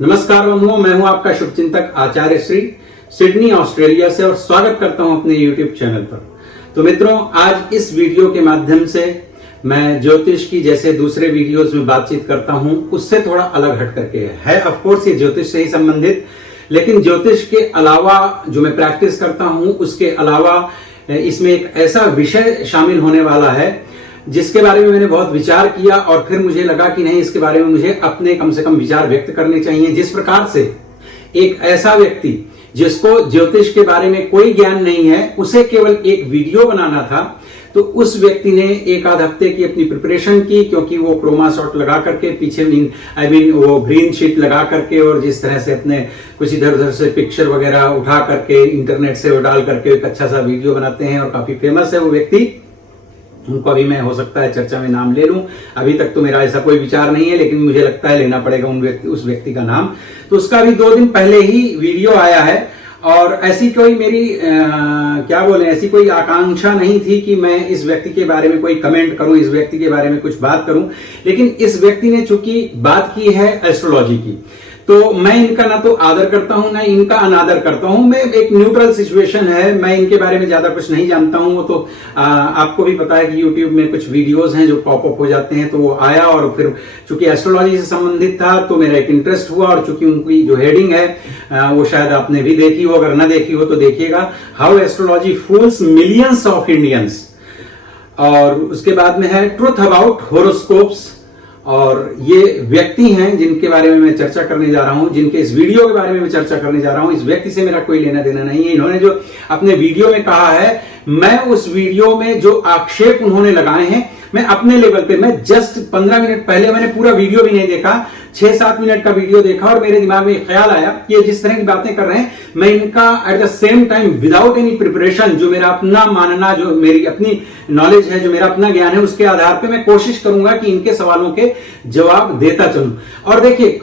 नमस्कार बंधुओं, मैं हूं आपका शुभचिंतक आचार्य श्री, सिडनी ऑस्ट्रेलिया से, और स्वागत करता हूं अपने यूट्यूब चैनल पर। तो मित्रों, आज इस वीडियो के माध्यम से मैं ज्योतिष की जैसे दूसरे वीडियोस में बातचीत करता हूं उससे थोड़ा अलग हट करके है ऑफ कोर्स ये ज्योतिष से ही संबंधित, लेकिन ज्योतिष के अलावा जो मैं प्रैक्टिस करता हूं उसके अलावा इसमें एक ऐसा विषय शामिल होने वाला है जिसके बारे में मैंने बहुत विचार किया और फिर मुझे लगा कि नहीं, इसके बारे में मुझे अपने कम से कम विचार व्यक्त करने चाहिए। जिस प्रकार से एक ऐसा व्यक्ति जिसको ज्योतिष के बारे में कोई ज्ञान नहीं है, उसे केवल एक वीडियो बनाना था, तो उस व्यक्ति ने एक आध हफ्ते की अपनी प्रिपरेशन की, क्योंकि वो क्रोमा शॉट लगा करके पीछे वो ग्रीन शीट लगा करके और जिस तरह से अपने कुछ इधर उधर से पिक्चर वगैरह उठा करके इंटरनेट से वो डाल करके एक अच्छा सा वीडियो बनाते हैं और काफी फेमस है वो व्यक्ति। उनको अभी मैं हो सकता है चर्चा में नाम ले लूं, अभी तक तो मेरा ऐसा कोई विचार नहीं है, लेकिन मुझे लगता है लेना पड़ेगा उस व्यक्ति का नाम। तो उसका अभी 2 दिन पहले ही वीडियो आया है और ऐसी कोई मेरी ऐसी कोई आकांक्षा नहीं थी कि मैं इस व्यक्ति के बारे में कोई कमेंट करूं, इस व्यक्ति के बारे में कुछ बात करूं, लेकिन इस व्यक्ति ने चूंकि बात की है एस्ट्रोलॉजी की, तो मैं इनका ना तो आदर करता हूं ना इनका अनादर करता हूं। मैं एक न्यूट्रल सिचुएशन है, मैं इनके बारे में ज्यादा कुछ नहीं जानता हूं। वो तो आपको भी पता है कि यूट्यूब में कुछ वीडियोस हैं जो पॉपअप हो जाते हैं, तो वो आया और फिर चूंकि एस्ट्रोलॉजी से संबंधित था तो मेरा एक इंटरेस्ट हुआ, और चूंकि उनकी जो हेडिंग है वो शायद आपने भी देखी हो, अगर ना देखी हो तो देखिएगा, how astrology fools millions of Indians. और उसके बाद में है ट्रुथ अबाउट होरोस्कोप्स, और ये व्यक्ति हैं जिनके बारे में मैं चर्चा करने जा रहा हूं, जिनके इस वीडियो के बारे में मैं चर्चा करने जा रहा हूं। इस व्यक्ति से मेरा कोई लेना देना नहीं है। इन्होंने जो अपने वीडियो में कहा है, मैं उस वीडियो में जो आक्षेप उन्होंने लगाए हैं, मैं अपने लेवल पे, मैं जस्ट 15 मिनट पहले, मैंने पूरा वीडियो भी नहीं देखा, 6-7 मिनट का वीडियो देखा और मेरे दिमाग में ख्याल आया कि ये जिस तरह की बातें कर रहे हैं, मैं इनका at the same time without any preparation, जो मेरा अपना मानना, जो मेरी अपनी नॉलेज है, जो मेरा अपना ज्ञान है, उसके आधार पे मैं कोशिश करूंगा कि इनके सवालों के जवाब देता चलूं। और देखिए,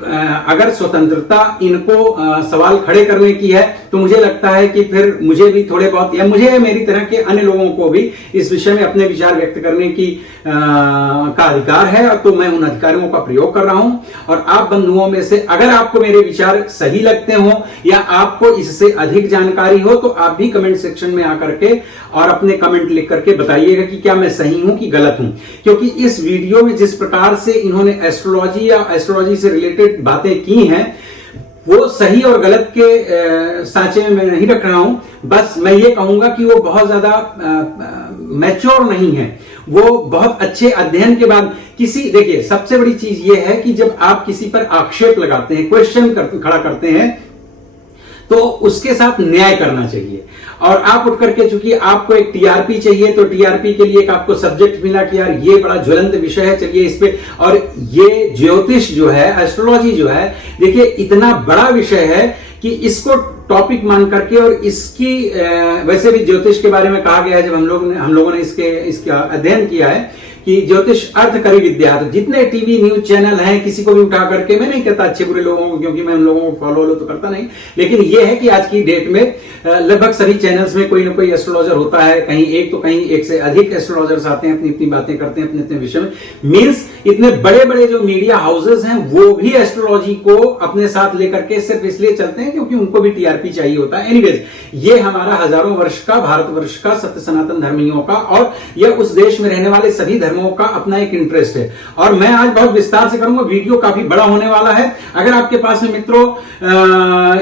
अगर स्वतंत्रता इनको सवाल खड़े करने की है तो मुझे लगता है कि फिर मुझे भी थोड़े बहुत, या मुझे मेरी तरह के अन्य लोगों को भी इस विषय में अपने विचार व्यक्त करने की का अधिकार है, तो मैं उन अधिकारों का प्रयोग कर रहा हूं। और आप बंधुओं में से अगर आपको मेरे विचार सही लगते हो या आपको इससे अधिक जानकारी हो, तो आप भी कमेंट सेक्शन में आकर के और अपने कमेंट लिख करके बताइएगा कि क्या मैं सही हूं कि गलत हूं। क्योंकि इस वीडियो में जिस प्रकार से इन्होंने एस्ट्रोलॉजी या एस्ट्रोलॉजी से रिलेटेड बातें की हैं, वो सही और गलत के सांचे में मैं नहीं रख रहा हूं। बस मैं ये कहूंगा कि वो बहुत ज्यादा मैच्योर नहीं है। वो बहुत अच्छे अध्ययन के बाद देखिए, सबसे बड़ी चीज ये है कि जब आप किसी पर आक्षेप लगाते हैं, क्वेश्चन खड़ा करते हैं, तो उसके साथ न्याय करना चाहिए। और आप उठ करके, चूंकि आपको एक टीआरपी चाहिए, तो टीआरपी के लिए एक आपको सब्जेक्ट मिला कि यार ये बड़ा ज्वलंत विषय है, चलिए इस पे। और ये ज्योतिष जो है, एस्ट्रोलॉजी जो है, देखिए इतना बड़ा विषय है कि इसको टॉपिक मान करके, और इसकी वैसे भी ज्योतिष के बारे में कहा गया है, जब हम लोगों ने इसका अध्ययन किया है कि ज्योतिष अर्थकरी विद्या। तो जितने टीवी न्यूज चैनल हैं, किसी को भी उठा करके, मैं नहीं कहता अच्छे बुरे लोगों को, क्योंकि मैं उन लोगों को फॉलो तो करता नहीं, लेकिन यह है कि आज की डेट में लगभग सभी चैनल्स में कोई ना कोई एस्ट्रोलॉजर होता है, कहीं एक तो कहीं एक से अधिक एस्ट्रोलॉजर्स आते हैं, अपनी अपनी बातें करते हैं अपने अपने विषय में। मीन्स इतने बड़े बड़े जो मीडिया हाउसेस हैं वो भी एस्ट्रोलॉजी को अपने साथ लेकर के सिर्फ इसलिए चलते हैं क्योंकि उनको भी टीआरपी चाहिए होता है। एनीवेज, ये हमारा हजारों वर्ष का, भारतवर्ष का, सत्य सनातन धर्मियों का, और यह उस देश में रहने वाले सभी धर्मों का अपना एक इंटरेस्ट है। और मैं आज बहुत विस्तार से करूंगा, वीडियो काफी बड़ा होने वाला है। अगर आपके पास में मित्रों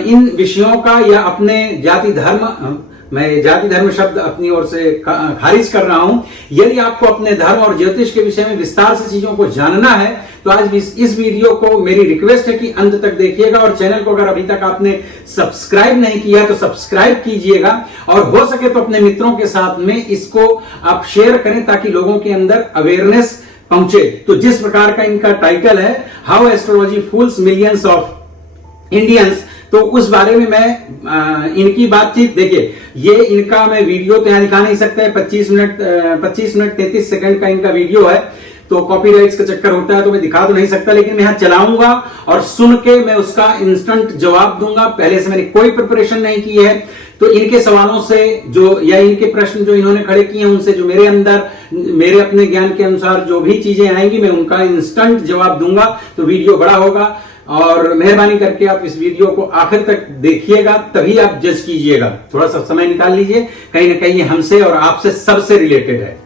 इन विषयों का, या अपने जाति धर्म, मैं जाति धर्म शब्द अपनी ओर से खारिज कर रहा हूं, यदि आपको अपने धर्म और ज्योतिष के विषय में विस्तार से चीजों को जानना है, तो आज इस वीडियो को मेरी रिक्वेस्ट है कि अंत तक देखिएगा। और चैनल को अगर अभी तक आपने सब्सक्राइब नहीं किया तो सब्सक्राइब कीजिएगा, और हो सके तो अपने मित्रों के साथ में इसको आप शेयर करें ताकि लोगों के अंदर अवेयरनेस पहुंचे। तो जिस प्रकार का इनका टाइटल है, how astrology fools millions of Indians, तो उस बारे में मैं इनकी बातचीत, देखिए ये इनका मैं वीडियो तो यहां दिखा नहीं सकता है, 25 मिनट 33 सेकंड का इनका वीडियो है, तो कॉपीराइट्स का चक्कर होता है तो मैं दिखा तो नहीं सकता, लेकिन मैं यहां चलाऊंगा और सुन के मैं उसका इंस्टेंट जवाब दूंगा। पहले से मैंने कोई प्रिपरेशन नहीं की है, तो इनके सवालों से जो, या इनके प्रश्न जो इन्होंने खड़े किए हैं, उनसे जो मेरे अंदर, मेरे अपने ज्ञान के अनुसार जो भी चीजें आएंगी, मैं उनका इंस्टेंट जवाब दूंगा। तो वीडियो बड़ा होगा, और मेहरबानी करके आप इस वीडियो को आखिर तक देखिएगा, तभी आप जज कीजिएगा। थोड़ा सा समय निकाल लीजिए, कहीं ना कहीं हमसे और आपसे सबसे रिलेटेड है।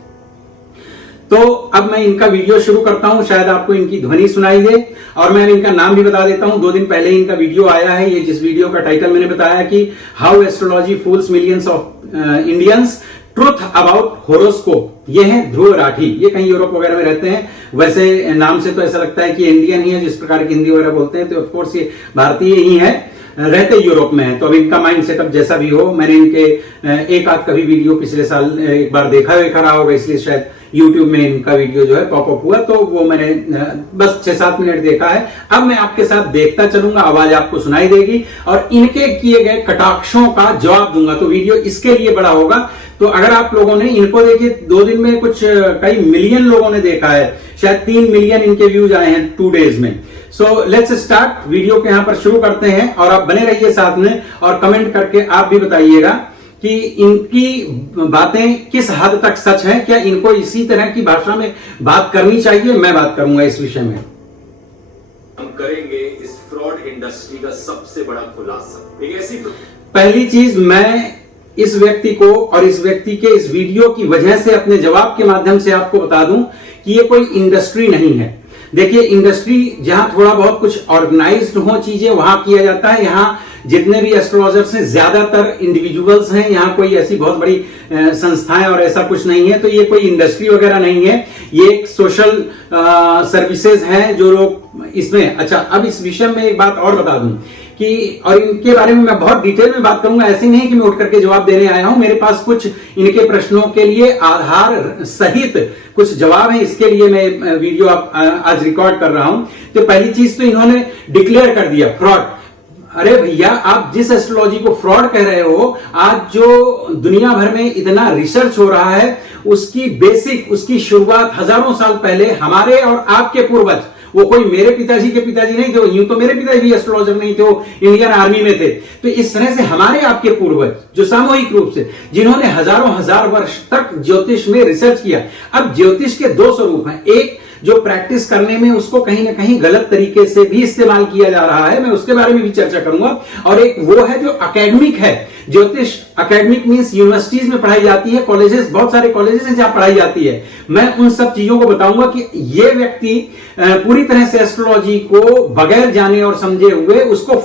तो अब मैं इनका वीडियो शुरू करता हूं, शायद आपको इनकी ध्वनि सुनाई दे। और मैं इनका नाम भी बता देता हूं, 2 दिन पहले इनका वीडियो आया है। ये जिस वीडियो का टाइटल मैंने बताया कि how astrology fools millions of Indians, truth about horoscope, ये है ध्रुव राठी। ये कहीं यूरोप वगैरह में रहते हैं। वैसे नाम से तो ऐसा लगता है कि इंडियन ही है, जिस प्रकार की हिंदी वगैरह बोलते हैं, तो ऑफकोर्स ये भारतीय ही है, रहते यूरोप में है। तो अब इनका माइंड सेटअप जैसा भी हो, मैंने इनके एक आध कभी वीडियो पिछले साल एक बार देखा रहा होगा, इसलिए शायद YouTube में इनका वीडियो जो है पॉपअप हुआ, तो वो मैंने बस 6-7 मिनट देखा है। अब मैं आपके साथ देखता चलूंगा, आवाज आपको सुनाई देगी और इनके किए गए कटाक्षों का जवाब दूंगा। तो वीडियो इसके लिए बड़ा होगा। तो अगर आप लोगों ने इनको देखिए, 2 दिन में कुछ कई मिलियन लोगों ने देखा है, शायद 3 मिलियन इनके व्यूज आए हैं 2 डेज में। सो लेट्स स्टार्ट, वीडियो के यहां पर शुरू करते हैं और आप बने रहिए साथ में और कमेंट करके आप भी बताइएगा कि इनकी बातें किस हद तक सच है। क्या इनको इसी तरह की भाषा में बात करनी चाहिए? मैं बात करूंगा इस विषय में। हम करेंगे इस फ्रॉड इंडस्ट्री का सबसे बड़ा खुलासा। एक ऐसी पहली चीज, मैं इस व्यक्ति को और इस व्यक्ति के इस वीडियो की वजह से अपने जवाब के माध्यम से आपको बता दूं कि ये कोई इंडस्ट्री नहीं है। देखिए, इंडस्ट्री जहां थोड़ा बहुत कुछ ऑर्गेनाइज्ड हो चीजें, वहां किया जाता है। यहां जितने भी एस्ट्रोलॉजर्स हैं ज्यादातर इंडिविजुअल्स हैं, यहाँ कोई ऐसी बहुत बड़ी संस्थाएं और ऐसा कुछ नहीं है। तो ये कोई इंडस्ट्री वगैरह नहीं है, ये एक सोशल सर्विसेज हैं जो लोग इसमें। अच्छा, अब इस विषय में एक बात और बता दूं कि, और इनके बारे में मैं बहुत डिटेल में बात करूंगा, ऐसे नहीं कि मैं उठ करके जवाब देने आया हूं। मेरे पास कुछ इनके प्रश्नों के लिए आधार सहित कुछ जवाब है, इसके लिए मैं वीडियो आज रिकॉर्ड कर रहा हूं। तो पहली चीज तो इन्होंने डिक्लेयर कर दिया फ्रॉड। अरे भैया, आप जिस एस्ट्रोलॉजी को फ्रॉड कह रहे हो, आज जो दुनिया भर में इतना रिसर्च हो रहा है, उसकी बेसिक, उसकी शुरुआत हजारों साल पहले हमारे और आपके पूर्वज, वो कोई मेरे पिताजी के पिताजी नहीं थे, यूं तो मेरे पिताजी भी एस्ट्रोलॉजर नहीं थे, वो इंडियन आर्मी में थे। तो इस तरह से हमारे आपके पूर्वज जो सामूहिक रूप से, जिन्होंने हजारों हजार वर्ष तक ज्योतिष में रिसर्च किया। अब ज्योतिष के 2 स्वरूप हैं, एक जो प्रैक्टिस करने में उसको कहीं ना कहीं गलत तरीके से भी इस्तेमाल किया जा रहा है, मैं उसके बारे में भी चर्चा करूंगा, और एक वो है जो एकेडमिक है। ज्योतिष एकेडमिक मींस यूनिवर्सिटीज में पढ़ाई जाती है, कॉलेजेस, बहुत सारे कॉलेजेस हैं जहां पढ़ाई जाती है। मैं उन सब चीजों को बताऊंगा कि ये व्यक्ति पूरी तरह से एस्ट्रोलॉजी को बगैर जाने और समझे हुए उसको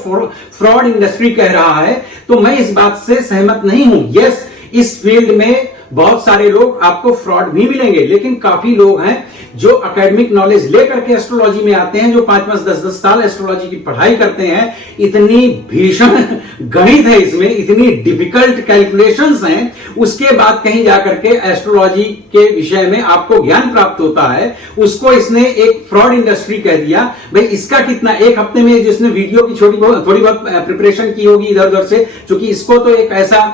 फ्रॉड इंडस्ट्री कह रहा है। तो मैं इस बात से सहमत नहीं हूं। यस, इस फील्ड में बहुत सारे लोग आपको फ्रॉड भी मिलेंगे, लेकिन काफी लोग हैं जो एकेडमिक नॉलेज लेकर के एस्ट्रोलॉजी में आते हैं, जो 5-5, 10-10 साल एस्ट्रोलॉजी की पढ़ाई करते हैं। इतनी भीषण गणित है इसमें, इतनी डिफिकल्ट कैलकुलेशंस हैं, उसके बाद कहीं जाकर के एस्ट्रोलॉजी के विषय में आपको ज्ञान प्राप्त होता है, उसको इसने एक फ्रॉड इंडस्ट्री कह दिया। भाई, इसका कितना, एक हफ्ते में जिसने वीडियो की थोड़ी बहुत प्रिपरेशन की होगी इधर उधर से, क्योंकि इसको तो एक ऐसा,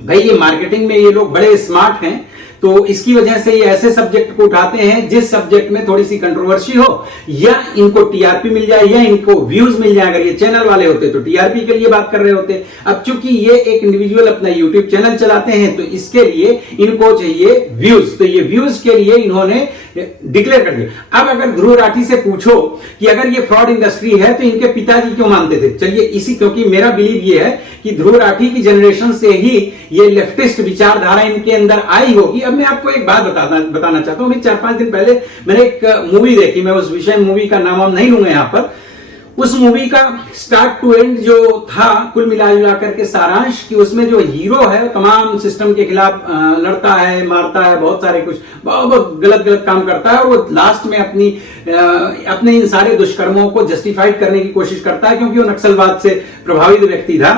भाई ये मार्केटिंग में ये लोग बड़े स्मार्ट हैं, तो इसकी वजह से ये ऐसे सब्जेक्ट को उठाते हैं जिस सब्जेक्ट में थोड़ी सी कंट्रोवर्सी हो, या इनको टीआरपी मिल जाए, या इनको व्यूज मिल जाए। अगर ये चैनल वाले होते तो टीआरपी के लिए बात कर रहे होते। अब चूंकि ये एक इंडिविजुअल अपना यूट्यूब चैनल चलाते हैं, तो इसके लिए इनको चाहिए व्यूज, तो ये व्यूज के लिए इन्होंने डिक्लेयर कर दिया। अब अगर ध्रुव राठी से पूछो कि अगर ये फ्रॉड इंडस्ट्री है तो इनके पिताजी क्यों मानते थे, चलिए इसी, क्योंकि मेरा बिलीव ये है कि ध्रुव राठी की जनरेशन से ही ये लेफ्टिस्ट विचारधारा इनके अंदर आई होगी। अब मैं आपको एक बात बताना चाहता हूं। 4-5 दिन पहले मैंने एक मूवी देखी, मैं उस विषय मूवी का नाम हम नहीं लूंगा यहां पर। उस मूवी का स्टार्ट टू एंड जो था, कुल मिला करके सारांश, कि उसमें जो हीरो है तमाम सिस्टम के खिलाफ लड़ता है, मारता है, बहुत सारे कुछ बहुत गलत काम करता है, और वो लास्ट में अपने इन सारे दुष्कर्मों को जस्टिफाइड करने की कोशिश करता है, क्योंकि वो नक्सलवाद से प्रभावित व्यक्ति था,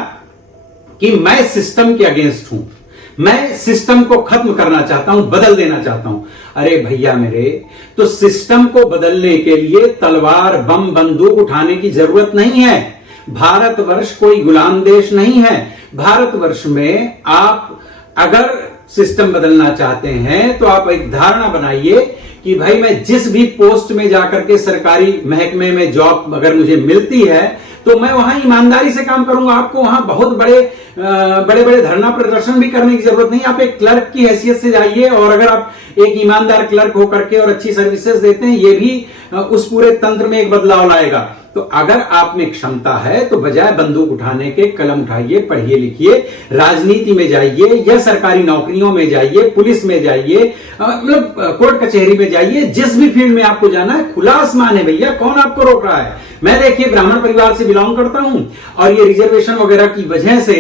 कि मैं सिस्टम के अगेंस्ट हूं, मैं सिस्टम को खत्म करना चाहता हूं, बदल देना चाहता हूं। अरे भैया मेरे, तो सिस्टम को बदलने के लिए तलवार, बम, बंदूक उठाने की जरूरत नहीं है। भारतवर्ष कोई गुलाम देश नहीं है। भारतवर्ष में आप अगर सिस्टम बदलना चाहते हैं तो आप एक धारणा बनाइए कि भाई मैं जिस भी पोस्ट में जाकर के सरकारी महकमे में जॉब अगर मुझे मिलती है तो मैं वहां ईमानदारी से काम करूंगा। आपको वहां बहुत बड़े धरना प्रदर्शन भी करने की जरूरत नहीं। आप एक क्लर्क की हैसियत से जाइए, और अगर आप एक ईमानदार क्लर्क होकर के और अच्छी सर्विसेज देते हैं, ये भी उस पूरे तंत्र में एक बदलाव लाएगा। तो अगर आप में क्षमता है तो बजाय बंदूक उठाने के कलम उठाइए, पढ़िए लिखिए, राजनीति में जाइए या सरकारी नौकरियों में जाइए, पुलिस में जाइए, मतलब कोर्ट कचहरी में जाइए, जिस भी फील्ड में आपको जाना है, खुला आसमान है भैया, कौन आपको रोक रहा है। मैं देखिए ब्राह्मण परिवार से बिलोंग करता हूं और ये रिजर्वेशन वगैरह की वजह से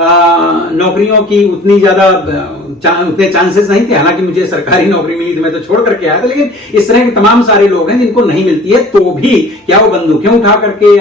नौकरियों की उतनी ज्यादा उतने चांसेस नहीं थे। हालांकि मुझे सरकारी नौकरी मिली थी, मैं तो छोड़ करके आया था, लेकिन इस तरह के तमाम सारे लोग हैं जिनको नहीं मिलती है, तो भी क्या वो बंदूकें उठा करके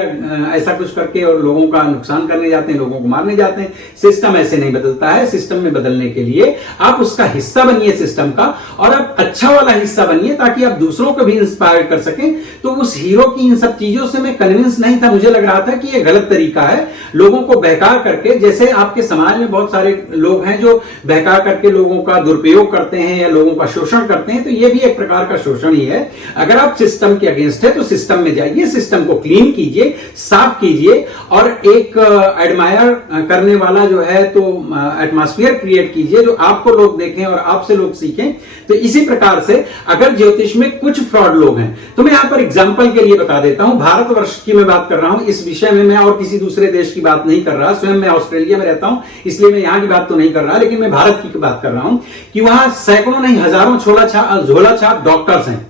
ऐसा कुछ करके और लोगों का नुकसान करने जाते हैं, लोगों को मारने जाते हैं। सिस्टम ऐसे नहीं बदलता है। सिस्टम में बदलने के लिए आप उसका हिस्सा बनिए सिस्टम का, और आप अच्छा वाला हिस्सा बनिए ताकि आप दूसरों को भी इंस्पायर कर सकें। तो उस हीरो की इन सब चीजों से मैं कन्विंस नहीं था। मुझे लग रहा था कि ये गलत तरीका है, लोगों को बहका करके, जैसे आपके समाज में बहुत सारे लोग हैं जो बहका करके लोगों का दुरुपयोग करते हैं या लोगों का शोषण करते हैं, तो ये भी एक प्रकार का शोषण ही है। अगर आप सिस्टम के अगेंस्ट है तो सिस्टम में जाइए, सिस्टम को क्लीन कीजिए, साफ कीजिए, और एक एडमायर करने वाला जो है तो एटमॉस्फेयर क्रिएट कीजिए जो आपको लोग देखें और आपसे लोग सीखें। तो इसी प्रकार से अगर ज्योतिष में कुछ फ्रॉड लोग हैं, तो मैं यहां पर एग्जांपल के लिए बता देता हूं, भारतवर्ष की मैं बात कर रहा हूं इस विषय में, मैं और किसी दूसरे देश की बात नहीं कर रहा। स्वयं मैं ऑस्ट्रेलिया में रहता हूं, इसलिए मैं यहां की बात तो नहीं कर रहा, लेकिन मैं भारत की बात कर रहा हूं कि वहां सैकड़ों नहीं हजारों झोला छाप डॉक्टर्स हैं,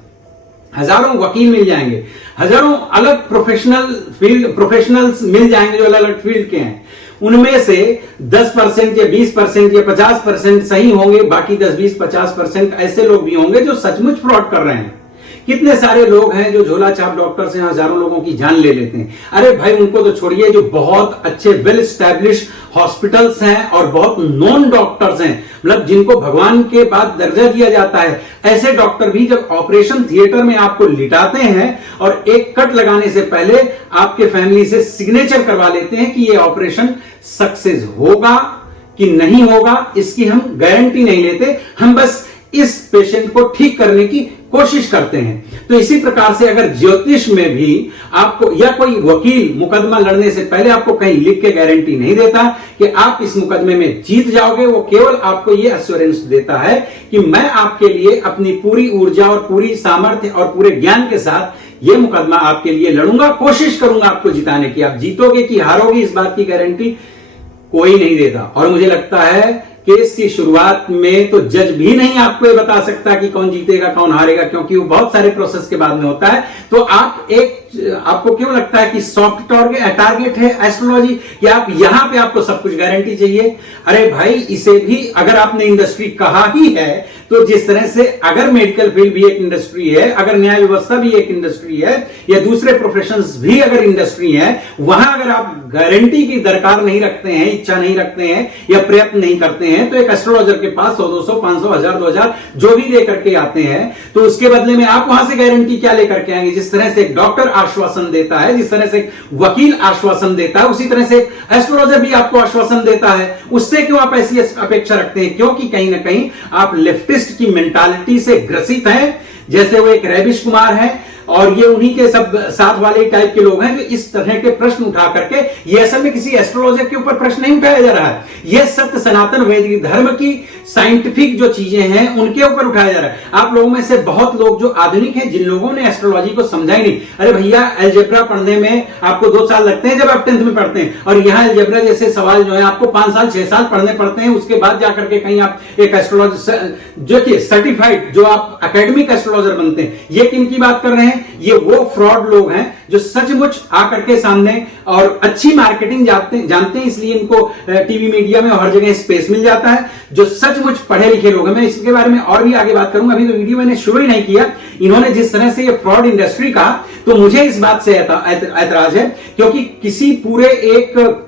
हजारों वकील मिल जाएंगे, हजारों अलग प्रोफेशनल्स मिल जाएंगे जो अलग अलग फील्ड के हैं। उनमें से 10% या 20% या 50% सही होंगे, बाकी 10-20-50% ऐसे लोग भी होंगे जो सचमुच फ्रॉड कर रहे हैं। कितने सारे लोग हैं जो झोला छाप डॉक्टर से हजारों लोगों की जान ले लेते हैं। अरे भाई उनको तो छोड़िए, जो बहुत अच्छे वेल स्टैब्लिश हॉस्पिटल्स हैं और बहुत नॉन डॉक्टर्स हैं, मतलब जिनको भगवान के बाद दर्जा दिया जाता है, ऐसे डॉक्टर भी जब ऑपरेशन थिएटर में आपको लिटाते हैं और एक कट लगाने से पहले आपके फैमिली से सिग्नेचर करवा लेते हैं कि यह ऑपरेशन सक्सेस होगा कि नहीं होगा, इसकी हम गारंटी नहीं लेते, हम बस इस पेशेंट को ठीक करने की कोशिश करते हैं। तो इसी प्रकार से अगर ज्योतिष में भी आपको या कोई वकील मुकदमा लड़ने से पहले आपको कहीं लिख के गारंटी नहीं देता कि आप इस मुकदमे में जीत जाओगे, वो केवल आपको यह एश्योरेंस देता है कि मैं आपके लिए अपनी पूरी ऊर्जा और पूरी सामर्थ्य और पूरे ज्ञान के साथ यह मुकदमा आपके लिए लड़ूंगा, कोशिश करूंगा आपको जिताने की। आप जीतोगे कि हारोगे इस बात की गारंटी कोई नहीं देता। और मुझे लगता है केस की शुरुआत में तो जज भी नहीं आपको ये बता सकता कि कौन जीतेगा कौन हारेगा, क्योंकि वो बहुत सारे प्रोसेस के बाद में होता है। तो आपको क्यों लगता है कि सॉफ्ट टारगेट है एस्ट्रोलॉजी, कि आप यहां पे आपको सब कुछ गारंटी चाहिए? अरे भाई, इसे भी अगर आपने इंडस्ट्री कहा ही है, तो जिस तरह से अगर मेडिकल फील्ड भी एक इंडस्ट्री है, अगर न्याय व्यवस्था भी एक इंडस्ट्री है, या दूसरे प्रोफेशंस भी अगर इंडस्ट्री है, वहां अगर आप गारंटी की दरकार नहीं रखते हैं, इच्छा नहीं रखते हैं या प्रयत्न नहीं करते हैं, तो एक एस्ट्रोलॉजर के पास 100-200, 500, 1000, 2000 जो भी लेकर के आते हैं, तो उसके बदले में आप वहां से गारंटी क्या लेकर के आएंगे? जिस तरह से एक डॉक्टर आश्वासन देता है, जिस तरह से एक वकील आश्वासन देता है, उसी तरह से एस्ट्रोलॉजर भी आपको आश्वासन देता है। उससे क्यों आप ऐसी अपेक्षा रखते हैं? क्योंकि कहीं ना कहीं आप लेफ्टिस्ट की मेंटालिटी से ग्रसित हैं, जैसे वो एक रैविश कुमार है, और ये उन्हीं के सब साथ वाले टाइप के लोग हैं जो इस तरह के प्रश्न उठा करके, ये असल में किसी एस्ट्रोलॉजर के ऊपर प्रश्न नहीं उठाया जा रहा है, ये सत्य सनातन वैदिक धर्म की साइंटिफिक जो चीजें हैं उनके ऊपर उठाया जा रहा है। आप लोगों में से बहुत लोग जो आधुनिक हैं, जिन लोगों ने एस्ट्रोलॉजी को समझा ही नहीं, अरे भैया अलजेब्रा पढ़ने में आपको 2 साल लगते हैं जब आप 10th में पढ़ते हैं, और यहां अलजेब्रा जैसे सवाल जो है आपको 5 साल 6 साल पढ़ने पड़ते हैं। उसके बाद जाकर के कहीं आप एक एस्ट्रोलॉजर जो कि सर्टिफाइड, जो आप एकेडमिक एस्ट्रोलॉजर बनते हैं। ये किन की बात कर रहे हैं? ये वो फ्रॉड लोग हैं जो सचमुच आकर के सामने और अच्छी मार्केटिंग जानते हैं, इसलिए इनको टीवी मीडिया में और हर जगह स्पेस मिल जाता है, जो सचमुच पढ़े लिखे लोग हैं। मैं इसके बारे में और भी आगे बात करूंगा, अभी तो वीडियो मैंने शुरू ही नहीं किया। इन्होंने जिस तरह से ये फ्रॉड इंडस्ट्री कहा, तो मुझे इस बात से ऐतराज है, क्योंकि किसी पूरे एक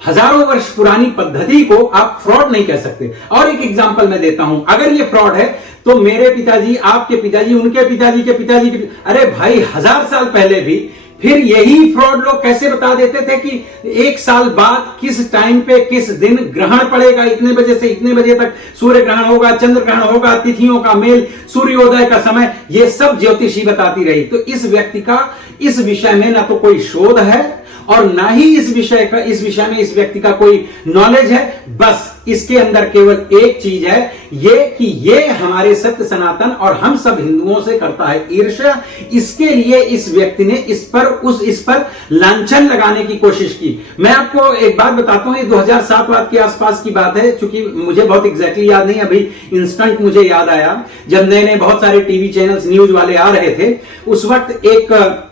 हजारों वर्ष पुरानी पद्धति को आप फ्रॉड नहीं कह सकते। और एक एग्जांपल मैं देता हूं, अगर ये फ्रॉड है तो मेरे पिताजी, आपके पिताजी, उनके पिताजी के पिताजी के, अरे भाई 1000 साल पहले भी फिर यही फ्रॉड लोग कैसे बता देते थे कि 1 साल बाद किस टाइम पे किस दिन ग्रहण पड़ेगा, इतने बजे से इतने बजे तक सूर्य ग्रहण होगा, चंद्र ग्रहण होगा, तिथियों का मेल, सूर्योदय का समय, ये सब ज्योतिषी बताती रही। तो इस व्यक्ति का इस विषय में ना तो कोई शोध है और ना ही इस विषय में इस व्यक्ति का कोई नॉलेज है। बस इसके अंदर केवल एक चीज है, ये कि ये हमारे सत्य सनातन और हम सब हिंदुओं से करता है ईर्ष्या। इसके लिए इस व्यक्ति ने इस पर लांछन लगाने की कोशिश की। मैं आपको एक बात बताता हूं, ये 2007 के आसपास की बात है, क्योंकि मुझे बहुत एग्जैक्टली याद नहीं, अभी इंस्टेंट मुझे याद आया। जब नए नए बहुत सारे टीवी चैनल्स न्यूज वाले आ रहे थे, उस वक्त एक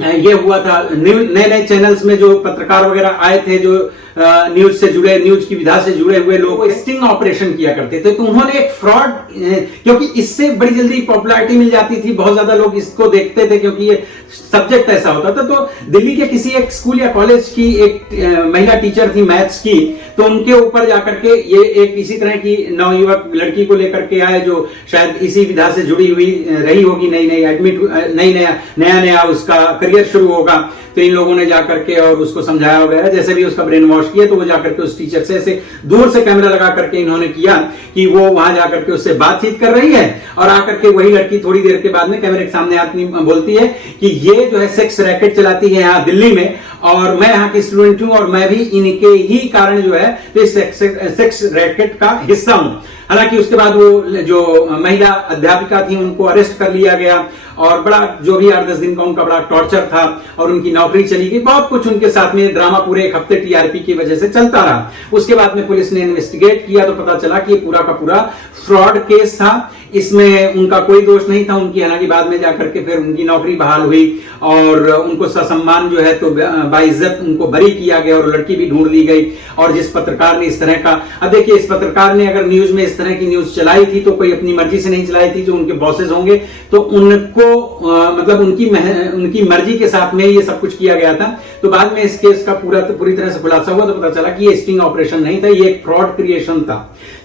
ये हुआ था, नए नए चैनल्स में जो पत्रकार वगैरह आए थे, जो न्यूज से जुड़े, न्यूज की विधा से जुड़े हुए लोग स्टिंग ऑपरेशन किया करते थे। तो उन्होंने एक फ्रॉड, क्योंकि इससे बड़ी जल्दी पॉपुलैरिटी मिल जाती थी, बहुत ज्यादा लोग इसको देखते थे क्योंकि ये सब्जेक्ट ऐसा होता था। तो दिल्ली के किसी एक स्कूल या कॉलेज की एक महिला टीचर थी मैथ्स की, तो उनके ऊपर जाकर के ये एक इसी तरह की नवयुवक लड़की को लेकर के आए, जो शायद इसी विधा से जुड़ी हुई रही होगी, नया उसका करियर शुरू होगा। तो इन लोगों ने जाकर के और उसको समझाया वगैरह, जैसे भी उसका ब्रेन वॉश किया, तो वो जाकर के उस टीचर से ऐसे दूर से कैमरा लगा करके इन्होंने किया कि वो वहां जाकर के उससे बातचीत कर रही है, और आकर के वही लड़की थोड़ी देर के बाद में कैमरे के सामने आती बोलती है कि ये जो है सेक्स रैकेट चलाती है यहाँ दिल्ली में, और मैं यहाँ की स्टूडेंट हूं, और मैं भी इनके ही कारण जो है तो सेक्स रैकेट का हिस्सा हूं। हालांकि उसके बाद वो जो महिला अध्यापिका थी उनको अरेस्ट कर लिया गया, और बड़ा जो भी 8-10 दिन का उनका बड़ा टॉर्चर था, और उनकी नौकरी चली गई। बहुत कुछ उनके साथ में ड्रामा पूरे एक हफ्ते टीआरपी की वजह से चलता रहा। उसके बाद में पुलिस ने इन्वेस्टिगेट किया तो पता चला कि ये पूरा का पूरा फ्रॉड केस था, इसमें उनका कोई दोष नहीं था उनकी। हालांकि बाद में जाकर के फिर उनकी नौकरी बहाल हुई और उनको ससम्मान जो है तो बाइज्जत उनको बरी किया गया, और लड़की भी ढूंढ ली गई। और जिस पत्रकार ने इस तरह का, अब देखिए, इस पत्रकार ने अगर न्यूज में इस तरह की न्यूज चलाई थी तो कोई अपनी मर्जी से नहीं चलाई थी, जो उनके बॉसेस होंगे तो उनको मतलब उनकी मर्जी के साथ में ये सब कुछ किया गया था। तो बाद में इस केस का पूरी तरह से खुलासा हुआ तो पता चला कि ये स्टिंग ऑपरेशन नहीं था, ये एक फ्रॉड क्रिएशन था।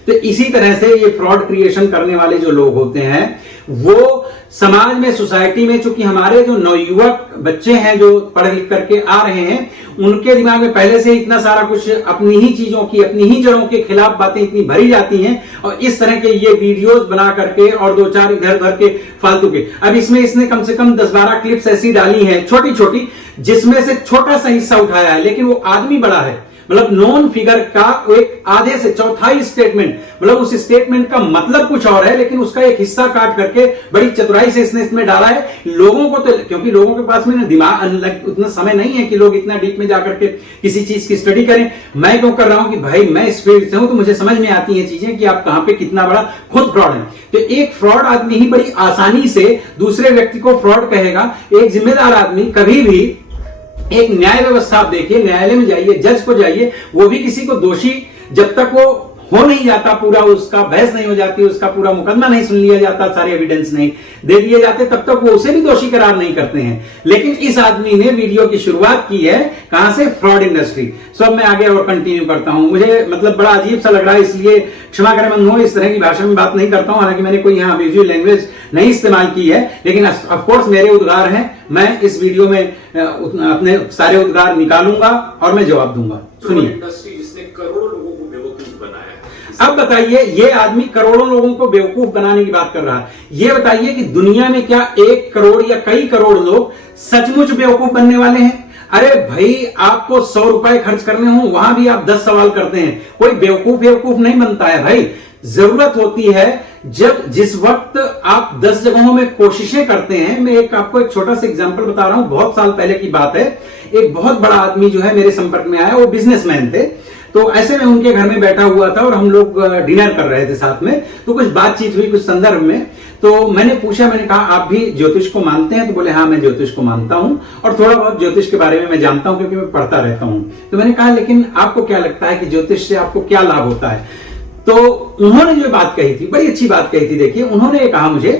तो इसी तरह से ये फ्रॉड क्रिएशन करने वाले जो लोग होते हैं वो समाज में, सोसाइटी में, चूंकि हमारे जो नवयुवक बच्चे हैं जो पढ़ लिख करके आ रहे हैं, उनके दिमाग में पहले से इतना सारा कुछ अपनी ही चीजों की, अपनी ही जड़ों के खिलाफ बातें इतनी भरी जाती हैं, और इस तरह के ये वीडियोस बना करके और 2-4 इधर उधर के फालतू के, अब इसमें इसने कम से कम 10-12 क्लिप्स ऐसी डाली हैं छोटी छोटी, जिसमें से छोटा सा हिस्सा उठाया है, लेकिन वो आदमी बड़ा है। मतलब नॉन फिगर का एक आधे से चौथाई स्टेटमेंट, मतलब उस स्टेटमेंट का मतलब कुछ और है, लेकिन उसका एक हिस्सा काट करके बड़ी चतुराई से इसने इसमें डाला है। लोगों को तो, क्योंकि लोगों के पास में ना दिमाग, उतना समय नहीं है कि लोग इतना डीप में जाकर के किसी चीज की स्टडी करें। मैं क्यों कर रहा हूं कि भाई मैं इस फील्ड से हूं, तो मुझे समझ में आती हैं चीजें कि आप कहां पे कितना बड़ा खुद फ्रॉड है। तो एक फ्रॉड आदमी ही बड़ी आसानी से दूसरे व्यक्ति को फ्रॉड कहेगा। एक जिम्मेदार आदमी कभी भी, एक न्याय व्यवस्था आप देखिए, न्यायालय में जाइए, जज को जाइए, वो भी किसी को दोषी जब तक वो हो नहीं जाता, पूरा उसका बहस नहीं हो जाती, उसका पूरा मुकदमा नहीं सुन लिया जाता, सारे एविडेंस नहीं दे दिए जाते, तब तक वो उसे भी दोषी करार नहीं करते हैं। लेकिन इस आदमी ने वीडियो की शुरुआत की है कहां से? Fraud industry. अब मैं आगे और कंटिन्यू करता हूं। मुझे मतलब बड़ा अजीब सा लग रहा है, इसलिए क्षमा करें, मैं इस तरह की भाषा में बात नहीं करता हूं। हालांकि मैंने कोई यहाँ विजुअल लैंग्वेज नहीं इस्तेमाल की है, लेकिन ऑफकोर्स मेरे उद्गार हैं। मैं इस वीडियो में अपने सारे उद्गार निकालूंगा और मैं जवाब दूंगा। सुनिए। इंडस्ट्री जिसने करोड़ों लोगों को बेवकूफ बनाया है। अब बताइए, ये आदमी करोड़ों लोगों को बेवकूफ बनाने की बात कर रहा है। ये बताइए कि दुनिया में क्या 1 करोड़ या कई करोड़ लोग सचमुच बेवकूफ बनने वाले हैं? अरे भाई, आपको 100 रुपए खर्च करने हो, वहां भी आप 10 सवाल करते हैं। कोई बेवकूफ नहीं बनता है भाई। जरूरत होती है जिस वक्त आप 10 जगहों में कोशिशें करते हैं। मैं आपको एक छोटा सा एग्जांपल बता रहा हूं, बहुत साल पहले की बात है। एक बहुत बड़ा आदमी जो है मेरे संपर्क में आया, वो बिजनेसमैन थे। तो ऐसे में उनके घर में बैठा हुआ था और हम लोग डिनर कर रहे थे साथ में। तो कुछ बातचीत हुई कुछ संदर्भ में। तो मैंने पूछा, मैंने कहा आप भी ज्योतिष को मानते हैं? तो बोले हाँ, मैं ज्योतिष को मानता हूं और थोड़ा बहुत ज्योतिष के बारे में मैं जानता हूं, क्योंकि मैं पढ़ता रहता हूं। तो मैंने कहा लेकिन आपको क्या लगता है कि ज्योतिष से आपको क्या लाभ होता है? तो उन्होंने जो बात कही थी, बड़ी अच्छी बात कही थी। देखिए, उन्होंने ये कहा मुझे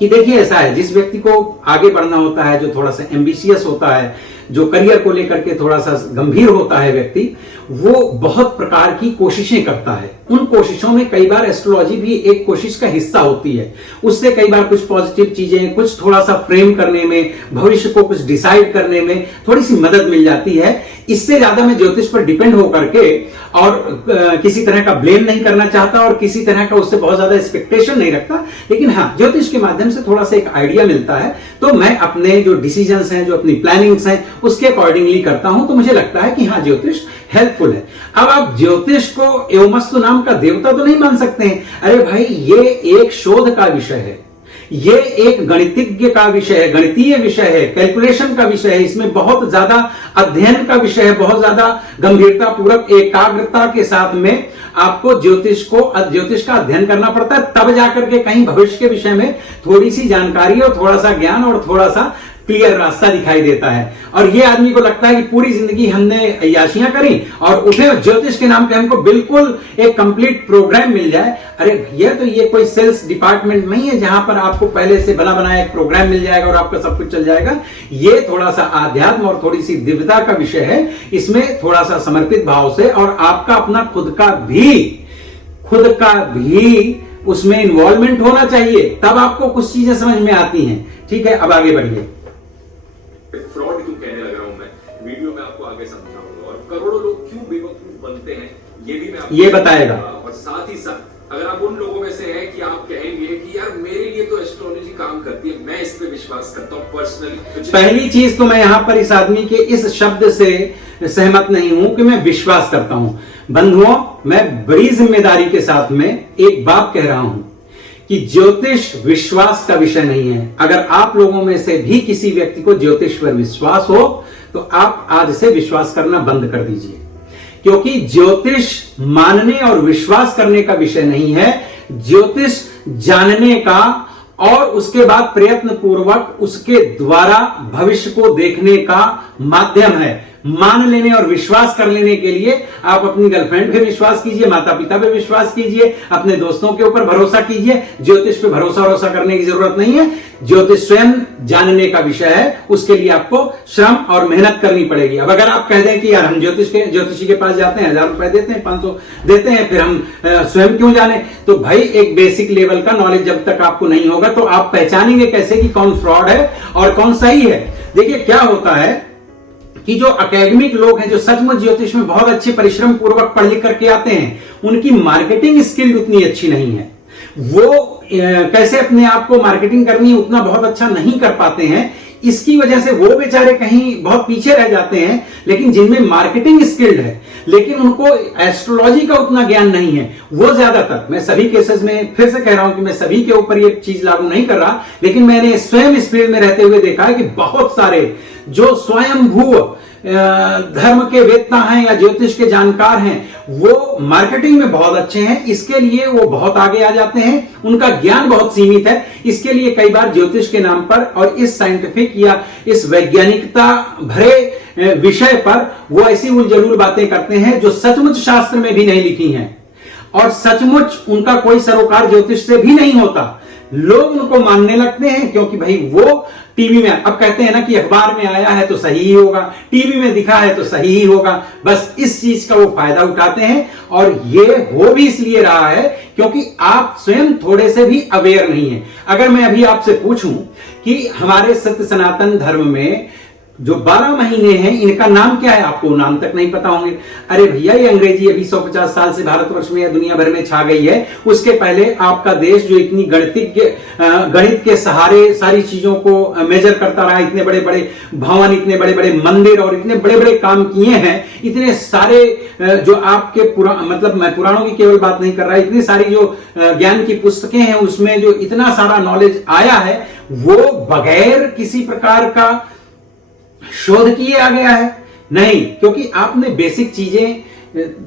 कि देखिए ऐसा है, जिस व्यक्ति को आगे बढ़ना होता है, जो थोड़ा सा एम्बिशियस होता है, जो करियर को लेकर के थोड़ा सा गंभीर होता है व्यक्ति, वो बहुत प्रकार की कोशिशें करता है। उन कोशिशों में कई बार एस्ट्रोलॉजी भी एक कोशिश का हिस्सा होती है। उससे कई बार कुछ पॉजिटिव चीजें, कुछ थोड़ा सा फ्रेम करने में, भविष्य को कुछ डिसाइड करने में थोड़ी सी मदद मिल जाती है। इससे ज्यादा मैं ज्योतिष पर डिपेंड होकर के और किसी तरह का ब्लेम नहीं करना चाहता और किसी तरह का उससे बहुत ज्यादा एक्सपेक्टेशन नहीं रखता। लेकिन हाँ, ज्योतिष के माध्यम से थोड़ा सा एक आइडिया मिलता है। तो मैं अपने जो डिसीजंस हैं, जो अपनी प्लानिंग्स हैं, उसके अकॉर्डिंगली करता हूं, तो मुझे लगता है कि हाँ, ज्योतिष हेल्पफुल है। अब आप ज्योतिष को एवमस्तु नाम का देवता तो नहीं मान सकते हैं। अरे भाई, ये एक शोध का विषय है, ये एक गणितज्ञ का विषय है, गणितीय विषय है, कैलकुलेशन का विषय है, इसमें बहुत ज्यादा अध्ययन का विषय है, बहुत ज्यादा गंभीरता पूर्वक एकाग्रता के साथ में आपको ज्योतिष का अध्ययन करना पड़ता है, तब जाकर के कहीं भविष्य के विषय में थोड़ी सी जानकारी और थोड़ा सा ज्ञान और थोड़ा सा क्लियर रास्ता दिखाई देता है। और ये आदमी को लगता है कि पूरी जिंदगी हमने अय्याशियां करी और उठे ज्योतिष के नाम पे हमको बिल्कुल एक कंप्लीट प्रोग्राम मिल जाए। अरे ये कोई सेल्स डिपार्टमेंट नहीं है जहां पर आपको पहले से बना बनाया एक प्रोग्राम मिल जाएगा और आपका सब कुछ चल जाएगा। ये थोड़ा सा आध्यात्म और थोड़ी सी दिव्यता का विषय है, इसमें थोड़ा सा समर्पित भाव से और आपका अपना खुद का भी उसमें इन्वॉल्वमेंट होना चाहिए, तब आपको कुछ चीजें समझ में आती हैं। ठीक है, अब आगे बढ़िए। फ्रॉड क्यों कहने लग रहा हूं मैं, वीडियो में आपको आगे समझाऊंगा, और करोड़ों लोग क्यों बेवकूफ बनते हैं ये भी मैं आपको ये बताएगा। और साथ ही साथ अगर आप उन लोगों में से हैं कि आप कहेंगे कि यार मेरे लिए तो एस्ट्रोलॉजी काम करती है, मैं इस पे विश्वास करता हूं पर्सनली। पहली चीज तो मैं यहां पर इस आदमी के इस शब्द से सहमत नहीं हूं कि मैं विश्वास करता हूं। बंधुओं, मैं बड़ी जिम्मेदारी के साथ में एक बात कह रहा हूं कि ज्योतिष विश्वास का विषय नहीं है। अगर आप लोगों में से भी किसी व्यक्ति को ज्योतिष पर विश्वास हो तो आप आज से विश्वास करना बंद कर दीजिए, क्योंकि ज्योतिष मानने और विश्वास करने का विषय नहीं है। ज्योतिष जानने का और उसके बाद प्रयत्न पूर्वक उसके द्वारा भविष्य को देखने का माध्यम है। मान लेने और विश्वास कर लेने के लिए आप अपनी गर्लफ्रेंड पे विश्वास कीजिए, माता पिता पे विश्वास कीजिए, अपने दोस्तों के ऊपर भरोसा कीजिए। ज्योतिष पे भरोसा करने की जरूरत नहीं है। ज्योतिष स्वयं जानने का विषय है, उसके लिए आपको श्रम और मेहनत करनी पड़ेगी। अब अगर आप कह दें कि यार हम ज्योतिषी के पास जाते हैं, 1000 रुपए देते हैं, 500 देते हैं, फिर हम स्वयं क्यों जाने, तो भाई एक बेसिक लेवल का नॉलेज जब तक आपको नहीं होगा तो आप पहचानेंगे कैसे कि कौन फ्रॉड है और कौन सही है। देखिए क्या होता है कि जो एकेडमिक लोग हैं, जो सचमुच ज्योतिष में बहुत अच्छे परिश्रम पूर्वक पढ़ लिख करके आते हैं, उनकी मार्केटिंग स्किल उतनी अच्छी नहीं है। वो कैसे अपने आप को मार्केटिंग करनी है उतना बहुत अच्छा नहीं कर पाते हैं। इसकी वजह से वो बेचारे कहीं बहुत पीछे रह जाते हैं। लेकिन जिनमें मार्केटिंग स्किल्ड है लेकिन उनको एस्ट्रोलॉजी का उतना ज्ञान नहीं है, वो ज्यादातर, मैं सभी केसेस में फिर से कह रहा हूं कि मैं सभी के ऊपर ये चीज लागू नहीं कर रहा, लेकिन मैंने स्वयं इस फील्ड में रहते हुए देखा है कि बहुत सारे जो स्वयंभू धर्म के वेत्ता हैं या ज्योतिष के जानकार हैं, वो मार्केटिंग में बहुत अच्छे हैं। इसके लिए वो बहुत आगे आ जाते हैं, उनका ज्ञान बहुत सीमित है। इसके लिए कई बार ज्योतिष के नाम पर और इस साइंटिफिक या इस वैज्ञानिकता भरे विषय पर वो ऐसी उलझुल बातें करते हैं जो सचमुच शास्त्र में भी नहीं लिखी हैं और सचमुच उनका कोई सरोकार ज्योतिष से भी नहीं होता। लोग उनको मानने लगते हैं क्योंकि भाई वो टीवी में, अब कहते हैं ना कि अखबार में आया है तो सही ही होगा, टीवी में दिखा है तो सही ही होगा, बस इस चीज का वो फायदा उठाते हैं। और ये हो भी इसलिए रहा है क्योंकि आप स्वयं थोड़े से भी अवेयर नहीं है। अगर मैं अभी आपसे पूछूं कि हमारे सत्य सनातन धर्म में जो 12 महीने हैं इनका नाम क्या है, आपको नाम तक नहीं पता होंगे। अरे भैया, ये अंग्रेजी अभी 150 साल से भारतवर्ष में या दुनिया भर में छा गई है। उसके पहले आपका देश जो इतनी गणित के सहारे सारी चीजों को मेजर करता रहा, इतने बड़े बड़े भवन, इतने बड़े बड़े मंदिर और इतने बड़े बड़े काम किए हैं, इतने सारे जो आपके मतलब मैं पुराणों की केवल बात नहीं कर रहा, इतनी सारी जो ज्ञान की पुस्तकें हैं उसमें जो इतना सारा नॉलेज आया है वो बगैर किसी प्रकार का शोध किए आ गया है नहीं, क्योंकि आपने बेसिक चीजें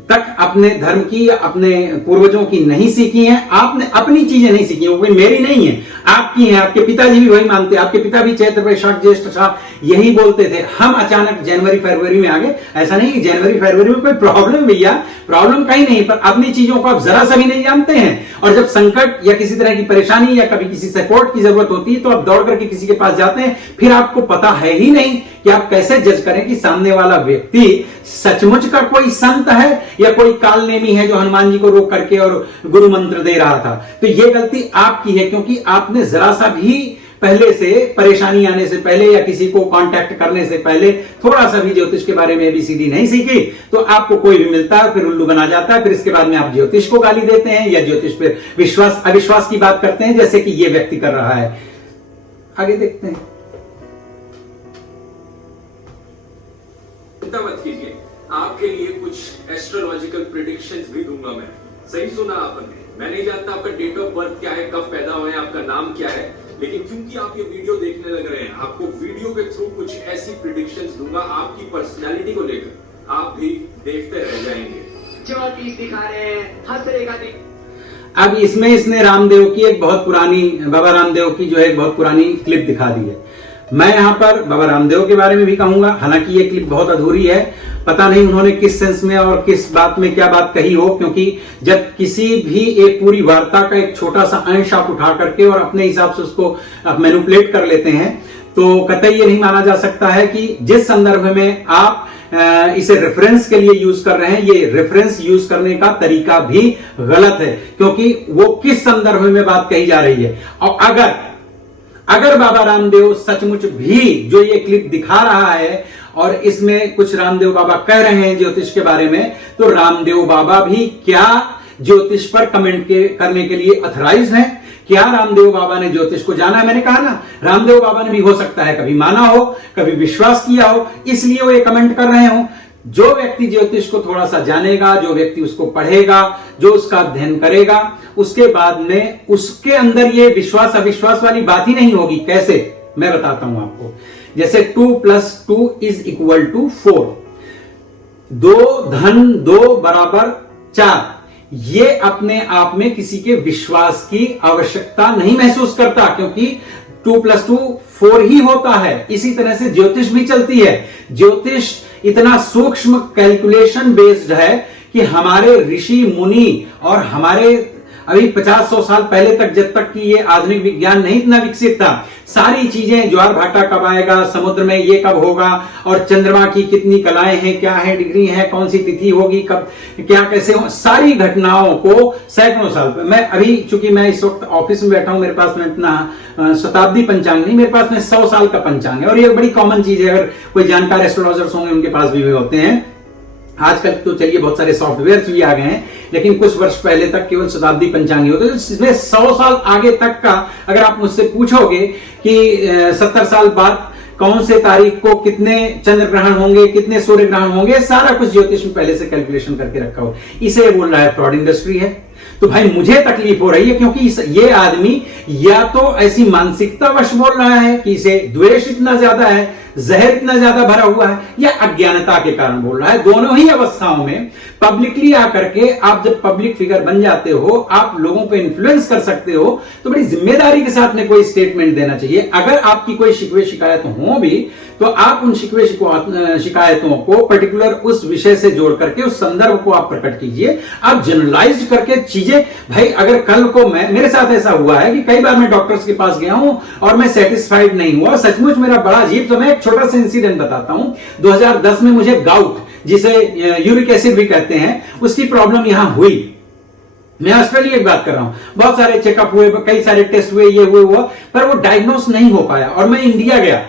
तक अपने धर्म की, अपने पूर्वजों की नहीं सीखी हैं। आपने अपनी चीजें नहीं सीखी, वो कोई मेरी नहीं है, आपकी है। आपके पिताजी भी वही मानते, आपके पिता भी चैत्र वैशाख ज्येष्ठ आषाढ़ यही बोलते थे। हम अचानक जनवरी फरवरी में आ गए। ऐसा नहीं कि जनवरी फरवरी में कोई प्रॉब्लम, भैया प्रॉब्लम कहीं नहीं, पर अपनी चीजों को आप जरा सा भी नहीं जानते हैं। और जब संकट या किसी तरह की परेशानी या कभी किसी सपोर्ट की जरूरत होती है तो आप दौड़ करके किसी के पास जाते हैं, फिर आपको पता है ही नहीं कि आप कैसे जज करें कि सामने वाला व्यक्ति सचमुच का कोई संत है या कोई कालनेमी है जो हनुमान जी को रोक करके और गुरु मंत्र दे रहा था। तो ये गलती आपकी है क्योंकि आपने जरा सा भी पहले से परेशानी आने से पहले या किसी को कांटेक्ट करने से पहले थोड़ा सा भी ज्योतिष के बारे में एबीसीडी नहीं सीखी, तो आपको कोई भी मिलता है फिर उल्लू बना जाता है। फिर इसके बाद में आप ज्योतिष को गाली देते हैं या ज्योतिष पर विश्वास अविश्वास की बात करते हैं, जैसे कि ये व्यक्ति कर रहा है। आगे देखते हैं। चिंता मत कीजिए, आपके लिए कुछ एस्ट्रोलॉजिकल प्रिडिक्शंस भी दूंगा मैं। सही सुना आपने। मैं नहीं जानता आपका डेट ऑफ बर्थ क्या है, कब पैदा हुए, आपका नाम क्या है, लेकिन क्योंकि आप ये वीडियो देखने लग रहे हैं, आपको वीडियो के थ्रू कुछ ऐसी प्रिडिक्शंस दूंगा आपकी पर्सनालिटी को लेकर, आप भी देखते रह जाएंगे। 34 दिखा रहे हैं, हंस रेखा अब इसमें इसने रामदेव की एक बहुत पुरानी, बाबा रामदेव की जो है एक बहुत पुरानी क्लिप दिखा दी है। मैं यहाँ पर बाबा रामदेव के बारे में भी कहूंगा, हालांकि ये क्लिप बहुत अधूरी है, पता नहीं उन्होंने किस सेंस में और किस बात में क्या बात कही हो, क्योंकि जब किसी भी एक पूरी वार्ता का एक छोटा सा अंश आप उठा करके और अपने हिसाब से उसको आप मैनिपुलेट कर लेते हैं, तो कतई ये नहीं माना जा सकता है कि जिस संदर्भ में आप इसे रेफरेंस के लिए यूज कर रहे हैं, ये रेफरेंस यूज करने का तरीका भी गलत है, क्योंकि वो किस संदर्भ में बात कही जा रही है। और अगर बाबा रामदेव सचमुच भी जो ये क्लिप दिखा रहा है और इसमें कुछ रामदेव बाबा कह रहे हैं ज्योतिष के बारे में, तो रामदेव बाबा भी क्या ज्योतिष पर कमेंट करने के लिए अथराइज हैं? क्या रामदेव बाबा ने ज्योतिष को जाना है? मैंने कहा ना, रामदेव बाबा ने भी हो सकता है कभी माना हो, कभी विश्वास किया हो, इसलिए वो ये कमेंट कर रहे हो। जो व्यक्ति ज्योतिष को थोड़ा सा जानेगा, जो व्यक्ति उसको पढ़ेगा, जो उसका अध्ययन करेगा, उसके बाद में उसके अंदर ये विश्वास अविश्वास वाली बात ही नहीं होगी। कैसे, मैं बताता हूं आपको। जैसे 2 + 2 = 4, 2 धन 2 बराबर 4, ये अपने आप में किसी के विश्वास की आवश्यकता नहीं महसूस करता, क्योंकि 2 + 2 4 ही होता है। इसी तरह से ज्योतिष भी चलती है। ज्योतिष इतना सूक्ष्म कैलकुलेशन बेस्ड है कि हमारे ऋषि मुनि और हमारे अभी 50-100 साल पहले तक, जब तक कि ये आधुनिक विज्ञान नहीं इतना विकसित था, सारी चीजें, ज्वार भाटा कब आएगा, समुद्र में ये कब होगा, और चंद्रमा की कितनी कलाएं हैं, क्या है डिग्री है, कौन सी तिथि होगी, कब क्या कैसे हो, सारी घटनाओं को सैकड़ों साल पर, मैं अभी चूंकि मैं इस वक्त ऑफिस में बैठा हूं, मेरे पास में इतना शताब्दी पंचांग नहीं, मेरे पास में 100 साल का पंचांग है, और ये बड़ी कॉमन चीज है। अगर कोई जानकार एस्ट्रोलॉजर्स होंगे उनके पास भी होते हैं। आजकल तो चलिए बहुत सारे सॉफ्टवेयर भी आ गए हैं, लेकिन कुछ वर्ष पहले तक केवल शताब्दी पंचांग होते थे। इसमें 100 साल आगे तक का अगर आप मुझसे पूछोगे कि 70 साल बाद कौन से तारीख को कितने चंद्र ग्रहण होंगे, कितने सूर्य ग्रहण होंगे, सारा कुछ ज्योतिष में पहले से कैलकुलेशन करके रखा हो। इसे बोल रहा है फ्रॉड इंडस्ट्री है। तो भाई मुझे तकलीफ हो रही है, क्योंकि ये आदमी या तो ऐसी मानसिकता वश बोल रहा है कि इसे द्वेष इतना ज्यादा है, जहर इतना ज्यादा भरा हुआ है, या अज्ञानता के कारण बोल रहा है। दोनों ही अवस्थाओं में पब्लिकली आकर के आप जब पब्लिक फिगर बन जाते हो, आप लोगों को इन्फ्लुएंस कर सकते हो, तो बड़ी जिम्मेदारी के साथ में कोई स्टेटमेंट देना चाहिए। अगर आपकी कोई शिकवे शिकायत हो भी, तो आप उन शिकवे शिकायतों को पर्टिकुलर उस विषय से जोड़ करके उस संदर्भ को आप प्रकट कीजिए। आप जनरलाइज करके चीजें, भाई अगर कल को मेरे साथ ऐसा हुआ है कि कई बार मैं डॉक्टर्स के पास गया हूं और मैं सेटिस्फाइड नहीं हुआ, सचमुच मेरा बड़ा अजीब। तो मैं एक छोटा सा इंसिडेंट बताता हूं। 2010 में मुझे गाउट, जिसे यूरिक एसिड भी कहते हैं, उसकी प्रॉब्लम यहां हुई। मैं ऑस्ट्रेलिया की बात कर रहा हूं। बहुत सारे चेकअप हुए, कई सारे टेस्ट हुए, ये हुआ, पर वो डायग्नोस नहीं हो पाया। और मैं इंडिया गया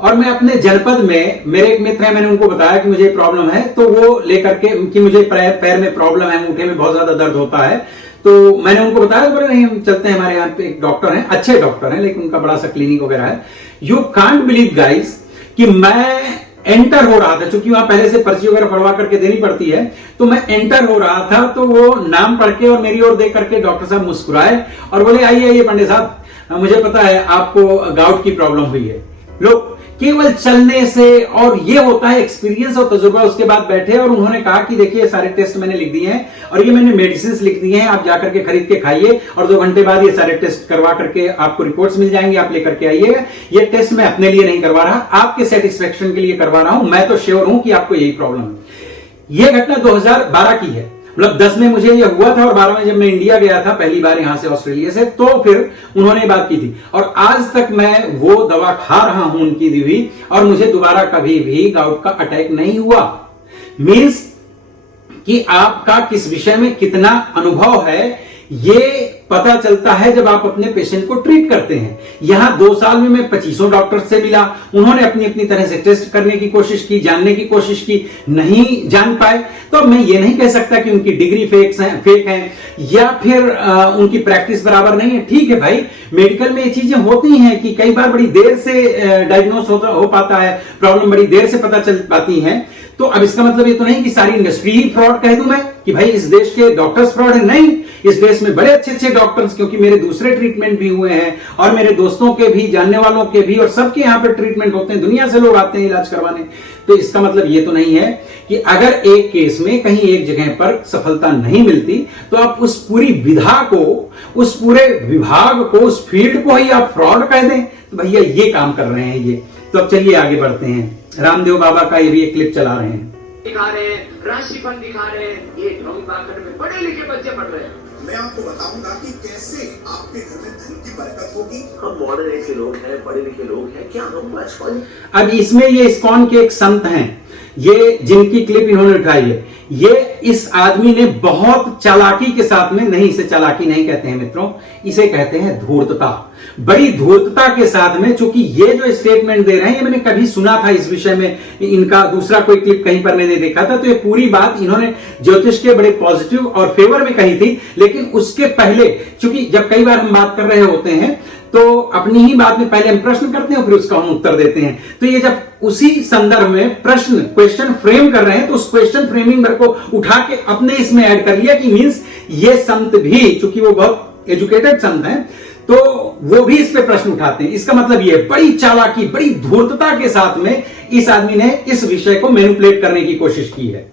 और मैं अपने जनपद में, मेरे एक मित्र हैं, मैंने उनको बताया कि मुझे प्रॉब्लम है, तो वो लेकर के कि मुझे पैर में प्रॉब्लम है, अंगूठे में बहुत ज्यादा दर्द होता है, तो मैंने उनको बताया, बोले नहीं हम चलते हैं, हमारे यहाँ पे एक डॉक्टर हैं, अच्छे डॉक्टर हैं, लेकिन उनका बड़ा सा क्लिनिक वगैरह है। यू कांट बिलीव गाइस कि मैं एंटर हो रहा था, क्योंकि वहां पहले से पर्ची वगैरह पढ़वा करके देनी पड़ती है, तो मैं एंटर हो रहा था, तो वो नाम पढ़ के और मेरी ओर देख करके डॉक्टर साहब मुस्कुराए और बोले आइए पंडित साहब, मुझे पता है आपको गाउट की प्रॉब्लम हुई है। लोग केवल चलने से, और ये होता है एक्सपीरियंस और तजुर्बा। उसके बाद बैठे और उन्होंने कहा कि देखिए सारे टेस्ट मैंने लिख दिए हैं और ये मैंने मेडिसिन लिख दिए हैं, आप जाकर के खरीद के खाइए और 2 घंटे बाद ये सारे टेस्ट करवा करके आपको रिपोर्ट्स मिल जाएंगे, आप लेकर के आइएगा। ये टेस्ट मैं अपने लिए नहीं करवा रहा, आपके सेटिस्फेक्शन के लिए करवा रहा हूं। मैं तो श्योर हूं कि आपको यही प्रॉब्लम है। ये घटना 2012 की है, मतलब 10 में मुझे ये हुआ था और 12 में जब मैं इंडिया गया था पहली बार यहां से ऑस्ट्रेलिया से, तो फिर उन्होंने बात की थी। और आज तक मैं वो दवा खा रहा हूं उनकी दी हुई, और मुझे दोबारा कभी भी गाउट का अटैक नहीं हुआ। मीन्स कि आपका किस विषय में कितना अनुभव है, ये पता चलता है जब आप अपने पेशेंट को ट्रीट करते हैं। यहां 2 साल में मैं 25 डॉक्टर से मिला, उन्होंने अपनी अपनी तरह से टेस्ट करने की कोशिश की, जानने की कोशिश की, नहीं जान पाए। तो मैं ये नहीं कह सकता कि उनकी डिग्री फेक है या फिर उनकी प्रैक्टिस बराबर नहीं है। ठीक है भाई, मेडिकल में ये चीजें होती हैं कि कई बार बड़ी देर से डायग्नोस हो पाता है, प्रॉब्लम बड़ी देर से पता चल पाती है। तो अब इसका मतलब ये तो नहीं कि सारी इंडस्ट्री ही फ्रॉड कह दूं मैं कि भाई इस देश के डॉक्टर्स फ्रॉड है। नहीं, इस देश में बड़े अच्छे अच्छे डॉक्टर्स, क्योंकि मेरे दूसरे ट्रीटमेंट भी हुए हैं और मेरे दोस्तों के भी, जानने वालों के भी, और सबके यहाँ पर ट्रीटमेंट होते हैं, दुनिया से लोग आते हैं इलाज करवाने। तो इसका मतलब ये तो नहीं है कि अगर एक केस में कहीं एक जगह पर सफलता नहीं मिलती तो आप उस पूरी विधा को, उस पूरे विभाग को, उस फील्ड को ही आप फ्रॉड कह दें। तो भैया ये काम कर रहे हैं ये। तो अब चलिए आगे बढ़ते हैं। रामदेव बाबा का ये भी एक क्लिप चला रहे हैं। दिखा रहे हैं, राशिफल दिखा रहे हैं, ये ड्रॉइंग बाकर में पढ़े लिखे बच्चे पढ़ रहे हैं। मैं आपको बताऊंगा कि कैसे आपके घर में धन की बरकत होगी। हम मॉडर्न एज के लोग हैं, पढ़े लिखे लोग हैं, क्या हम बचपन। अब इसमें ये इस्कॉन के एक संत हैं, ये जिनकी क्लिप इन्होंने उठाई है, ये इस आदमी ने बहुत चालाकी के साथ में, नहीं इसे चालाकी नहीं कहते हैं मित्रों, इसे कहते हैं धूर्तता। बड़ी धूर्तता के साथ में, चूंकि ये जो स्टेटमेंट दे रहे हैं ये मैंने कभी सुना था इस विषय में, इनका दूसरा कोई क्लिप कहीं पर मैंने देखा था। तो ये पूरी बात इन्होंने ज्योतिष के बड़े पॉजिटिव और फेवर में कही थी। लेकिन उसके पहले, चूंकि जब कई बार हम बात कर रहे होते हैं तो अपनी ही बात में पहले हम प्रश्न करते हैं, फिर उसका हम उत्तर देते हैं। तो ये जब उसी संदर्भ में प्रश्न, क्वेश्चन फ्रेम कर रहे हैं, तो उस क्वेश्चन फ्रेमिंग को उठा के अपने इसमें ऐड कर लिया कि मींस ये संत भी, चूंकि वो बहुत एजुकेटेड संत हैं, तो वो भी इस पे प्रश्न उठाते हैं। इसका मतलब ये बड़ी चालाकी, बड़ी धूर्तता के साथ में इस आदमी ने इस विषय को मैनिपुलेट करने की कोशिश की है।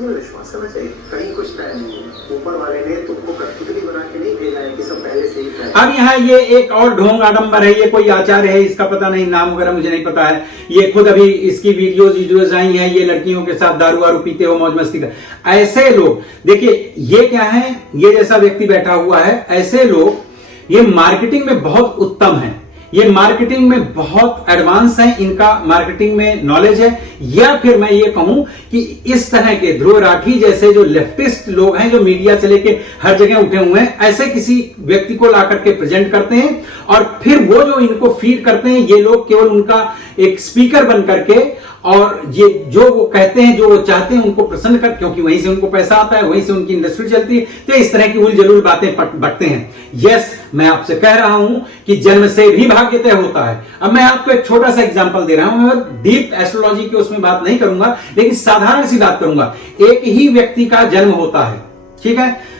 विश्वास करना चाहिए, कहीं कुछ तय नहीं है। ऊपर वाले ने तुमको कठपुतली बना के नहीं भेजा है कि सब पहले से ही तय। अब यहाँ ये एक और ढोंग आडंबर है, ये कोई आचार्य है, इसका पता नहीं, नाम वगैरह मुझे नहीं पता है। ये खुद अभी इसकी वीडियोज आई हैं, ये लड़कियों के साथ दारू वारू पीते हो, मौज मस्ती कर। ऐसे लोग, देखिए ये क्या है, ये जैसा व्यक्ति बैठा हुआ है, ऐसे लोग ये मार्केटिंग में बहुत उत्तम है, ये मार्केटिंग में बहुत एडवांस है, इनका मार्केटिंग में नॉलेज है। या फिर मैं ये कहूं कि इस तरह के ध्रुव राठी जैसे जो लेफ्टिस्ट लोग हैं, जो मीडिया से लेके हर जगह उठे हुए हैं, ऐसे किसी व्यक्ति को ला करके प्रेजेंट करते हैं और फिर वो जो इनको फीड करते हैं, ये लोग केवल उनका एक स्पीकर बन करके, और ये जो वो कहते हैं, जो वो चाहते हैं, उनको प्रसन्न कर, क्योंकि वहीं से उनको पैसा आता है, वहीं से उनकी इंडस्ट्री चलती है। तो इस तरह की उल जलूल बातें बकते हैं। यस, मैं आपसे कह रहा हूं कि जन्म से भी भाग्य तय होता है। अब मैं आपको एक छोटा सा एग्जांपल दे रहा हूं, मैं डीप एस्ट्रोलॉजी की उसमें बात नहीं करूंगा, लेकिन साधारण सी बात करूंगा। एक ही व्यक्ति का जन्म होता है, ठीक है,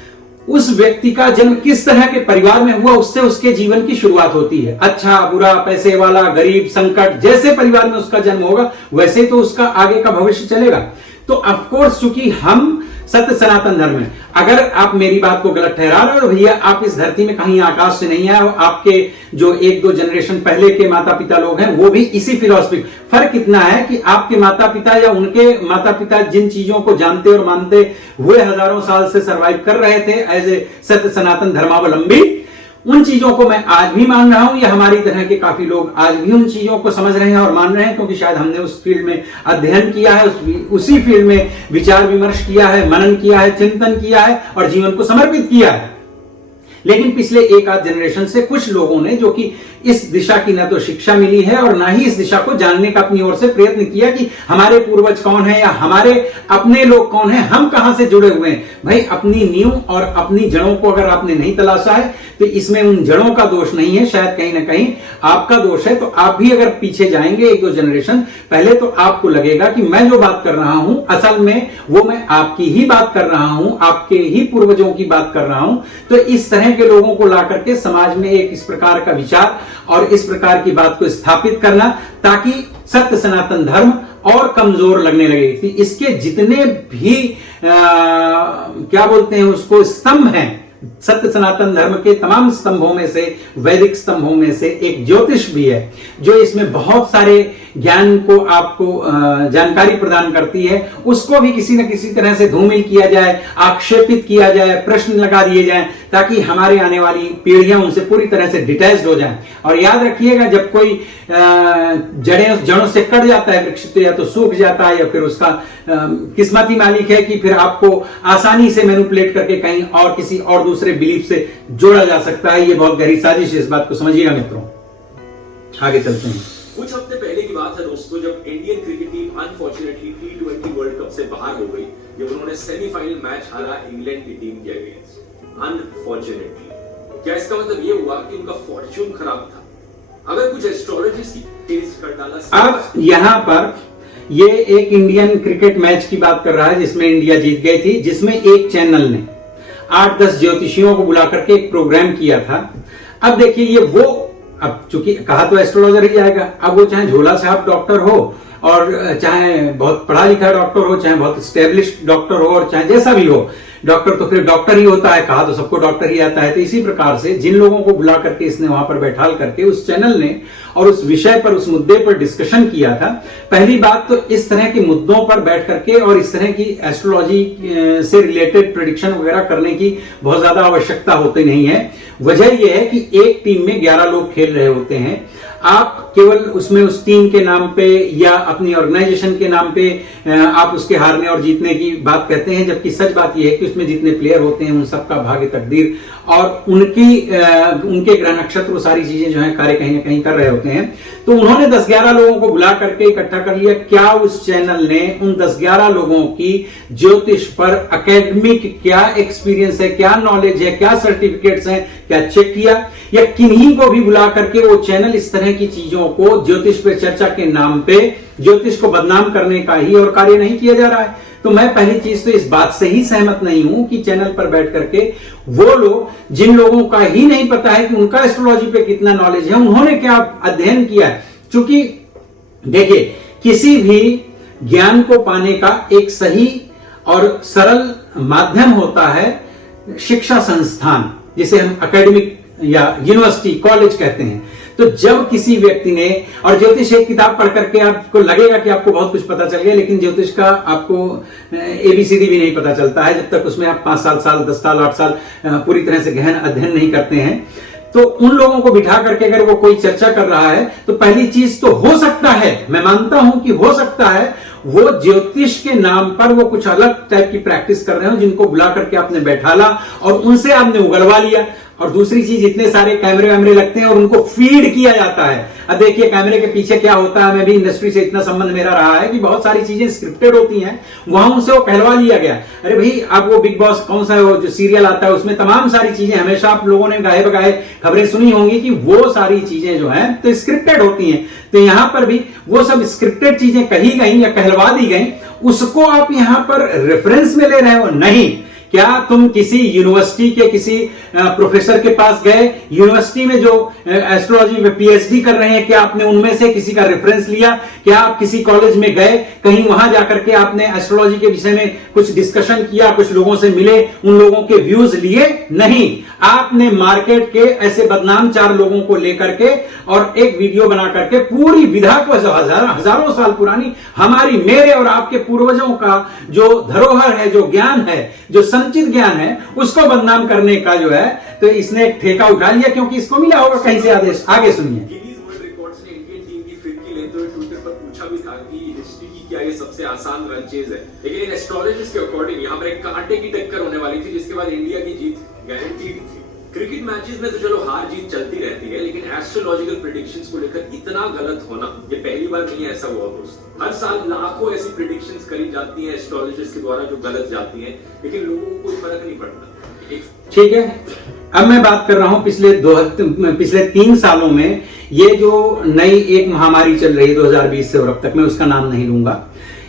उस व्यक्ति का जन्म किस तरह के परिवार में हुआ, उससे उसके जीवन की शुरुआत होती है। अच्छा बुरा, पैसे वाला, गरीब, संकट, जैसे परिवार में उसका जन्म होगा वैसे तो उसका आगे का भविष्य चलेगा। तो ऑफ कोर्स, चूंकि हम सत्य सनातन धर्म में, अगर आप मेरी बात को गलत ठहरा रहे हो, भैया आप इस धरती में कहीं आकाश से नहीं आए, आपके जो एक दो जनरेशन पहले के माता पिता लोग हैं वो भी इसी फिलॉसफी। फर्क इतना है कि आपके माता पिता या उनके माता पिता जिन चीजों को जानते और मानते हुए हजारों साल से सरवाइव कर रहे थे एज ए सत्य सनातन धर्मावलंबी, उन चीजों को मैं आज भी मान रहा हूं, या हमारी तरह के काफी लोग आज भी उन चीजों को समझ रहे हैं और मान रहे हैं, क्योंकि शायद हमने उस फील्ड में अध्ययन किया है, उसी फील्ड में विचार विमर्श किया है, मनन किया है, चिंतन किया है और जीवन को समर्पित किया है। लेकिन पिछले एक आध जनरेशन से कुछ लोगों ने, जो कि इस दिशा की न तो शिक्षा मिली है और ना ही इस दिशा को जानने का अपनी ओर से प्रयत्न किया कि हमारे पूर्वज कौन है या हमारे अपने लोग कौन है, हम कहां से जुड़े हुए हैं। भाई अपनी नींव और अपनी जड़ों को अगर आपने नहीं तलाशा है तो इसमें उन जड़ों का दोष नहीं है, शायद कहीं ना कहीं आपका दोष है। तो आप भी अगर पीछे जाएंगे एक दो जनरेशन पहले, तो आपको लगेगा कि मैं जो बात कर रहा हूं असल में वो मैं आपकी ही बात कर रहा हूं, आपके ही पूर्वजों की बात कर रहा हूं। तो इस तरह के लोगों को ला करके समाज में एक इस प्रकार का विचार और इस प्रकार की बात को स्थापित करना, ताकि सत्य सनातन धर्म और कमजोर लगने लगे। इसके जितने भी क्या बोलते हैं उसको, स्तंभ हैं, सत्य सनातन धर्म के तमाम स्तंभों में से, वैदिक स्तंभों में से एक ज्योतिष भी है, जो इसमें बहुत सारे ज्ञान को आपको जानकारी प्रदान करती है। उसको भी किसी न किसी तरह से धूमिल किया जाए, आक्षेपित किया जाए, प्रश्न लगा दिए जाए, ताकि हमारे आने वाली पीढ़ियां उनसे पूरी तरह से डिटैच्ड हो जाएं। और याद रखिएगा, जब कोई जड़ों से कट जाता है वृक्ष, तो या तो सूख जाता है या फिर उसका किस्मत ही मालिक है कि फिर आपको आसानी से मैनिपुलेट करके कहीं और किसी और दूसरे बिलीफ से जोड़ा जा सकता है। ये बहुत गहरी साजिश है, इस बात को समझिएगा मित्रों। आगे चलते हैं। कुछ हफ्ते पहले की बात है दोस्तों, जब Indian cricket team unfortunately T20 world cup से बाहर हो गई, जब उन्होंने सेमीफाइनल मैच हारा इंग्लैंड की टीम के अगेंस्ट, अनफॉर्चुनेटली। क्या इसका मतलब ये हुआ कि उनका फॉर्च्यून खराब था? अगर कुछ एस्ट्रोलॉजिस्ट चेंज कर डाला। अब यहां पर ये एक इंडियन क्रिकेट मैच की बात कर रहा है जिसमें इंडिया जीत गई थी, जिसमें एक चैनल ने 8-10 ज्योतिषियों को बुला करके एक प्रोग्राम किया था। अब देखिए ये वो, अब चूंकि कहा तो एस्ट्रोलॉजर ही आएगा, अब वो चाहे झोला छाप डॉक्टर हो और चाहे बहुत पढ़ा लिखा डॉक्टर हो, चाहे बहुत स्टेब्लिश्ड डॉक्टर हो और चाहे जैसा भी हो, डॉक्टर तो फिर डॉक्टर ही होता है, कहा तो सबको डॉक्टर ही आता है। तो इसी प्रकार से जिन लोगों को बुला करके इसने वहां पर बैठाल करके उस चैनल ने और उस विषय पर, उस मुद्दे पर डिस्कशन किया था। पहली बात तो इस तरह के मुद्दों पर बैठ करके और इस तरह की एस्ट्रोलॉजी से रिलेटेड प्रेडिक्शन वगैरह करने की बहुत ज्यादा आवश्यकता होती नहीं है। वजह यह है कि एक टीम में 11 लोग खेल रहे होते हैं, आप केवल उसमें उस टीम के नाम पे या अपनी ऑर्गेनाइजेशन के नाम पे आप उसके हारने और जीतने की बात कहते हैं, जबकि सच बात यह है कि उसमें जितने प्लेयर होते हैं उन सबका भाग्य, तकदीर और उनके ग्रह नक्षत्र, वो सारी चीजें जो है कार्य कहीं ना कहीं कर रहे होते हैं। तो उन्होंने 10-11 लोगों को बुला करके इकट्ठा कर लिया। क्या उस चैनल ने उन 10-11 लोगों की ज्योतिष पर एकेडमिक क्या एक्सपीरियंस है, क्या नॉलेज है, क्या सर्टिफिकेट्स हैं, क्या चेक किया, या किन्हीं को भी बुला करके वो चैनल इस तरह की चीजों को ज्योतिष पे चर्चा के नाम पे ज्योतिष को बदनाम करने का ही और कार्य नहीं किया जा रहा है? तो मैं पहली चीज तो इस बात से ही सहमत नहीं हूं कि चैनल पर बैठ करके वो लोग जिन लोगों का ही नहीं पता है कि उनका एस्ट्रोलॉजी पे कितना नॉलेज है, उन्होंने क्या अध्ययन किया है। क्योंकि देखिए, किसी भी ज्ञान को पाने का एक सही और सरल माध्यम होता है शिक्षा संस्थान, जिसे हम एकेडमिक या यूनिवर्सिटी, कॉलेज कहते हैं। तो जब किसी व्यक्ति ने, और ज्योतिष एक किताब पढ़ करके आपको लगेगा कि आपको बहुत कुछ पता चल गया, लेकिन ज्योतिष का आपको ABCD भी नहीं पता चलता है जब तक उसमें आप 5 साल 10 साल 8 साल पूरी तरह से गहन अध्ययन नहीं करते हैं। तो उन लोगों को बिठा करके अगर वो कोई चर्चा कर रहा है तो पहली चीज तो हो सकता है, मैं मानता हूं कि हो सकता है वो ज्योतिष के नाम पर वो कुछ अलग टाइप की प्रैक्टिस कर रहे हो, जिनको बुला करके आपने बैठाला और उनसे आपने उगलवा लिया। और दूसरी चीज, इतने सारे कैमरे वैमरे लगते हैं और उनको फीड किया जाता है। अब देखिए कैमरे के पीछे क्या होता है, मैं भी इंडस्ट्री से इतना संबंध मेरा रहा है कि बहुत सारी चीजें स्क्रिप्टेड होती हैं, वहां उनसे वो कहलवा लिया गया। अरे भाई, आप वो बिग बॉस कौन सा है, वो जो सीरियल आता है, उसमें तमाम सारी चीजें हमेशा आप लोगों ने गाए बगाए खबरें सुनी होंगी कि वो सारी चीजें जो है तो स्क्रिप्टेड होती हैं। तो यहां पर भी वो सब स्क्रिप्टेड चीजें कही गई या कहलवा दी गई, उसको आप यहां पर रेफरेंस में ले रहे हो। नहीं, क्या तुम किसी यूनिवर्सिटी के किसी प्रोफेसर के पास गए, यूनिवर्सिटी में जो एस्ट्रोलॉजी में PhD कर रहे हैं, क्या आपने उनमें से किसी का रेफरेंस लिया? क्या आप किसी कॉलेज में गए, कहीं वहां जाकर के आपने एस्ट्रोलॉजी के विषय में कुछ डिस्कशन किया, कुछ लोगों से मिले, उन लोगों के व्यूज लिए? नहीं, आपने मार्केट के ऐसे बदनाम 4 लोगों को लेकर के और एक वीडियो बना करके पूरी विधा को, हजारों साल पुरानी हमारी, मेरे और आपके पूर्वजों का जो धरोहर है, जो ज्ञान है, जो संचित ज्ञान है, उसको बदनाम करने का जो है तो इसने एक ठेका उठा लिया, क्योंकि इसको मिला होगा कहीं से आदेश। आगे सुनिए। गिनीज वर्ल्ड रिकॉर्ड्स ने इंडियन टीम की फिरकी लेते हुए ट्विटर पर पूछा भी था कि हिस्ट्री की क्या ये सबसे आसान रन चेज है, लेकिन इन एस्ट्रोलॉजिस्ट के अकॉर्डिंग यहाँ पर एक कांटे की टक्कर होने वाली थी, जिसके बाद इंडिया की जीत गारंटीड थी। क्रिकेट मैचेस में तो चलो हार जीत चलती रहती है, लेकिन एस्ट्रोलॉजिकल प्रेडिक्शंस को लेकर इतना गलत होना ये पहली बार नहीं ऐसा हुआ दोस्त। हर साल लाखों ऐसी प्रेडिक्शंस करी जाती हैं एस्ट्रोलॉजिस्ट के द्वारा जो गलत जाती हैं, लेकिन लोगों को कोई फर्क नहीं पड़ता। ठीक है, अब मैं बात कर रहा हूं पिछले 3 सालों में ये जो नई एक महामारी चल रही है 2020 से और अब तक, मैं उसका नाम नहीं लूंगा।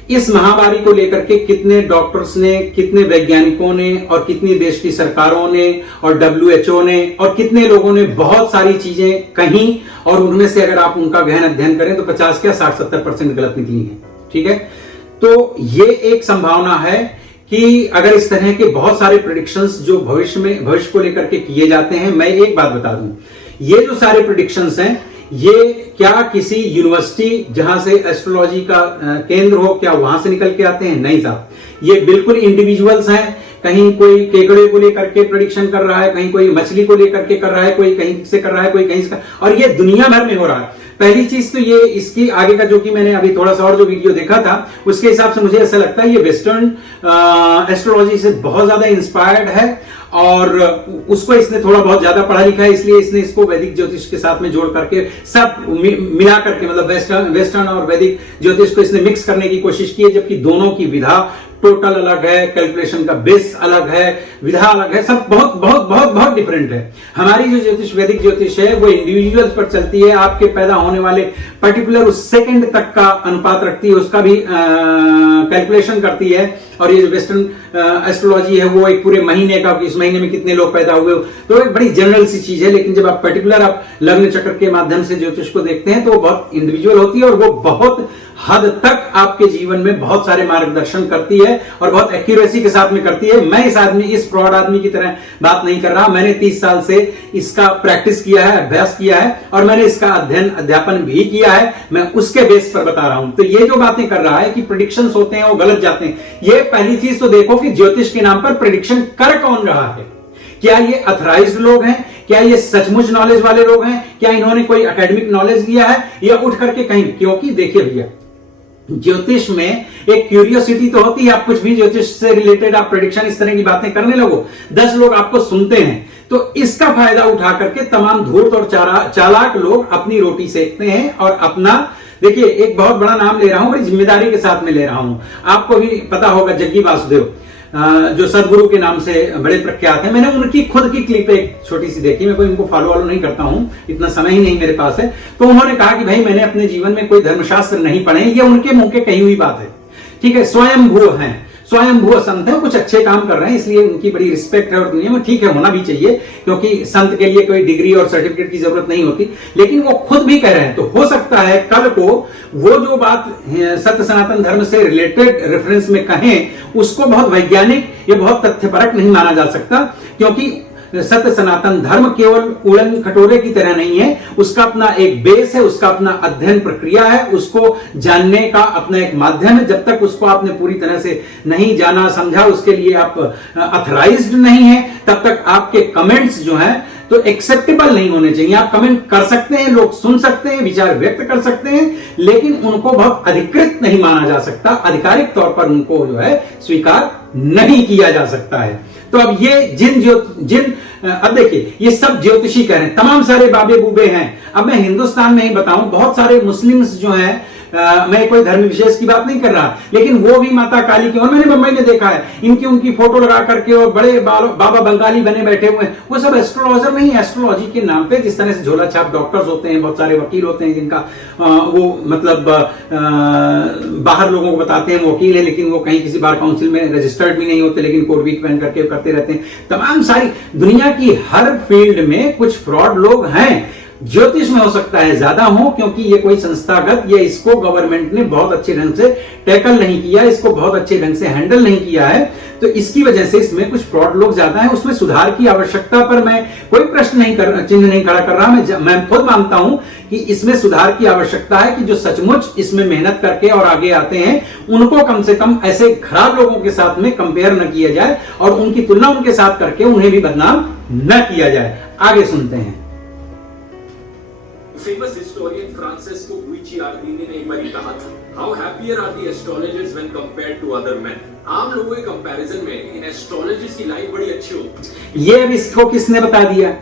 इस महामारी को लेकर के कितने डॉक्टर्स ने, कितने वैज्ञानिकों ने और कितनी देश की सरकारों ने और WHO ने और कितने लोगों ने बहुत सारी चीजें कही, और उनमें से अगर आप उनका गहन अध्ययन करें तो 50 क्या 60-70% गलत निकली है। ठीक है, तो ये एक संभावना है कि अगर इस तरह के बहुत सारे प्रेडिक्शंस जो भविष्य को लेकर के किए जाते हैं, मैं एक बात बता दूं, ये जो सारे प्रेडिक्शंस हैं, ये क्या किसी यूनिवर्सिटी जहां से एस्ट्रोलॉजी का केंद्र हो, क्या वहां से निकल के आते हैं? नहीं साहब, ये बिल्कुल इंडिविजुअल्स हैं। कहीं कोई केकड़े को लेकर के प्रेडिक्शन कर रहा है, कहीं कोई मछली को लेकर के कर रहा है, कोई कहीं से कर रहा है, कोई कहीं से, और ये दुनिया भर में हो रहा है। पहली चीज तो ये, इसकी आगे का जो कि मैंने अभी थोड़ा सा और जो वीडियो देखा था उसके हिसाब से मुझे ऐसा लगता है ये वेस्टर्न एस्ट्रोलॉजी से बहुत ज्यादा इंस्पायर्ड है, और उसको इसने थोड़ा बहुत ज्यादा पढ़ा लिखा है, इसलिए इसने इसको वैदिक ज्योतिष के साथ में जोड़ करके सब मिला करके, मतलब वेस्टर्न और वैदिक ज्योतिष को इसने मिक्स करने की कोशिश की है, जबकि दोनों की विधा टोटल अलग है, कैलकुलेशन का बेस अलग है, विधा अलग है, सब बहुत बहुत बहुत बहुत डिफरेंट है। हमारी जो ज्योतिष, वैदिक ज्योतिष है, वो इंडिविजुअल्स पर चलती है, आपके पैदा होने वाले पर्टिकुलर उस सेकंड तक का अनुपात रखती है, उसका भी कैलकुलेशन करती है। और ये जो वेस्टर्न एस्ट्रोलॉजी है वो एक पूरे महीने का, इस महीने में कितने लोग पैदा हुए, तो एक बड़ी जनरल सी चीज है। लेकिन जब आप पर्टिकुलर आप लग्न चक्र के माध्यम से ज्योतिष को देखते हैं तो वो बहुत इंडिविजुअल होती है और वो बहुत हद तक आपके जीवन में बहुत सारे मार्गदर्शन करती है और बहुत एक्यूरेसी के साथ में करती है। मैं इस फ्रॉड आदमी की तरह बात नहीं कर रहा, मैंने 30 साल से इसका प्रैक्टिस किया है, अभ्यास किया है और मैंने इसका अध्यापन भी किया है। मैं उसके बेस पर बता रहा हूं। तो ये जो बातें कर रहा है कि प्रेडिक्शंस होते हैं वो गलत जाते हैं, ये पहली चीज तो देखो कि ज्योतिष के नाम पर प्रेडिक्शन कर कौन रहा है। क्या ये अथराइज्ड लोग हैं? क्या ये सचमुच नॉलेज वाले लोग हैं? क्या इन्होंने कोई एकेडमिक नॉलेज लिया है या उठ करके कहीं? क्योंकि देखिए भैया, ज्योतिष में एक क्यूरियोसिटी तो होती है। आप कुछ भी ज्योतिष से रिलेटेड आप प्रेडिक्शन इस तरह की बातें करने लगो, 10 लोग आपको सुनते हैं, तो इसका फायदा उठा करके तमाम धूर्त और चालाक लोग अपनी रोटी सेकते हैं और अपना, देखिए एक बहुत बड़ा नाम ले रहा हूं, बड़ी जिम्मेदारी के साथ में ले रहा हूं। आपको भी पता होगा जग्गी वासुदेव, जो सदगुरु के नाम से बड़े प्रख्यात हैं। मैंने उनकी खुद की क्लिप एक छोटी सी देखी, मैं कोई इनको फॉलो नहीं करता हूं, इतना समय ही नहीं मेरे पास है। तो उन्होंने कहा कि भाई मैंने अपने जीवन में कोई धर्मशास्त्र नहीं पढ़े, ये उनके मुंह के कही हुई बात है, ठीक है। स्वयंभू हैं, स्वयंभू संत है, कुछ अच्छे काम कर रहे हैं, इसलिए उनकी बड़ी रिस्पेक्ट है और दुनिया में ठीक है, होना भी चाहिए, क्योंकि संत के लिए कोई डिग्री और सर्टिफिकेट की जरूरत नहीं होती। लेकिन वो खुद भी कह रहे हैं, तो हो सकता है कल को वो जो बात सत्य सनातन धर्म से रिलेटेड रेफरेंस में कहें उसको बहुत वैज्ञानिक या बहुत तथ्यपरक नहीं माना जा सकता, क्योंकि सत्य सनातन धर्म केवल उड़न खटोले की तरह नहीं है, उसका अपना एक बेस है, उसका अपना अध्ययन प्रक्रिया है, उसको जानने का अपना एक माध्यम है। जब तक उसको आपने पूरी तरह से नहीं जाना समझा, उसके लिए आप अथराइज्ड नहीं है, तब तक आपके कमेंट्स जो हैं तो एक्सेप्टेबल नहीं होने चाहिए। आप कमेंट कर सकते हैं, लोग सुन सकते हैं, विचार व्यक्त कर सकते हैं, लेकिन उनको बहुत अधिकृत नहीं माना जा सकता, आधिकारिक तौर पर उनको जो है स्वीकार नहीं किया जा सकता है। तो अब ये अब देखिए, ये सब ज्योतिषी कह रहे हैं, तमाम सारे बाबे बूबे हैं। अब मैं हिंदुस्तान में ही बताऊं, बहुत सारे मुस्लिम्स जो हैं, मैं कोई धर्म विशेष की बात नहीं कर रहा, लेकिन वो भी माता काली की, और मैंने मुंबई में देखा है, उनकी फोटो लगा करके और बड़े बाबा बंगाली बने बैठे हुए हैं। वो सब एस्ट्रोलॉजर नहीं, एस्ट्रोलॉजी के नाम पे जिस तरह से झोला छाप डॉक्टर्स होते हैं, बहुत सारे वकील होते हैं जिनका वो मतलब बाहर लोगों को बताते हैं वकील है, लेकिन वो कहीं किसी बार काउंसिल में रजिस्टर्ड भी नहीं होते, लेकिन कोट वीक पहन करके करते रहते हैं। तमाम सारी दुनिया की हर फील्ड में कुछ फ्रॉड लोग हैं। ज्योतिष में हो सकता है ज्यादा हो, क्योंकि ये कोई संस्थागत या इसको गवर्नमेंट ने बहुत अच्छे ढंग से टैकल नहीं किया, इसको बहुत अच्छे ढंग से हैंडल नहीं किया है, तो इसकी वजह से इसमें कुछ फ्रॉड लोग ज्यादा हैं। उसमें सुधार की आवश्यकता पर मैं कोई प्रश्न चिन्ह नहीं खड़ा कर रहा। मैं खुद मानता हूं कि इसमें सुधार की आवश्यकता है, कि जो सचमुच इसमें मेहनत करके और आगे आते हैं उनको कम से कम ऐसे खराब लोगों के साथ में कंपेयर न किया जाए और उनकी तुलना उनके साथ करके उन्हें भी बदनाम न किया जाए। आगे सुनते हैं। फेमस हिस्टोरियन फ्रांसिस्को गुइचियार्डिनी ने एक बार कहा था, how happier are the astrologers when compared to other men. आम लोगों के कंपैरिजन में इन एस्ट्रोलॉजर्स की लाइफ बड़ी अच्छी होती है। ये अब इसको किसने बता दिया?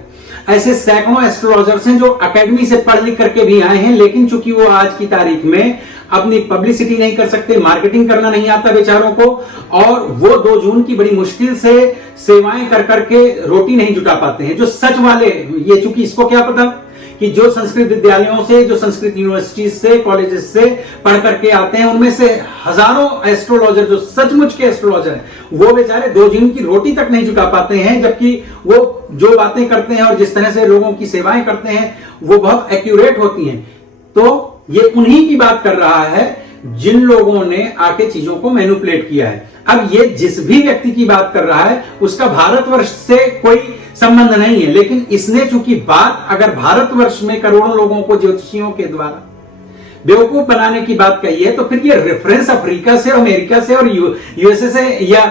ऐसे सैकड़ों एस्ट्रोलॉजर्स हैं जो एकेडमी से पढ़ लिख करके भी आए हैं, लेकिन चूंकि वो आज की तारीख में अपनी पब्लिसिटी नहीं कर सकते, मार्केटिंग करना नहीं आता बेचारों को, और वो 2 जून की बड़ी मुश्किल से सेवाएं कर करके रोटी नहीं जुटा पाते हैं। जो सच वाले, ये चूंकि इसको क्या पता कि जो संस्कृत विद्यालयों से, जो संस्कृत यूनिवर्सिटी से, कॉलेजेस से पढ़ करके आते हैं, उनमें से हजारों एस्ट्रोलॉजर जो सचमुच के एस्ट्रोलॉजर हैं, वो बेचारे 2 दिन की रोटी तक नहीं चुका पाते हैं, जबकि वो जो बातें करते हैं और जिस तरह से लोगों की सेवाएं करते हैं वो बहुत एक्यूरेट होती हैं। तो ये उन्हीं की बात कर रहा है जिन लोगों ने आके चीजों को मैनिपुलेट किया है। अब ये जिस भी व्यक्ति की बात कर रहा है उसका भारतवर्ष से कोई संबंध नहीं है, लेकिन इसने चूंकि बात अगर भारतवर्ष में करोड़ों लोगों को ज्योतिषियों के द्वारा बेवकूफ बनाने की बात कही है, तो फिर ये रेफरेंस अफ्रीका से, अमेरिका से और यूएसए से या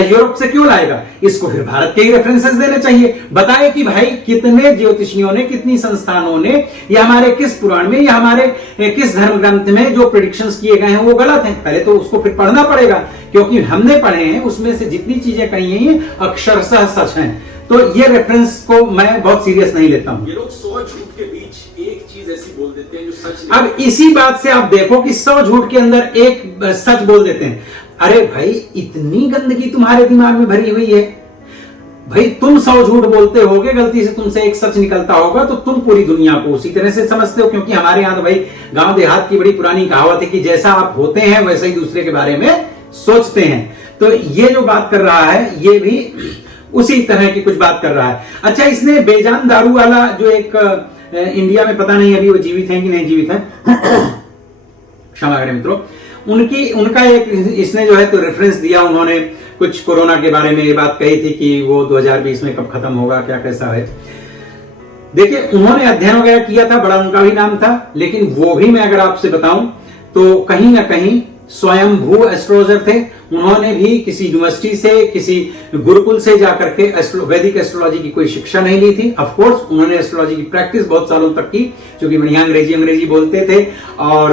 यूरोप से क्यों लाएगा? इसको फिर भारत के ही रेफरेंसेस देने चाहिए। बताए कि भाई कितने ज्योतिषियों ने, कितनी संस्थानों ने, या हमारे किस पुराण में या हमारे किस धर्म ग्रंथ में जो प्रेडिक्शंस किए गए हैं वो गलत हैं। पहले तो उसको फिर पढ़ना पड़ेगा, क्योंकि हमने पढ़े हैं, उसमें से जितनी चीजें कही हैं अक्षरशः सच हैं। तो ये रेफरेंस को मैं बहुत सीरियस नहीं लेता हूं। ये लोग 100 झूठ के बीच एक चीज ऐसी बोल देते हैं जो सच नहीं। अब इसी बात से आप देखो कि 100 झूठ के अंदर एक सच बोल देते हैं। अरे भाई, इतनी गंदगी तुम्हारे दिमाग में भरी हुई है, भाई तुम 100 झूठ बोलते होगे, गलती से तुमसे एक सच निकलता होगा तो तुम पूरी दुनिया को उसी तरह से समझते हो, क्योंकि हमारे यहां तो भाई गांव देहात की बड़ी पुरानी कहावत है कि जैसा आप होते हैं वैसे ही दूसरे के बारे में सोचते हैं। तो ये जो बात कर रहा है ये भी उसी तरह की कुछ बात कर रहा है। अच्छा, इसने बेजान दारू वाला जो एक इंडिया में, पता नहीं अभी वो जीवित है कि नहीं जीवित है, क्षमा करें मित्रों, उनका एक इसने जो है तो रेफरेंस दिया, उन्होंने कुछ कोरोना के बारे में ये बात कही थी कि वो 2020 में कब खत्म होगा, क्या कैसा है। देखिए, उन्होंने अध्ययन वगैरह किया था, बड़ा उनका भी नाम था, लेकिन वो भी मैं अगर आपसे बताऊं तो कहीं ना कहीं स्वयंभू एस्ट्रोलॉजर थे। उन्होंने भी किसी यूनिवर्सिटी से, किसी गुरुकुल से जाकर के वैदिक एस्ट्रोलॉजी की कोई शिक्षा नहीं ली थी। ऑफ कोर्स उन्होंने एस्ट्रोलॉजी की प्रैक्टिस बहुत सालों तक की, क्योंकि बढ़िया अंग्रेजी बोलते थे और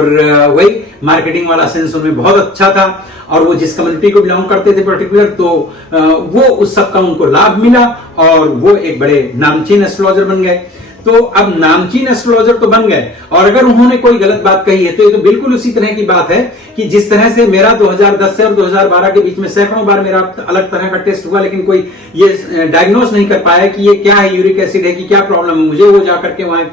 वही मार्केटिंग वाला सेंस उनमें बहुत अच्छा था, और वो जिस कम्युनिटी को बिलोंग करते थे पर्टिकुलर, तो वो उस सब का उनको लाभ मिला और वो एक बड़े नामचीन एस्ट्रोलॉजर बन गए। तो अब नामचीन एस्ट्रोलॉजर तो बन गए, और अगर उन्होंने कोई गलत बात कही है तो ये तो बिल्कुल उसी तरह की बात है कि जिस तरह से मेरा 2010 से और 2012 के बीच में सैकड़ों बार मेरा अलग तरह का टेस्ट हुआ, लेकिन कोई ये डायग्नोस नहीं कर पाया कि ये क्या है, यूरिक एसिड है कि क्या प्रॉब्लम है मुझे, वो जाकर के वहां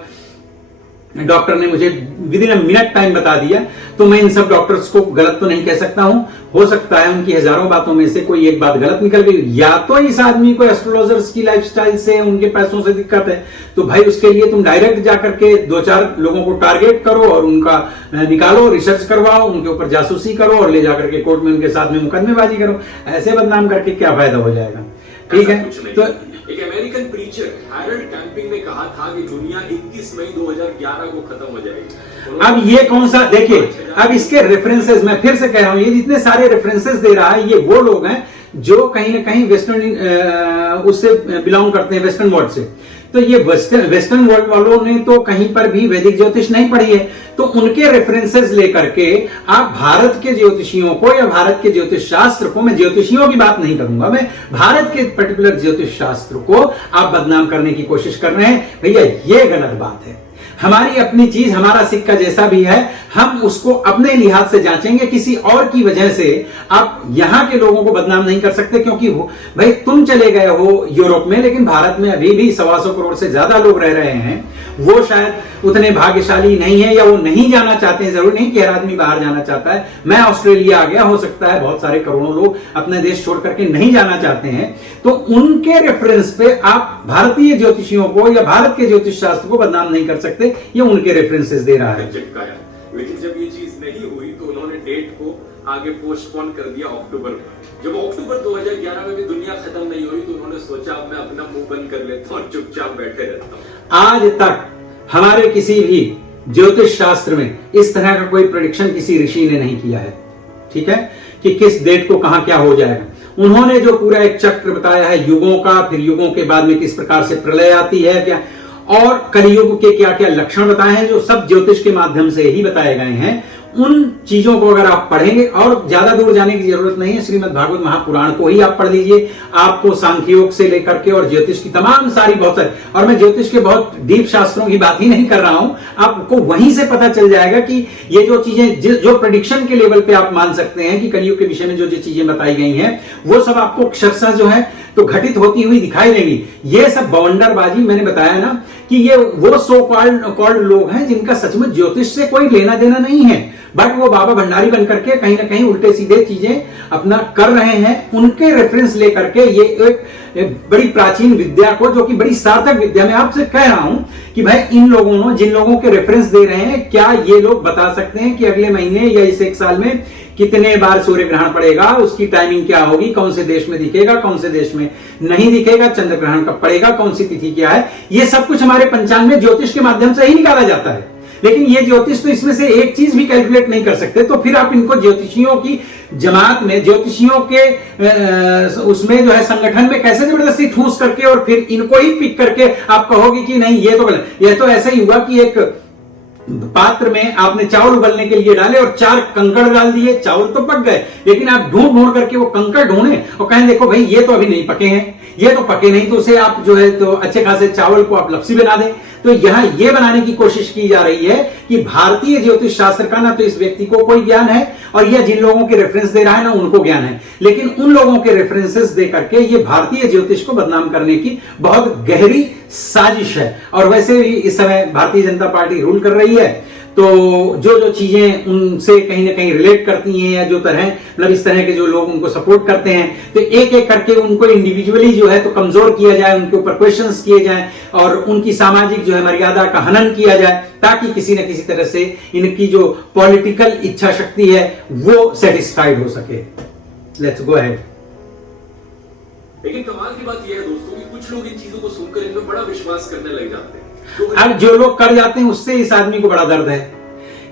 डॉक्टर ने मुझे with in a minute time बता दिया। तो मैं इन सब डॉक्टर्स को गलत तो नहीं कह सकता हूं, हो सकता है उनकी हजारों बातों में से कोई एक बात गलत निकल गई, या तो इस आदमी को एस्ट्रोलॉजर्स की लाइफस्टाइल से, उनके पैसों से दिक्कत है। तो भाई उसके लिए तुम डायरेक्ट जाकर के 2-4 लोगों को टारगेट करो और उनका निकालो, रिसर्च करवाओ, उनके ऊपर जासूसी करो और ले जाकर के कोर्ट में उनके साथ में मुकदमेबाजी करो। ऐसे बदनाम करके क्या फायदा हो जाएगा? ठीक है, तो एक अमेरिकन प्रीचर हैरोल्ड कैंपिंग ने कहा था कि दुनिया 21 मई 2011 को खत्म हो जाएगी। अब ये कौन सा, देखिए अब इसके रेफरेंसेस, मैं फिर से कह रहा हूं, ये जितने सारे रेफरेंसेस दे रहा है ये वो लोग हैं जो कहीं ना कहीं वेस्टर्न उससे बिलोंग करते हैं, वेस्टर्न वर्ल्ड से। तो ये वेस्टर्न वर्ल्ड वालों ने तो कहीं पर भी वैदिक ज्योतिष नहीं पढ़ी है, तो उनके रेफरेंसेस लेकर के आप भारत के ज्योतिषियों को या भारत के ज्योतिष शास्त्र को, मैं ज्योतिषियों की बात नहीं करूंगा, मैं भारत के पर्टिकुलर ज्योतिष शास्त्र को आप बदनाम करने की कोशिश कर रहे हैं। भैया ये गलत बात है। हमारी अपनी चीज, हमारा सिक्का जैसा भी है, हम उसको अपने लिहाज से जांचेंगे, किसी और की वजह से आप यहां के लोगों को बदनाम नहीं कर सकते। क्योंकि भाई तुम चले गए हो यूरोप में, लेकिन भारत में अभी भी 125 करोड़ से ज्यादा लोग रह रहे हैं। वो शायद उतने भाग्यशाली नहीं है, या वो नहीं जाना चाहते हैं। जरूर नहीं कि हर आदमी बाहर जाना चाहता है। मैं ऑस्ट्रेलिया आ गया, हो सकता है बहुत सारे करोड़ों लोग अपने देश छोड़ करके नहीं जाना चाहते हैं। तो उनके रेफरेंस पे आप भारतीय ज्योतिषियों को या भारत के ज्योतिष शास्त्र को बदनाम नहीं कर सकते। ये उनके रेफरेंसेस दे रहा है। चिपकाया, लेकिन जब ये चीज नहीं हुई तो उन्होंने डेट को आगे पोस्टपोन कर दिया अक्टूबर में। जब अक्टूबर 2011 में भी दुनिया खत्म नहीं हुई तो उन्होंने सोचा अब मैं अपना मुंह बंद कर लेता हूं और चुपचाप बैठे रहता हूं। आज तक हमारे किसी भी ज्योतिष शास्त्र में इस तरह का कोई प्रेडिक्शन किसी ऋषि ने नहीं किया है, ठीक है, कि किस डेट को कहां क्या हो जाएगा। उन्होंने जो पूरा एक चक्र बताया है युगों का, फिर युगों के बाद में किस प्रकार से प्रलय आती है क्या, और कलियुग के क्या क्या लक्षण बताए हैं, जो सब ज्योतिष के माध्यम से ही बताए गए हैं। उन चीजों को अगर आप पढ़ेंगे, और ज्यादा दूर जाने की जरूरत नहीं है, श्रीमद् भागवत महापुराण को ही आप पढ़ लीजिए। आपको सांख्ययोग से लेकर के और ज्योतिष की तमाम सारी बहुत सारी, और मैं ज्योतिष के बहुत डीप शास्त्रों की बात ही नहीं कर रहा हूं, आपको वहीं से पता चल जाएगा कि ये जो चीजें, जो प्रेडिक्शन के लेवल पे आप मान सकते हैं कि कलियुग के विषय में जो जो चीजें बताई गई हैं, वो सब आपको अक्षरशः जो है तो घटित होती हुई दिखाई देंगी। ये सब बवंडरबाजी, मैंने बताया ना कि ये वो सो कॉल्ड लोग हैं जिनका सचमुच ज्योतिष से कोई लेना देना नहीं है, बट वो बाबा भंडारी बन करके कहीं ना कहीं उल्टे सीधे चीजें अपना कर रहे हैं। उनके रेफरेंस लेकर के ये एक बड़ी प्राचीन विद्या को, जो कि बड़ी सार्थक विद्या, मैं आपसे कह रहा हूं कि भाई इन लोगों ने, जिन लोगों के रेफरेंस दे रहे हैं, क्या ये लोग बता सकते हैं कि अगले महीने या इस एक साल में कितने बार सूर्य ग्रहण पड़ेगा, उसकी टाइमिंग क्या होगी, कौन से देश में दिखेगा, कौन से देश में नहीं दिखेगा, चंद्र ग्रहण कब पड़ेगा, कौन सी तिथि क्या है, ये सब कुछ हमारे पंचांग में ज्योतिष के माध्यम से ही निकाला जाता है। लेकिन ये ज्योतिष तो इसमें से एक चीज भी कैलकुलेट नहीं कर सकते, तो फिर आप इनको ज्योतिषियों की जमात में, ज्योतिषियों के उसमें जो है संगठन में कैसे जबरदस्ती ठूस करके और फिर इनको ही पिक करके आप कहोगे कि नहीं ये तो गलत। ये तो ऐसा ही हुआ कि एक पात्र में आपने चावल उबलने के लिए डाले और 4 कंकड़ डाल दिए, चावल तो पक गए, लेकिन आप ढूंढ करके वो कंकड़ ढूंढे और कहें देखो भाई ये तो अभी नहीं पके हैं, ये तो पके नहीं, तो उसे आप जो है तो अच्छे खासे चावल को आप लपसी बना दें। तो यहां यह बनाने की कोशिश की जा रही है कि भारतीय ज्योतिष शास्त्र का ना तो इस व्यक्ति को कोई ज्ञान है, और यह जिन लोगों के रेफरेंस दे रहा है ना उनको ज्ञान है, लेकिन उन लोगों के रेफरेंसेस दे करके ये भारतीय ज्योतिष को बदनाम करने की बहुत गहरी साजिश है। और वैसे भी इस समय भारतीय जनता पार्टी रूल कर रही है, तो जो जो चीजें उनसे कहीं ना कहीं रिलेट करती हैं, या जो तरह मतलब इस तरह के जो लोग उनको सपोर्ट करते हैं, तो एक एक करके उनको इंडिविजुअली जो है तो कमजोर किया जाए, उनके ऊपर क्वेश्चंस किए जाएं और उनकी सामाजिक जो है मर्यादा का हनन किया जाए, ताकि किसी न किसी तरह से इनकी जो पॉलिटिकल इच्छा शक्ति है वो सेटिस्फाइड हो सके। Let's go ahead. लेकिन कमाल की बात यह है दोस्तों कि कुछ लोग इन चीजों को सुनकर इनमें बड़ा विश्वास करने लग जाते हैं। अब जो लोग कर जाते हैं उससे इस आदमी को बड़ा दर्द है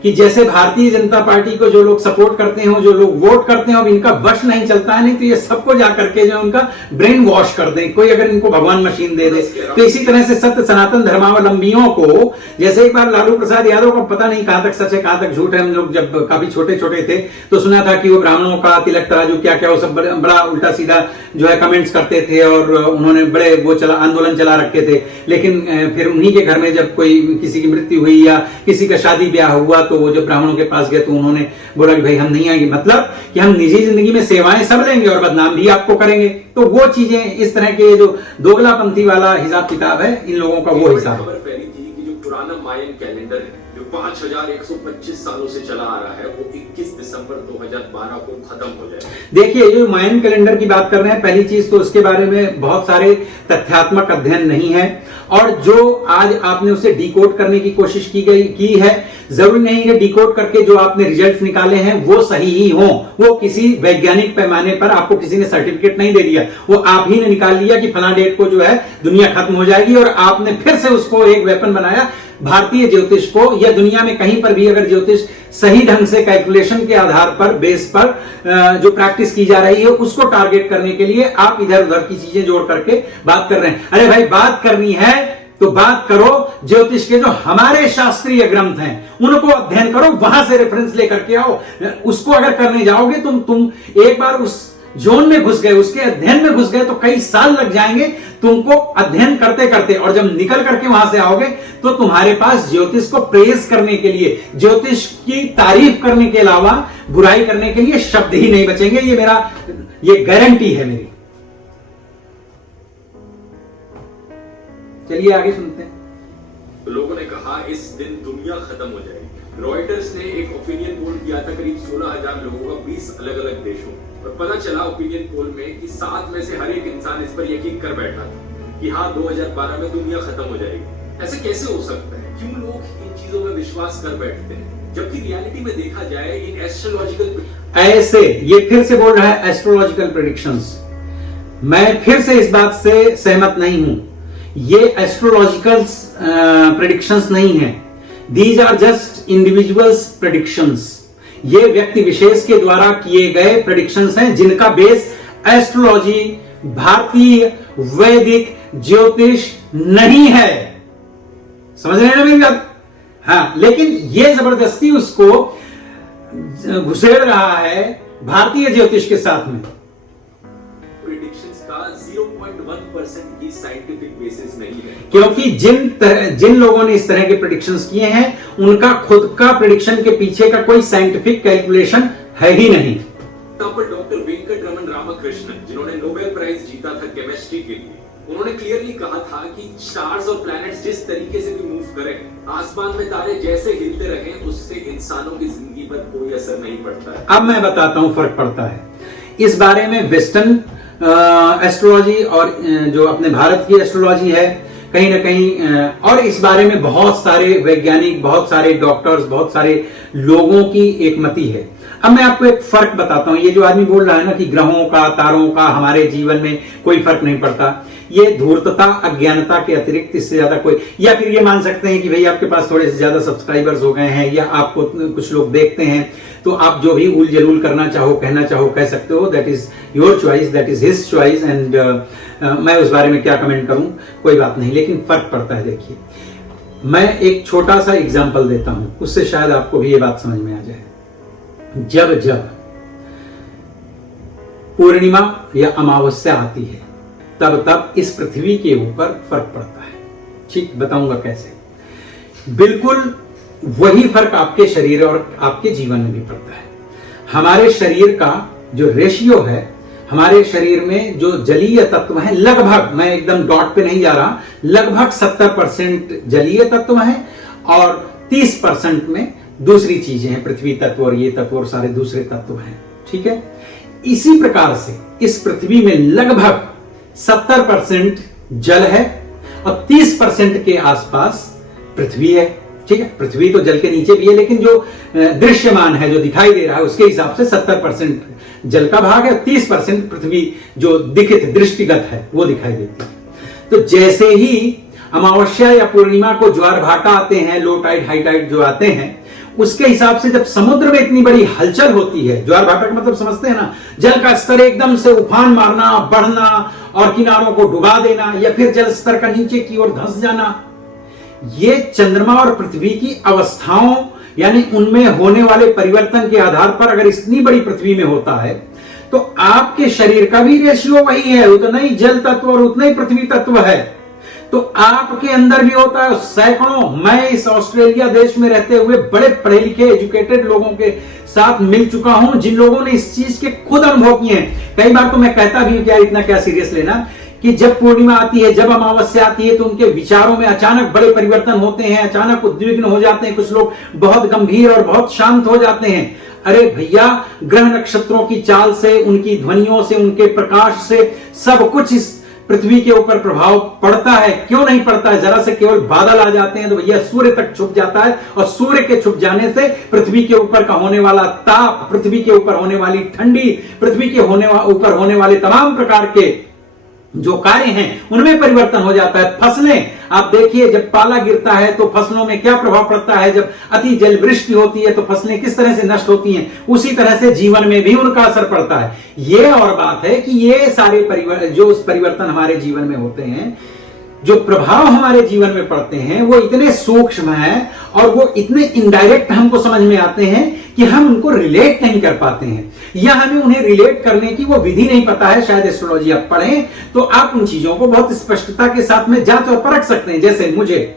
कि जैसे भारतीय जनता पार्टी को जो लोग सपोर्ट करते हैं, जो लोग वोट करते हैं, अब इनका वश नहीं चलता है, नहीं तो ये सबको जाकर के जो उनका ब्रेन वॉश कर दें, कोई अगर इनको भगवान मशीन दे दे। तो इसी तरह से सत्य सनातन धर्मावलंबियों को, जैसे एक बार लालू प्रसाद यादव का पता नहीं कहां तक सच है कहां तक झूठ है, हम लोग जब काफी छोटे छोटे थे तो सुना था कि वो ब्राह्मणों का तिलक तराजू क्या क्या वो सब बड़ा उल्टा सीधा जो है कमेंट्स करते थे, और उन्होंने बड़े वो आंदोलन चला रखे थे। लेकिन फिर उन्हीं के घर में जब कोई किसी की मृत्यु हुई या किसी का शादी ब्याह हुआ, तो वो जब ब्राह्मणों के पास गए तो उन्होंने बोला कि भाई हम नहीं आएंगे, मतलब कि हम निजी जिंदगी में सेवाएं सब लेंगे और बदनाम भी आपको करेंगे। तो वो चीजें इस तरह के जो दोगलापंथी वाला हिसाब किताब है, इन लोगों का वो हिसाब है। खबर फैली थी कि जो पुराना मायन कैलेंडर है जो 5125 सालों से चला आ रहा है, वो 21 दिसंबर 2012 को खत्म हो जाएगा। देखिए, जो मायन कैलेंडर की बात कर रहे हैं, पहली चीज तो उसके बारे में बहुत सारे तथ्यात्मक अध्ययन नहीं है, और जो आज आपने उसे डिकोड करने की कोशिश की है, जरूरी नहीं है डिकोड करके जो आपने रिजल्ट्स निकाले हैं वो सही ही हों। वो किसी वैज्ञानिक पैमाने पर आपको किसी ने सर्टिफिकेट नहीं दे दिया, वो आप ही ने निकाल लिया कि फला डेट को जो है दुनिया खत्म हो जाएगी, और आपने फिर से उसको एक वेपन बनाया भारतीय ज्योतिष को, या दुनिया में कहीं पर भी अगर ज्योतिष सही ढंग से कैलकुलेशन के आधार पर, बेस पर जो प्रैक्टिस की जा रही है उसको टारगेट करने के लिए आप इधर उधर की चीजें जोड़ करके बात कर रहे हैं। अरे भाई, बात करनी है तो बात करो ज्योतिष के जो हमारे शास्त्रीय ग्रंथ हैं उनको अध्ययन करो, वहां से रेफरेंस लेकर के आओ। उसको अगर करने जाओगे तुम एक बार उस जोन में घुस गए, उसके अध्ययन में घुस गए, तो कई साल लग जाएंगे तुमको अध्ययन करते करते, और जब निकल करके वहां से आओगे तो तुम्हारे पास ज्योतिष को प्रेज करने के लिए, ज्योतिष की तारीफ करने के अलावा बुराई करने के लिए शब्द ही नहीं बचेंगे। ये गारंटी है मेरी। चलिए आगे सुनते हैं। तो लोगों ने कहा इस दिन दुनिया खत्म हो जाएगी। रॉयटर्स ने एक ओपिनियन पोल किया था करीब 16,000 लोगों का 20 अलग अलग देशों, और पता चला ओपिनियन पोल में कि 7 में से हर एक इंसान इस पर यकीन कर बैठा था कि हाँ 2012 में दुनिया खत्म हो जाएगी। ऐसे कैसे हो सकता है? क्यों लोग इन चीजों में विश्वास कर बैठते हैं, जबकि रियलिटी में देखा जाए इन एस्ट्रोलॉजिकल ऐसे ये फिर से बोल रहा है एस्ट्रोलॉजिकल प्रेडिक्शंस। मैं फिर से इस बात से सहमत नहीं हूं। ये एस्ट्रोलॉजिकल प्रेडिक्शंस नहीं है, these are just individuals predictions. ये व्यक्ति विशेष के द्वारा किए गए प्रेडिक्शंस हैं जिनका बेस एस्ट्रोलॉजी, भारतीय वैदिक ज्योतिष नहीं है। समझ रहे हैं ना मेरी बात? हाँ, लेकिन ये जबरदस्ती उसको घुसेड़ रहा है भारतीय ज्योतिष के साथ में। प्रेडिक्शंस का 0.1% की साइंटिफिक बेसिस नहीं है, क्योंकि जिन लोगों ने इस तरह के प्रेडिक्शंस किए हैं उनका खुद का प्रेडिक्शन के पीछे का कोई साइंटिफिक कैलकुलेशन है ही नहीं। डॉक्टर वेंकट रमन रामकृष्णन, जिन्होंने नोबेल प्राइज जीता था केमिस्ट्री के लिए, उन्होंने क्लियरली कहा था कि स्टार्स और प्लैनेट्स जिस तरीके से भी मूव करें, आसमान में तारे जैसे हिलते रहें, उससे इंसानों की जिंदगी पर कोई असर नहीं पड़ता है। अब मैं बताता हूं फर्क पड़ता है। इस बारे में वेस्टर्न एस्ट्रोलॉजी और जो अपने भारत की एस्ट्रोलॉजी है कहीं ना कहीं, और इस बारे में बहुत सारे वैज्ञानिक, बहुत सारे डॉक्टर्स, बहुत सारे लोगों की एकमति है। अब मैं आपको एक फर्क बताता हूं। ये जो आदमी बोल रहा है ना कि ग्रहों का, तारों का हमारे जीवन में कोई फर्क नहीं पड़ता, ये धूर्तता, अज्ञानता के अतिरिक्त इससे ज्यादा कोई, या फिर ये मान सकते हैं कि भाई आपके पास थोड़े से ज्यादा सब्सक्राइबर्स हो गए हैं, या आपको कुछ लोग देखते हैं, तो आप जो भी उल जलूल करना चाहो, कहना चाहो, कह सकते हो। That is your choice, that is his choice, and मैं उस बारे में क्या कमेंट करूं, कोई बात नहीं, लेकिन फर्क पड़ता है। देखिए, मैं एक छोटा सा एग्जाम्पल देता हूं, उससे शायद आपको भी ये बात समझ में आ जाए। जब जब पूर्णिमा या अमावस्या आती है तब तब इस पृथ्वी के ऊपर फर्क पड़ता है। ठीक, बताऊंगा कैसे। बिल्कुल वही फर्क आपके शरीर और आपके जीवन में भी पड़ता है। हमारे शरीर का जो रेशियो है, हमारे शरीर में जो जलीय तत्व है, लगभग, मैं एकदम डॉट पे नहीं जा रहा, लगभग 70% जलीय तत्व है और 30% में दूसरी चीजें हैं, पृथ्वी तत्व और ये तत्व और सारे दूसरे तत्व हैं। ठीक है, इसी प्रकार से इस पृथ्वी में लगभग 70% जल है और 30% के आसपास पृथ्वी है। ठीक है, पृथ्वी तो जल के नीचे भी है, लेकिन जो दृश्यमान है, जो दिखाई दे रहा है, उसके हिसाब से 70% जल का भाग है, 30% पृथ्वी जो दिखित दृष्टिगत है वो दिखाई देती है। तो जैसे ही अमावस्या या पूर्णिमा को ज्वार भाटा आते हैं, लो टाइड हाई टाइड जो आते हैं, उसके हिसाब से जब समुद्र में इतनी बड़ी हलचल होती है, ज्वार भाटा का मतलब समझते हैं ना, जल का स्तर एकदम से उफान मारना, बढ़ना और किनारों को डुबा देना या फिर जल स्तर का नीचे की ओर धंस जाना, ये चंद्रमा और पृथ्वी की अवस्थाओं यानी उनमें होने वाले परिवर्तन के आधार पर अगर इतनी बड़ी पृथ्वी में होता है तो आपके शरीर का भी रेशियो वही है, उतना ही जल तत्व और उतना ही पृथ्वी तत्व है, तो आपके अंदर भी होता है। सैकड़ों, मैं इस ऑस्ट्रेलिया देश में रहते हुए बड़े पढ़े लिखे एजुकेटेड लोगों के साथ मिल चुका हूं जिन लोगों ने इस चीज के खुद अनुभव किए हैं। कई बार तो मैं कहता भी हूं कि यार इतना क्या सीरियस लेना, कि जब पूर्णिमा आती है, जब अमावस्या आती है, तो उनके विचारों में अचानक बड़े परिवर्तन होते हैं, अचानक उद्विग्न हो जाते हैं, कुछ लोग बहुत गंभीर और बहुत शांत हो जाते हैं। अरे भैया, ग्रह नक्षत्रों की चाल से, उनकी ध्वनियों से, उनके प्रकाश से सब कुछ इस पृथ्वी के ऊपर प्रभाव पड़ता है। क्यों नहीं पड़ता है? जरा से केवल बादल आ जाते हैं तो भैया सूर्य तक छुप जाता है, और सूर्य के छुप जाने से पृथ्वी के ऊपर का होने वाला ताप, पृथ्वी के ऊपर होने वाली ठंडी, पृथ्वी के ऊपर होने वाले तमाम प्रकार के जो कार्य हैं उनमें परिवर्तन हो जाता है। फसलें आप देखिए, जब पाला गिरता है तो फसलों में क्या प्रभाव पड़ता है, जब अति जल वृष्टि होती है तो फसलें किस तरह से नष्ट होती हैं, उसी तरह से जीवन में भी उनका असर पड़ता है। ये और बात है कि ये सारे परिवर्तन हमारे जीवन में होते हैं, जो प्रभाव हमारे जीवन में पड़ते हैं, वो इतने सूक्ष्म हैं और वो इतने इनडायरेक्ट हमको समझ में आते हैं कि हम उनको रिलेट नहीं कर पाते हैं, या हमें उन्हें रिलेट करने की वो विधि नहीं पता है। शायद एस्ट्रोलॉजी आप पढ़ें तो आप उन चीजों को बहुत स्पष्टता के साथ में जांच और परख सकते हैं। जैसे मुझे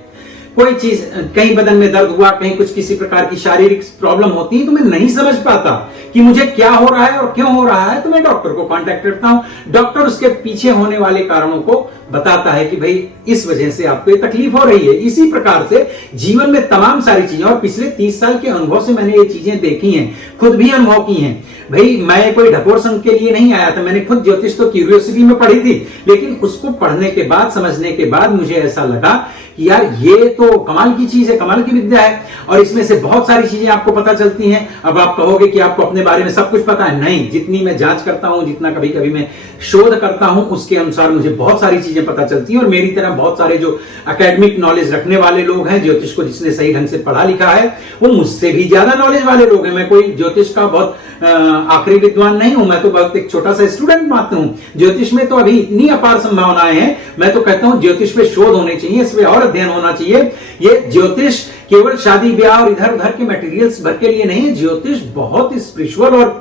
कोई चीज, कहीं बदन में दर्द हुआ, कहीं कुछ किसी प्रकार की शारीरिक प्रॉब्लम होती है, तो मैं नहीं समझ पाता कि मुझे क्या हो रहा है और क्यों हो रहा है, तो मैं डॉक्टर को कांटेक्ट करता हूं। डॉक्टर उसके पीछे होने वाले कारणों को बताता है कि भाई इस वजह से आपको ये तकलीफ हो रही है। इसी प्रकार से जीवन में तमाम सारी चीजें, और पिछले 30 साल के अनुभव से मैंने ये चीजें देखी हैं, खुद भी अनुभव की हैं। भाई मैं कोई ढकोर संघ के लिए नहीं आया था, मैंने खुद ज्योतिष तो क्यूरियोसिटी में पढ़ी थी, लेकिन उसको पढ़ने के बाद, समझने के बाद मुझे ऐसा लगा कि यार ये तो कमाल की चीज है, कमाल की विद्या है, और इसमें से बहुत सारी चीजें आपको पता चलती हैं। अब आप कहोगे कि आपको अपने बारे में सब कुछ पता है, नहीं, जितनी मैं जांच करता हूं, जितना कभी कभी मैं शोध करता हूं, उसके अनुसार मुझे बहुत सारी चीजें पता चलती हैं। और मेरी तरह बहुत सारे जो एकेडमिक नॉलेज रखने वाले लोग हैं, ज्योतिष को जिसने सही ढंग से पढ़ा लिखा है, वो मुझसे भी ज्यादा नॉलेज वाले लोग हैं। मैं कोई ज्योतिष का बहुत आखिरी विद्वान नहीं हूं, मैं तो बहुत एक छोटा सा स्टूडेंट मात्र हूं। ज्योतिष में तो अभी इतनी अपार संभावनाएं हैं, मैं तो कहता हूं ज्योतिष पे शोध होने चाहिए, इस पे और अध्ययन होना चाहिए। ये ज्योतिष केवल शादी ब्याह और इधर उधर के मटेरियल्स भर के लिए नहीं है। ज्योतिष बहुत स्पिरिचुअल और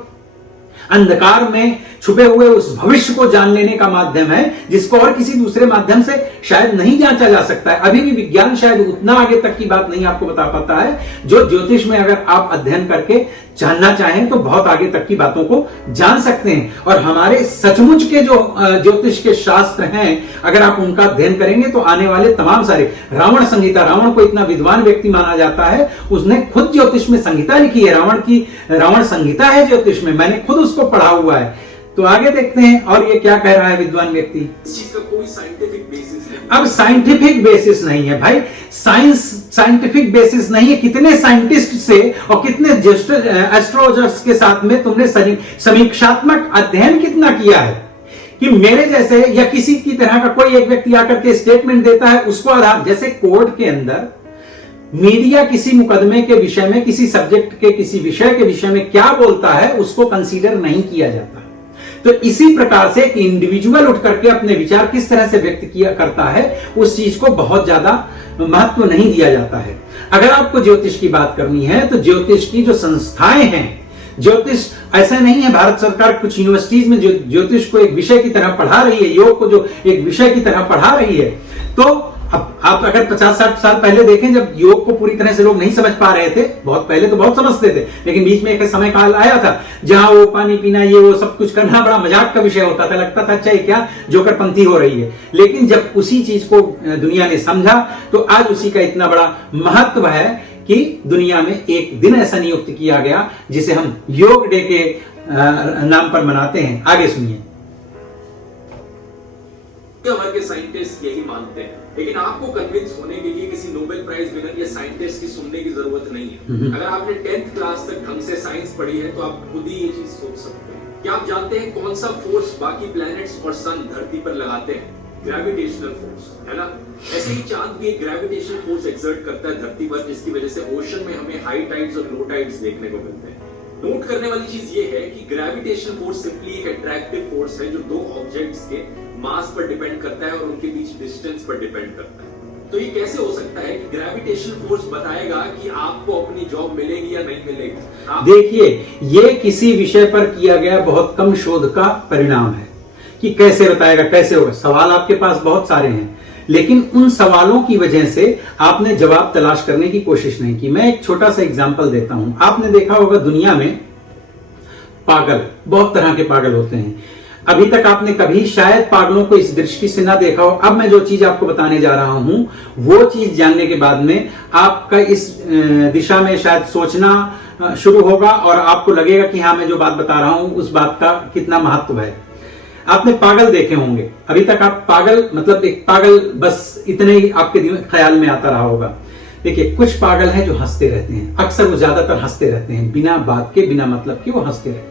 अंधकार में छुपे हुए उस भविष्य को जान लेने का माध्यम है, जिसको और किसी दूसरे माध्यम से शायद नहीं जांचा जा सकता है। अभी भी विज्ञान शायद उतना आगे तक की बात नहीं आपको बता पाता है, जो ज्योतिष में अगर आप अध्ययन करके जानना चाहें तो बहुत आगे तक की बातों को जान सकते हैं। और हमारे सचमुच के जो ज्योतिष के शास्त्र हैं, अगर आप उनका अध्ययन करेंगे तो आने वाले तमाम सारे, रावण संहिता, रावण को इतना विद्वान व्यक्ति माना जाता है, उसने खुद ज्योतिष में संहिता लिखी है, रावण संहिता है ज्योतिष में, मैंने खुद उसको पढ़ा हुआ है। तो आगे देखते हैं और ये क्या कह रहा है विद्वान व्यक्ति। इस चीज का कोई साइंटिफिक बेसिस नहीं। अब साइंटिफिक बेसिस नहीं है भाई, साइंस साइंटिफिक बेसिस नहीं है। कितने साइंटिस्ट से और कितने एस्ट्रोलॉजर्स के साथ में तुमने समीक्षात्मक अध्ययन कितना किया है कि मेरे जैसे या किसी की तरह का कोई एक व्यक्ति आकर के स्टेटमेंट देता है, उसको आधार, जैसे कोर्ट के अंदर मीडिया किसी मुकदमे के विषय में, किसी सब्जेक्ट के किसी विषय के विषय में क्या बोलता है उसको कंसीडर नहीं किया जाता। तो इसी प्रकार से एक इंडिविजुअल उठ करके अपने विचार किस तरह से व्यक्त किया करता है, उस चीज को बहुत ज्यादा महत्व नहीं दिया जाता है। अगर आपको ज्योतिष की बात करनी है तो ज्योतिष की जो संस्थाएं हैं, ज्योतिष ऐसा नहीं है, भारत सरकार कुछ यूनिवर्सिटीज में जो ज्योतिष को एक विषय की तरह पढ़ा रही है, योग को जो एक विषय की तरह पढ़ा रही है, तो अब आप अगर 50-60 साल पहले देखें, जब योग को पूरी तरह से लोग नहीं समझ पा रहे थे, बहुत पहले तो बहुत समझते थे, लेकिन बीच में एक समय काल आया था जहां वो पानी पीना, ये वो सब कुछ करना बड़ा मजाक का विषय होता था, लगता था अच्छा ये क्या जोकरपंथी हो रही है। लेकिन जब उसी चीज को दुनिया ने समझा तो आज उसी का इतना बड़ा महत्व है कि दुनिया में एक दिन ऐसा नियुक्त किया गया जिसे हम योग डे के नाम पर मनाते हैं। आगे सुनिए। हमारे के साइंटिस्ट यही मानते हैं, लेकिन आपको कन्विंस होने के लिए किसी नोबेल प्राइज विनर या साइंटिस्ट की सुनने की जरूरत नहीं है। अगर आपने 10th क्लास तक ढंग से साइंस पढ़ी है तो आप खुद ही ये चीज सोच सकते हैं। क्या आप जानते हैं कौन सा फोर्स बाकी प्लैनेट्स और सन धरती पर लगाते हैं? ग्रेविटेशनल फोर्स, है ना। ऐसे ही चांद भी एक ग्रेविटेशनल फोर्स एक्सर्ट करता है धरती पर, जिसकी वजह से ओशन में हमें हाई टाइड्स और लो टाइड्स देखने को मिलते हैं। नोट करने वाली चीज ये है कि ग्रेविटेशनल फोर्स सिंपली एक अट्रैक्टिव फोर्स है जो दो ऑब्जेक्ट्स के मास पर डिपेंड करता है और उनके बीच डिस्टेंस पर डिपेंड करता है। तो ये कैसे हो सकता है कि ग्रेविटेशनल फोर्स बताएगा कि आपको अपनी जॉब मिलेगी या नहीं मिलेगी? देखिए, ये किसी विषय पर किया गया बहुत कम शोध का परिणाम है कि कैसे बताएगा, कैसे होगा। सवाल आपके पास बहुत सारे हैं, लेकिन उन सवालों की वजह से आपने जवाब तलाश करने की कोशिश नहीं की। मैं एक छोटा सा एग्जांपल देता हूं। आपने देखा होगा दुनिया में पागल, बहुत तरह के पागल होते हैं। अभी तक आपने कभी शायद पागलों को इस दृष्टि से ना देखा हो। अब मैं जो चीज आपको बताने जा रहा हूं वो चीज जानने के बाद में आपका इस दिशा में शायद सोचना शुरू होगा और आपको लगेगा कि हाँ, मैं जो बात बता रहा हूं उस बात का कितना महत्व है। आपने पागल देखे होंगे, अभी तक आप पागल मतलब एक पागल बस इतने ही आपके ख्याल में आता रहा होगा। देखिए, कुछ पागल हैं जो हंसते रहते हैं, अक्सर वो ज्यादातर हंसते रहते हैं, बिना बात के बिना मतलब के वो हंसते रहते हैं।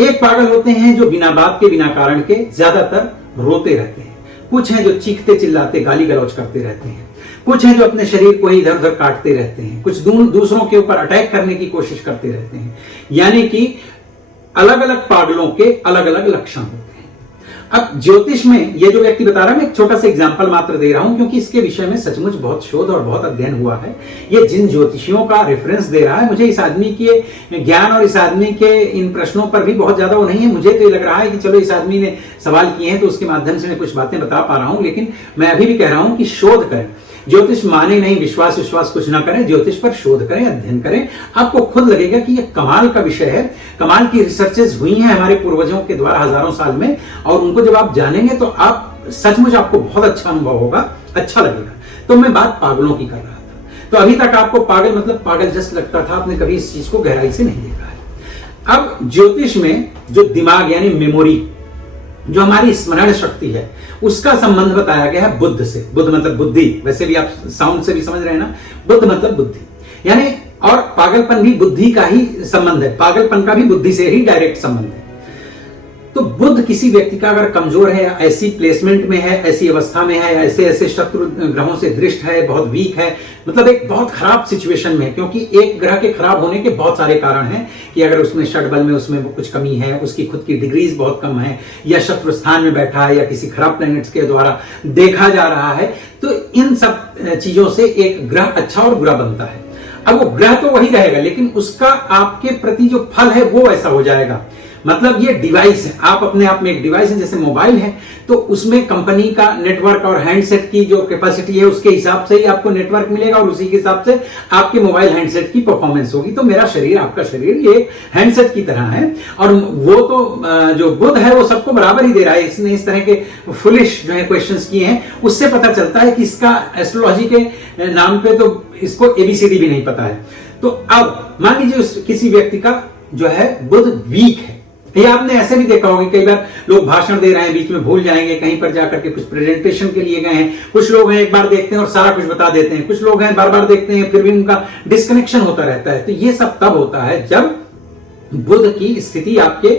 एक पागल होते हैं जो बिना बात के बिना कारण के ज्यादातर रोते रहते हैं। कुछ हैं जो चीखते चिल्लाते गाली गलौज करते रहते हैं। कुछ हैं जो अपने शरीर को ही इधर उधर काटते रहते हैं। कुछ दूसरों के ऊपर अटैक करने की कोशिश करते रहते हैं। यानी कि अलग अलग पागलों के अलग अलग लक्षण होते हैं। अब ज्योतिष में ये जो व्यक्ति बता रहा है, मैं एक छोटा सा एग्जांपल मात्र दे रहा हूं क्योंकि इसके विषय में सचमुच बहुत शोध और बहुत अध्ययन हुआ है। ये जिन ज्योतिषियों का रेफरेंस दे रहा है, मुझे इस आदमी के ज्ञान और इस आदमी के इन प्रश्नों पर भी बहुत ज्यादा वो नहीं है। मुझे तो ये लग रहा है कि चलो इस आदमी ने सवाल किए हैं तो उसके माध्यम से मैं कुछ बातें बता पा रहा हूं, लेकिन मैं अभी भी कह रहा हूं कि शोध करें। ज्योतिष माने नहीं, विश्वास कुछ ना करें, ज्योतिष पर शोध करें, अध्ययन करें। आपको खुद लगेगा कि यह कमाल का विषय है। कमाल की रिसर्चेस हुई हैं हमारे पूर्वजों के द्वारा हजारों साल में, और उनको जब आप जानेंगे तो आप सचमुच आपको बहुत अच्छा अनुभव होगा, अच्छा लगेगा। तो मैं बात पागलों की कर रहा था। तो अभी तक आपको पागल मतलब पागल जस्ट लगता था, आपने कभी इस चीज को गहराई से नहीं देखा है। अब ज्योतिष में जो दिमाग यानी मेमोरी, जो हमारी स्मरण शक्ति है, उसका संबंध बताया गया है बुद्ध से। बुद्ध मतलब बुद्धि, वैसे भी आप साउंड से भी समझ रहे हैं ना, बुद्ध मतलब बुद्धि यानी, और पागलपन भी बुद्धि का ही संबंध है। पागलपन का भी बुद्धि से ही डायरेक्ट संबंध है। तो बुद्ध किसी व्यक्ति का अगर कमजोर है, ऐसी प्लेसमेंट में है, ऐसी अवस्था में है, ऐसे ऐसे शत्रु ग्रहों से दृष्ट है, बहुत वीक है, मतलब एक बहुत खराब सिचुएशन में है, क्योंकि एक ग्रह के खराब होने के बहुत सारे कारण हैं कि अगर उसमें षटबल में उसमें कुछ कमी है, उसकी खुद की डिग्रीज बहुत कम है, या शत्रु स्थान में बैठा है, या किसी खराब प्लैनेट्स के द्वारा देखा जा रहा है, तो इन सब चीजों से एक ग्रह अच्छा और बुरा बनता है। अब वो ग्रह तो वही रहेगा, लेकिन उसका आपके प्रति जो फल है वो ऐसा हो जाएगा। मतलब ये डिवाइस है, आप अपने आप में एक डिवाइस है, जैसे मोबाइल है, तो उसमें कंपनी का नेटवर्क और हैंडसेट की जो कैपेसिटी है उसके हिसाब से ही आपको नेटवर्क मिलेगा और उसी के हिसाब से आपके मोबाइल हैंडसेट की परफॉर्मेंस होगी। तो मेरा शरीर, आपका शरीर ये हैंडसेट की तरह है, और वो तो जो बुद्ध है वो सबको बराबर ही दे रहा है। इसने इस तरह के फुलिश जो है क्वेश्चंस किए हैं, उससे पता चलता है कि इसका एस्ट्रोलॉजी के नाम पे तो इसको एबीसीडी भी नहीं पता है। तो अब मान लीजिए किसी व्यक्ति का जो है बुध वीक है, ये आपने ऐसे भी देखा होगा, कई बार लोग भाषण दे रहे हैं, बीच में भूल जाएंगे, कहीं पर जाकर के कुछ प्रेजेंटेशन के लिए गए हैं। कुछ लोग हैं एक बार देखते हैं और सारा कुछ बता देते हैं, कुछ लोग हैं बार बार देखते हैं फिर भी उनका डिस्कनेक्शन होता रहता है। तो ये सब तब होता है जब बुध की स्थिति आपके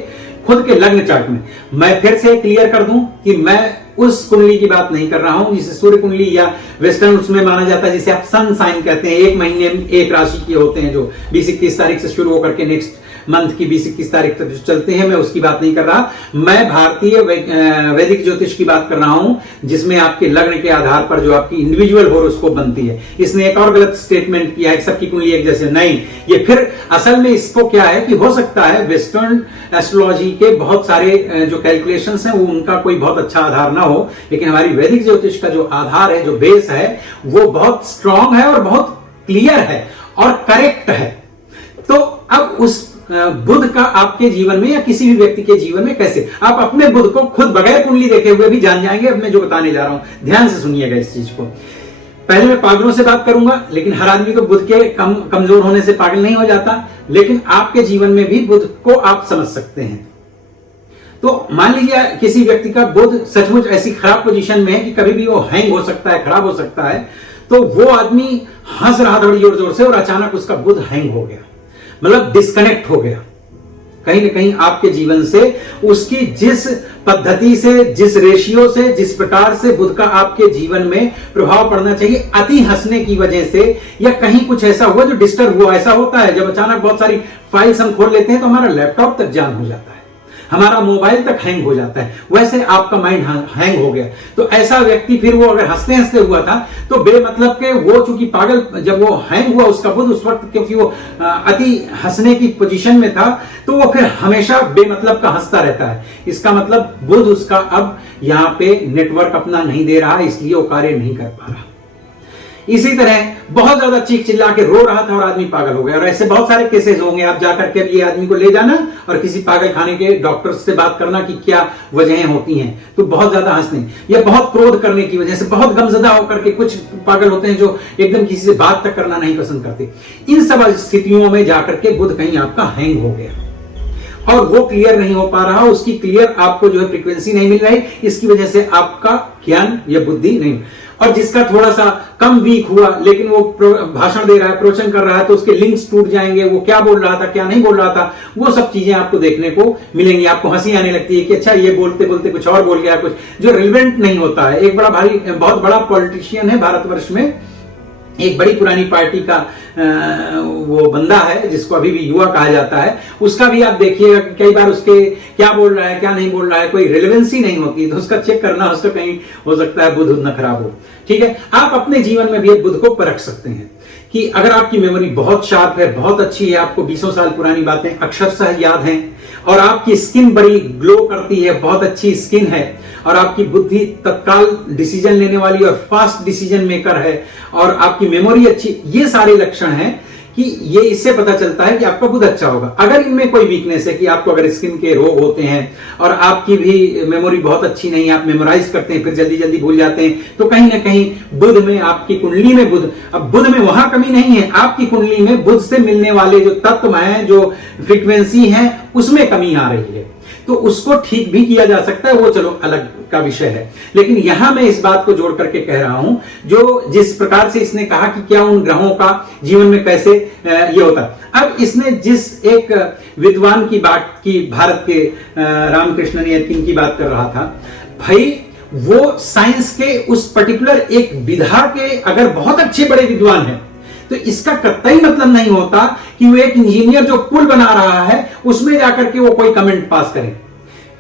खुद के लग्न चार्ट में। मैं फिर से क्लियर कर दूं कि मैं उस कुंडली की बात नहीं कर रहा हूं जिसे सूर्य कुंडली या वेस्टर्न उसमें माना जाता है, जिसे आप सन साइन कहते हैं। एक महीने में एक राशि के होते हैं जो 20-21 तारीख से शुरू होकर के नेक्स्ट मंथ की 20-21 तारीख तक जो चलते हैं, मैं उसकी बात नहीं कर रहा। मैं भारतीय वैदिक ज्योतिष की बात कर रहा हूं, जिसमें आपके लग्न के आधार पर जो आपकी इंडिविजुअल होरोस्कोप बनती है। इसने एक और गलत स्टेटमेंट किया है, सबकी कुंडली एक जैसे नहीं। ये फिर असल में इसको क्या है कि हो सकता है वेस्टर्न एस्ट्रोलॉजी के बहुत सारे जो कैलकुलेशंस हैं वो उनका कोई बहुत अच्छा आधार ना हो, लेकिन हमारी वैदिक ज्योतिष का जो आधार है, जो बेस है, वो बहुत स्ट्रांग है और बहुत क्लियर है और करेक्ट है। तो अब उस बुध का आपके जीवन में या किसी भी व्यक्ति के जीवन में कैसे आप अपने बुध को खुद बगैर कुंडली देखे हुए भी जान जाएंगे। अब मैं जो बताने जा रहा हूं ध्यान से सुनिएगा इस चीज को। पहले मैं पागलों से बात करूंगा, लेकिन हर आदमी को बुध के कमजोर होने से पागल नहीं हो जाता, लेकिन आपके जीवन में भी बुध को आप समझ सकते हैं। तो मान लीजिए किसी व्यक्ति का बुध सचमुच ऐसी खराब पोजीशन में है कि कभी भी वो हैंग हो सकता है, खराब हो सकता है, तो वो आदमी हंस रहा था बड़ी जोर जोर से और अचानक उसका बुध हैंग हो गया, मतलब डिस्कनेक्ट हो गया कहीं ना कहीं आपके जीवन से। उसकी जिस पद्धति से, जिस रेशियो से, जिस प्रकार से बुध का आपके जीवन में प्रभाव पड़ना चाहिए, अति हंसने की वजह से या कहीं कुछ ऐसा हुआ जो डिस्टर्ब हुआ। ऐसा होता है जब अचानक बहुत सारी फाइल्स हम खोल लेते हैं तो हमारा लैपटॉप तक जाम हो जाता है, हमारा मोबाइल तक हैंग हो जाता है, वैसे आपका माइंड हैंग हो गया। तो ऐसा व्यक्ति फिर वो अगर हंसते हंसते हुआ था तो बेमतलब के वो चूंकि पागल, जब वो हैंग हुआ उसका बुध उस वक्त, क्योंकि वो अति हंसने की पोजीशन में था, तो वो फिर हमेशा बेमतलब का हंसता रहता है। इसका मतलब बुध उसका अब यहाँ पे नेटवर्क अपना नहीं दे रहा, इसलिए वो कार्य नहीं कर पा रहा। इसी तरह बहुत ज्यादा चीख चिल्ला के रो रहा था और आदमी पागल हो गया, और ऐसे बहुत सारे केसेस होंगे। आप जाकर के ये आदमी को ले जाना और किसी पागल खाने के डॉक्टर से बात करना कि क्या वजहें होती हैं, तो बहुत ज्यादा हंसने या बहुत क्रोध करने की वजह से, बहुत गमजदा होकर के, कुछ पागल होते हैं जो एकदम किसी से बात तक करना नहीं पसंद करते। इन सब स्थितियों में जाकर के बुध कहीं आपका हैंग हो गया और वो क्लियर नहीं हो पा रहा, उसकी क्लियर आपको जो है फ्रीक्वेंसी नहीं मिल रही, इसकी वजह से आपका ज्ञान या बुद्धि नहीं। और जिसका थोड़ा सा कम वीक हुआ लेकिन वो भाषण दे रहा है, प्रवचन कर रहा है, तो उसके लिंक्स टूट जाएंगे, वो क्या बोल रहा था, क्या नहीं बोल रहा था, वो सब चीजें आपको देखने को मिलेंगी। आपको हंसी आने लगती है कि अच्छा ये बोलते बोलते कुछ और बोल गया, कुछ जो रिलेवेंट नहीं होता है। एक बहुत बड़ा पॉलिटिशियन है भारतवर्ष में, एक बड़ी पुरानी पार्टी का वो बंदा है जिसको अभी भी युवा कहा जाता है, उसका भी आप देखिएगा कई बार उसके क्या बोल रहा है, क्या नहीं बोल रहा है, कोई रिलेवेंसी नहीं होती, तो उसका चेक करना, उसका कहीं हो सकता है बुध न खराब हो। ठीक है, आप अपने जीवन में भी बुध को परख सकते हैं कि अगर आपकी मेमोरी बहुत शार्प है, बहुत अच्छी है, आपको 20 साल पुरानी बातें अक्षरशः याद हैं, और आपकी स्किन बड़ी ग्लो करती है, बहुत अच्छी स्किन है, और आपकी बुद्धि तत्काल डिसीजन लेने वाली और फास्ट डिसीजन मेकर है, और आपकी मेमोरी अच्छी, ये सारे लक्षण हैं कि ये इससे पता चलता है कि आपका बुध अच्छा होगा। अगर इनमें कोई वीकनेस है कि आपको अगर स्किन के रोग होते हैं और आपकी भी मेमोरी बहुत अच्छी नहीं है, आप मेमोराइज करते हैं फिर जल्दी जल्दी भूल जाते हैं, तो कहीं ना कहीं बुध में, आपकी कुंडली में बुध, अब बुध में वहां कमी नहीं है, आपकी कुंडली में बुध से मिलने वाले जो तत्व हैं, जो फ्रीक्वेंसी है, उसमें कमी आ रही है। तो उसको ठीक भी किया जा सकता है, वो चलो अलग का विषय है। लेकिन यहां मैं इस बात को जोड़ करके कह रहा हूं, जो जिस प्रकार से इसने कहा कि क्या उन ग्रहों का जीवन में कैसे ये होता है। अब इसने जिस एक विद्वान की बात की, भारत के रामकृष्ण यतिन की बात कर रहा था, भाई वो साइंस के उस पर्टिकुलर एक विधा के अगर बहुत अच्छे बड़े विद्वान हैं, तो इसका कतई मतलब नहीं होता कि वो एक इंजीनियर जो पुल बना रहा है उसमें जाकर के वो कोई कमेंट पास करे।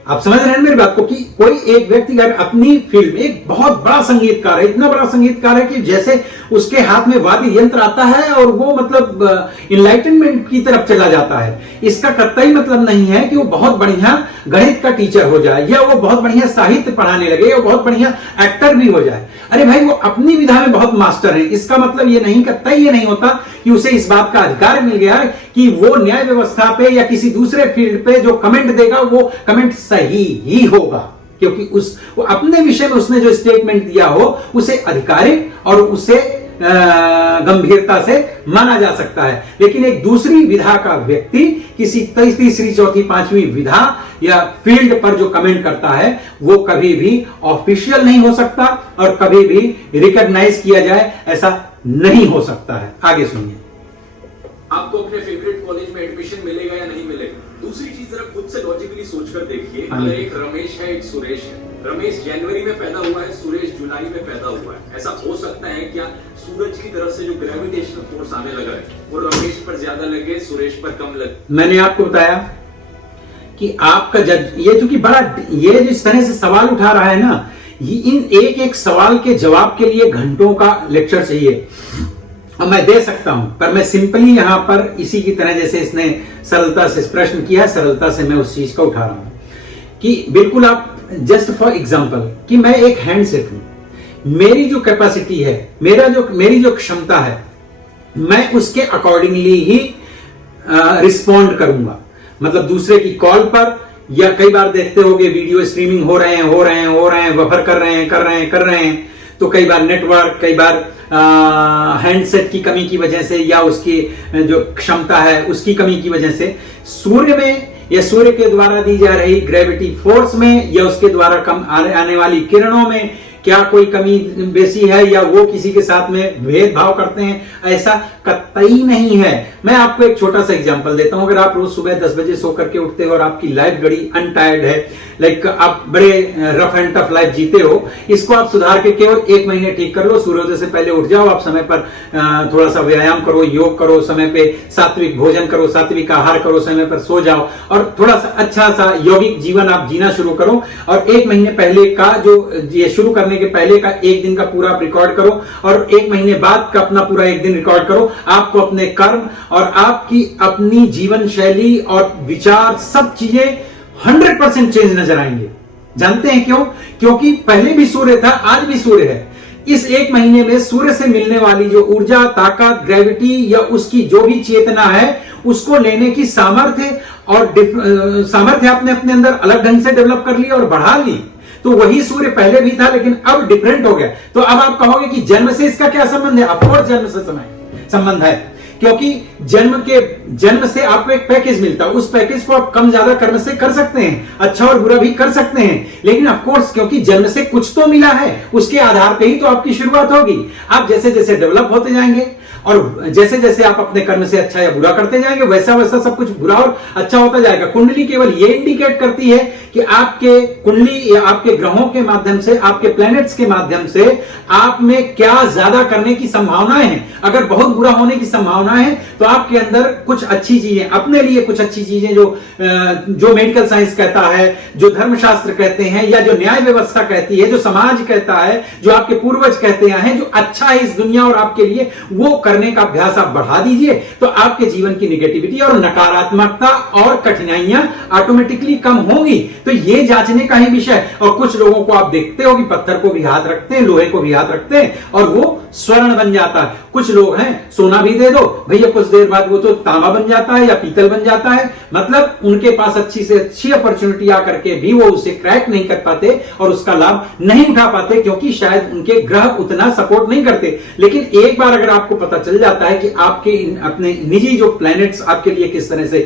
आप समझ रहे हैं मेरी बात को कि कोई एक व्यक्ति अगर अपनी फील्ड में एक बहुत बड़ा संगीतकार है, इतना बड़ा संगीतकार है कि जैसे उसके हाथ में वाद्य यंत्र आता है और वो मतलब इनलाइटनमेंट की तरफ चला जाता है, इसका कतई मतलब नहीं है कि वो बहुत बढ़िया गणित का टीचर हो जाए या वो बहुत बढ़िया साहित्य पढ़ाने लगे या बहुत बढ़िया एक्टर भी हो जाए। अरे भाई वो अपनी विधा में बहुत मास्टर है, इसका मतलब ये नहीं, कतई ये नहीं होता कि उसे इस बात का अधिकार मिल गया कि वो न्याय व्यवस्था पे या किसी दूसरे फील्ड पे जो कमेंट देगा वो कमेंट सही ही होगा, क्योंकि वो अपने विषय में उसने जो स्टेटमेंट दिया हो उसे आधिकारिक और उसे गंभीरता से माना जा सकता है। लेकिन एक दूसरी विधा का व्यक्ति किसी तीसरी चौथी पांचवी विधा या फील्ड पर जो कमेंट करता है वो कभी भी ऑफिशियल नहीं हो सकता और कभी भी रिकॉग्नाइज किया जाए ऐसा नहीं हो सकता है। आगे सुनिए। आपको अपने फेवरेट कॉलेज में एडमिशन मिलेगा या नहीं मिलेगा, दूसरी चीज जरा खुद से लॉजिकली सोच सोचकर देखिए, हाँ। अगर एक रमेश है, एक सुरेश है। रमेश जनवरी में पैदा हुआ है, सुरेश जुलाई में पैदा हुआ है। ऐसा हो सकता है क्या सूरज की तरफ से जो ग्रेविटेशनल फोर्स आने लगा है वो रमेश पर ज्यादा लगे, सुरेश पर कम लगे? मैंने आपको बताया कि आपका ये जो कि बड़ा ये जिस तरह से सवाल उठा रहा है ना, ये इन एक एक सवाल के जवाब के लिए घंटों का लेक्चर चाहिए और मैं दे सकता हूं, पर मैं सिंपली यहां पर इसी की तरह जैसे इसने सरलता से प्रश्न किया, सरलता से मैं उस चीज को उठा रहा हूं कि बिल्कुल आप जस्ट फॉर एग्जांपल कि मैं एक हैंडसेट हूं, मेरी जो कैपेसिटी है, मेरी जो क्षमता है, मैं उसके अकॉर्डिंगली ही रिस्पॉन्ड करूंगा। मतलब दूसरे की कॉल पर, या कई बार देखते होगे वीडियो स्ट्रीमिंग हो रहे हैं, बफर कर रहे हैं, तो कई बार नेटवर्क, कई बार हैंडसेट की कमी की वजह से या उसकी जो क्षमता है उसकी कमी की वजह से सूर्य में या सूर्य के द्वारा दी जा रही ग्रेविटी फोर्स में या उसके द्वारा कम आने वाली किरणों में क्या कोई कमी बेसी है या वो किसी के साथ में भेदभाव करते हैं, ऐसा कतई नहीं है। मैं आपको एक छोटा सा एग्जांपल देता हूं। अगर आप रोज सुबह 10 बजे सो करके उठते हो और आपकी लाइफ बड़ी अनटायर्ड है, लाइक आप बड़े रफ एंड टफ लाइफ जीते हो, इसको आप सुधार के केवल 1 महीने ठीक कर लो। सूर्योदय से पहले उठ जाओ, आप समय पर थोड़ा सा व्यायाम करो, योग करो, समय पे सात्विक भोजन करो, सात्विक आहार करो, समय पर सो जाओ और थोड़ा सा अच्छा सा यौगिक जीवन आप जीना शुरू करो। और 1 महीने पहले का जो ये शुरू करने के पहले का 1 दिन का पूरा आप रिकॉर्ड करो और 1 महीने बाद का अपना पूरा 1 दिन रिकॉर्ड करो। आपको अपने कर्म और आपकी अपनी जीवन शैली और विचार सब चीजें 100% चेंज नजर आएंगे। जानते हैं क्यों? क्योंकि पहले भी सूर्य था, आज भी सूर्य है। इस 1 महीने में सूर्य से मिलने वाली जो ऊर्जा, ताकत, ग्रेविटी या उसकी जो भी चेतना है उसको लेने की सामर्थ्य और सामर्थ्य आपने अपने अंदर अलग ढंग से डेवलप कर ली और बढ़ा ली। तो वही सूर्य पहले भी था लेकिन अब डिफरेंट हो गया। तो अब आप कहोगे कि जन्म से इसका क्या संबंध है? ऑफकोर्स जन्म से संबंध है, क्योंकि जन्म से आपको एक पैकेज मिलता है। उस पैकेज को आप कम ज्यादा कर्म से कर सकते हैं, अच्छा और बुरा भी कर सकते हैं, लेकिन ऑफकोर्स क्योंकि जन्म से कुछ तो मिला है, उसके आधार पे ही तो आपकी शुरुआत होगी। आप जैसे जैसे डेवलप होते जाएंगे और जैसे जैसे आप अपने कर्म से अच्छा या बुरा करते जाएंगे, वैसा वैसा सब कुछ बुरा और अच्छा होता जाएगा। कुंडली केवल ये इंडिकेट करती है कि आपके कुंडली या आपके ग्रहों के माध्यम से, आपके प्लैनेट्स के माध्यम से आप में क्या ज्यादा करने की संभावनाएं हैं। अगर बहुत बुरा होने की संभावना है तो आपके अंदर कुछ अच्छी चीजें, अपने लिए कुछ अच्छी चीजें जो मेडिकल साइंस कहता है, जो धर्मशास्त्र कहते हैं, या जो न्याय व्यवस्था कहती है, जो समाज कहता है, जो आपके पूर्वज कहते हैं, जो अच्छा है इस दुनिया और आपके लिए, वो करने का अभ्यास आप बढ़ा दीजिए तो आपके जीवन की नेगेटिविटी और नकारात्मकता और कठिनाइयां ऑटोमेटिकली कम होंगी। तो ये जांचने का ही विषय। और कुछ लोगों को आप देखते हो कि पत्थर को भी हाथ रखते हैं, लोहे को भी हाथ रखते हैं और वो स्वर्ण बन जाता है। कुछ लोग हैं सोना भी दे दो भैया, कुछ देर बाद वो तो तांबा बन जाता है या पीतल बन जाता है। मतलब उनके पास अच्छी से अच्छी अपॉर्चुनिटी आकर के भी वो उसे क्रैक नहीं कर पाते और उसका लाभ नहीं उठा पाते, क्योंकि शायद उनके ग्रह उतना सपोर्ट नहीं करते। लेकिन एक बार अगर आपको पता चल जाता है कि आपके अपने निजी जो प्लैनेट्स आपके लिए किस तरह से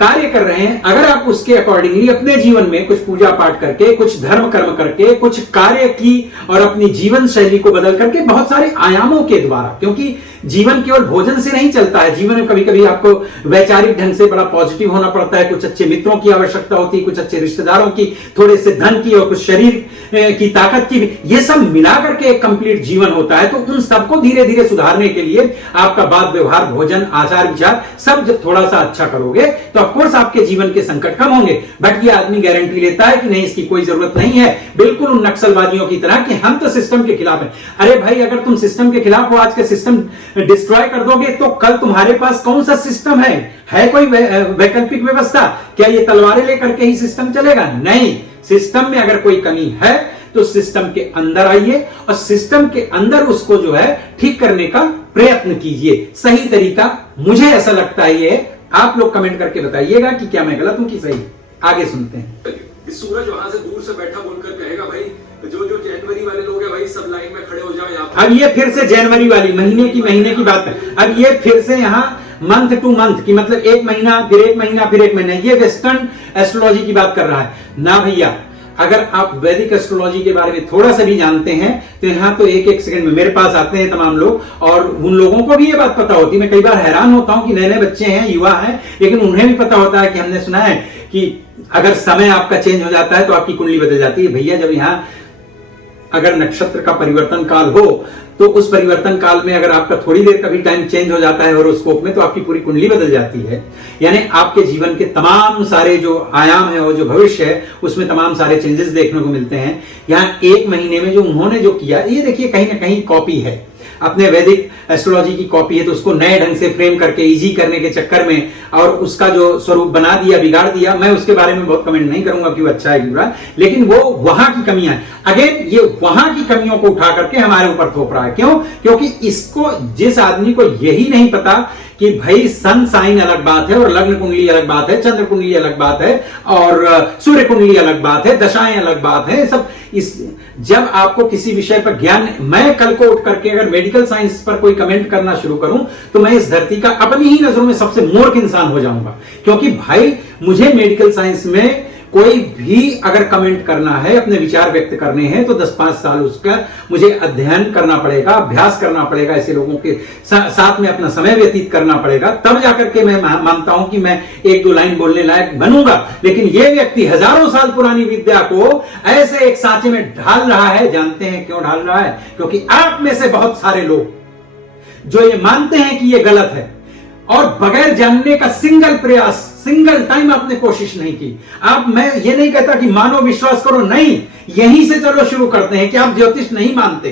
कार्य कर रहे हैं, अगर आप उसके अकॉर्डिंगली अपने जीवन में कुछ पूजा पाठ करके, कुछ धर्म कर्म करके, कुछ कार्य की और अपनी जीवन शैली को बदल करके बहुत सारे आयामों के द्वारा, क्योंकि जीवन केवल भोजन से नहीं चलता है। जीवन में कभी कभी आपको वैचारिक ढंग से बड़ा पॉजिटिव होना पड़ता है, कुछ अच्छे मित्रों की आवश्यकता होती है, कुछ अच्छे रिश्तेदारों की, थोड़े से धन की और कुछ शरीर की ताकत की, ये सब मिला करके एक कंप्लीट जीवन होता है। तो उन सबको धीरे धीरे सुधारने के लिए आपका बात व्यवहार, भोजन, आचार विचार सब जब थोड़ा सा अच्छा करोगे तो ऑफकोर्स आपके जीवन के संकट कम होंगे। बट ये आदमी गारंटी लेता है कि नहीं, इसकी कोई जरूरत नहीं है, बिल्कुल उन नक्सलवादियों की तरह कि हम तो सिस्टम के खिलाफ हैं। अरे भाई, अगर तुम सिस्टम के खिलाफ हो, आज के सिस्टम डिस्ट्रॉय कर दोगे तो कल तुम्हारे पास कौन सा सिस्टम है कोई वैकल्पिक व्यवस्था? क्या ये तलवारें लेकर के ही सिस्टम चलेगा? नहीं। सिस्टम में अगर कोई कमी है तो सिस्टम के अंदर आइए और सिस्टम के अंदर उसको जो है ठीक करने का प्रयत्न कीजिए। सही तरीका मुझे ऐसा लगता है ये। आप लोग कमेंट करके बताइएगा कि क्या मैं गलत हूं कि सही। आगे सुनते हैं। सूरज वहां से दूर से बैठा बोलकर कहेगा भाई जो जनवरी वाले लोग हैं भाई सब लाइन में खड़े हो जाओ यहाँ। अब ये फिर से जनवरी वाली महीने की बात है। अब ये फिर से यहाँ मंथ टू मंथ की, मतलब 1 महीना फिर 1 महीना फिर 1 महीना, ये वेस्टर्न एस्ट्रोलॉजी की बात कर रहा है ना भैया। अगर आप वैदिक एस्ट्रोलॉजी के बारे में थोड़ा सा भी जानते हैं तो यहाँ तो एक सेकंड में मेरे पास आते हैं तमाम लोग और उन लोगों को भी ये बात पता होती है। मैं कई बार हैरान होता हूं कि नए नए बच्चे हैं, युवा हैं, लेकिन उन्हें भी पता होता है कि हमने सुना है कि अगर समय आपका चेंज हो जाता है तो आपकी कुंडली बदल जाती है भैया। जब यहां अगर नक्षत्र का परिवर्तन काल हो तो उस परिवर्तन काल में अगर आपका थोड़ी देर का भी टाइम चेंज हो जाता है हॉरोस्कोप में तो आपकी पूरी कुंडली बदल जाती है। यानी आपके जीवन के तमाम सारे जो आयाम है और जो भविष्य है उसमें तमाम सारे चेंजेस देखने को मिलते हैं। यहाँ 1 महीने में जो उन्होंने जो किया, ये देखिए कहीं ना कहीं कॉपी है, अपने वैदिक एस्ट्रोलॉजी की कॉपी है, तो उसको नए ढंग से फ्रेम करके इजी करने के चक्कर में और उसका जो स्वरूप बना दिया, बिगाड़ दिया। मैं उसके बारे में बहुत कमेंट नहीं करूंगा कि वो अच्छा है कि बुरा, लेकिन वो वहां की कमियां हैं। अगेन ये वहां की कमियों को उठा करके हमारे ऊपर थोप रहा है। क्यों? क्योंकि इसको, जिस आदमी को यही नहीं पता कि भाई सन साइन अलग बात है और लग्न कुंडली अलग बात है, चंद्र कुंडली अलग बात है और सूर्य कुंडली अलग बात है, दशाएं अलग बात है, सब इस जब आपको किसी विषय पर ज्ञान, मैं कल को उठ करके अगर मेडिकल साइंस पर कोई कमेंट करना शुरू करूं तो मैं इस धरती का अपनी ही नजरों में सबसे मूर्ख इंसान हो जाऊंगा। क्योंकि भाई मुझे मेडिकल साइंस में कोई भी अगर कमेंट करना है, अपने विचार व्यक्त करने हैं तो 10-5 साल उसका मुझे अध्ययन करना पड़ेगा, अभ्यास करना पड़ेगा, ऐसे लोगों के साथ में अपना समय व्यतीत करना पड़ेगा, तब जाकर के मैं मानता हूं कि मैं 1-2 लाइन बोलने लायक बनूंगा। लेकिन यह व्यक्ति हजारों साल पुरानी विद्या को ऐसे एक सांचे में ढाल रहा है। जानते हैं क्यों ढाल रहा है? क्योंकि आप में से बहुत सारे लोग जो ये मानते हैं कि ये गलत है और बगैर जानने का सिंगल टाइम आपने कोशिश नहीं की। आप, मैं ये नहीं कहता कि मानो विश्वास करो, नहीं, यहीं से चलो शुरू करते हैं कि आप ज्योतिष नहीं मानते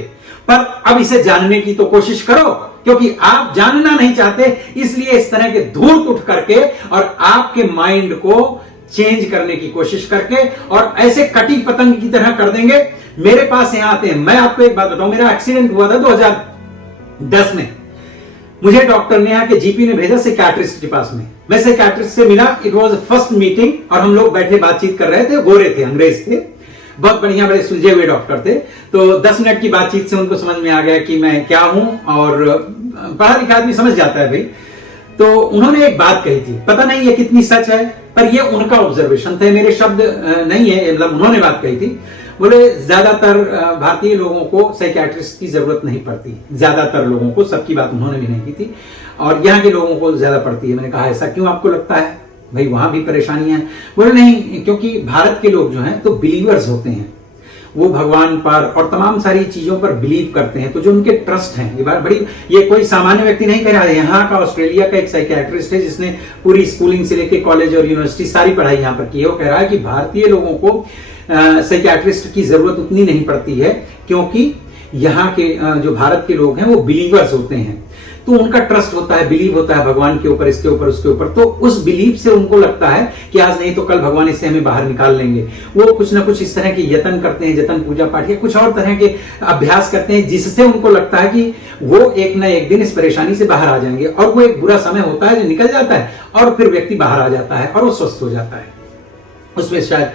पर अब इसे जानने की तो कोशिश करो, क्योंकि आप जानना नहीं चाहते, इसलिए इस तरह के धूर्त उठ करके और आपके माइंड को चेंज करने की कोशिश करके और ऐसे कटी पतंग की तरह कर देंगे। मेरे पास यहां आते हैं, मैं आपको एक बात बताऊं, मेरा एक्सीडेंट हुआ था 2010 में। मुझे डॉक्टर ने यहाँ के जीपी ने भेजा साइकियाट्रिस्ट के पास में। मैं साइकियाट्रिस्ट से मिला, इट वाज फर्स्ट मीटिंग और हम लोग बैठे बातचीत कर रहे थे। गोरे थे, अंग्रेज थे, बहुत बढ़िया, बड़े सुलझे हुए डॉक्टर थे। तो 10 मिनट की बातचीत से उनको समझ में आ गया कि मैं क्या हूं और पढ़ा लिखा आदमी समझ जाता है भाई। तो उन्होंने एक बात कही थी, पता नहीं ये कितनी सच है पर ये उनका ऑब्जर्वेशन थे, मेरे शब्द नहीं है, मतलब उन्होंने बात कही थी। बोले ज्यादातर भारतीय लोगों को साइकियाट्रिस्ट की जरूरत नहीं पड़ती, ज्यादातर लोगों को, सबकी बात उन्होंने भी नहीं की थी, और यहाँ के लोगों को ज्यादा पड़ती है। मैंने कहा ऐसा क्यों आपको लगता है भाई, वहां भी परेशानियां हैं? बोले नहीं, क्योंकि भारत के लोग जो हैं तो बिलीवर्स होते हैं, वो भगवान पर और तमाम सारी चीजों पर बिलीव करते हैं, तो जो उनके ट्रस्ट हैं, ये बात बड़ी, ये कोई सामान्य व्यक्ति नहीं कह रहा है। यहाँ का ऑस्ट्रेलिया का एक साइकियाट्रिस्ट है जिसने पूरी स्कूलिंग से लेकर कॉलेज और यूनिवर्सिटी सारी पढ़ाई यहाँ पर की है। वो कह रहा है कि भारतीय लोगों को साइकियाट्रिस्ट की जरूरत उतनी नहीं पड़ती है, क्योंकि यहाँ के जो भारत के लोग हैं वो बिलीवर्स होते हैं, तो उनका ट्रस्ट होता है, बिलीव होता है भगवान के ऊपर, इसके ऊपर, उसके ऊपर। तो उस बिलीव से उनको लगता है कि आज नहीं तो कल भगवान इससे हमें बाहर निकाल लेंगे। वो कुछ ना कुछ इस तरह के यत्न करते हैं, जतन, पूजा पाठ या कुछ और तरह के अभ्यास करते हैं, जिससे उनको लगता है कि वो एक ना एक दिन इस परेशानी से बाहर आ जाएंगे। और वो एक बुरा समय होता है जो निकल जाता है और फिर व्यक्ति बाहर आ जाता है और वो स्वस्थ हो जाता है। उसमें शायद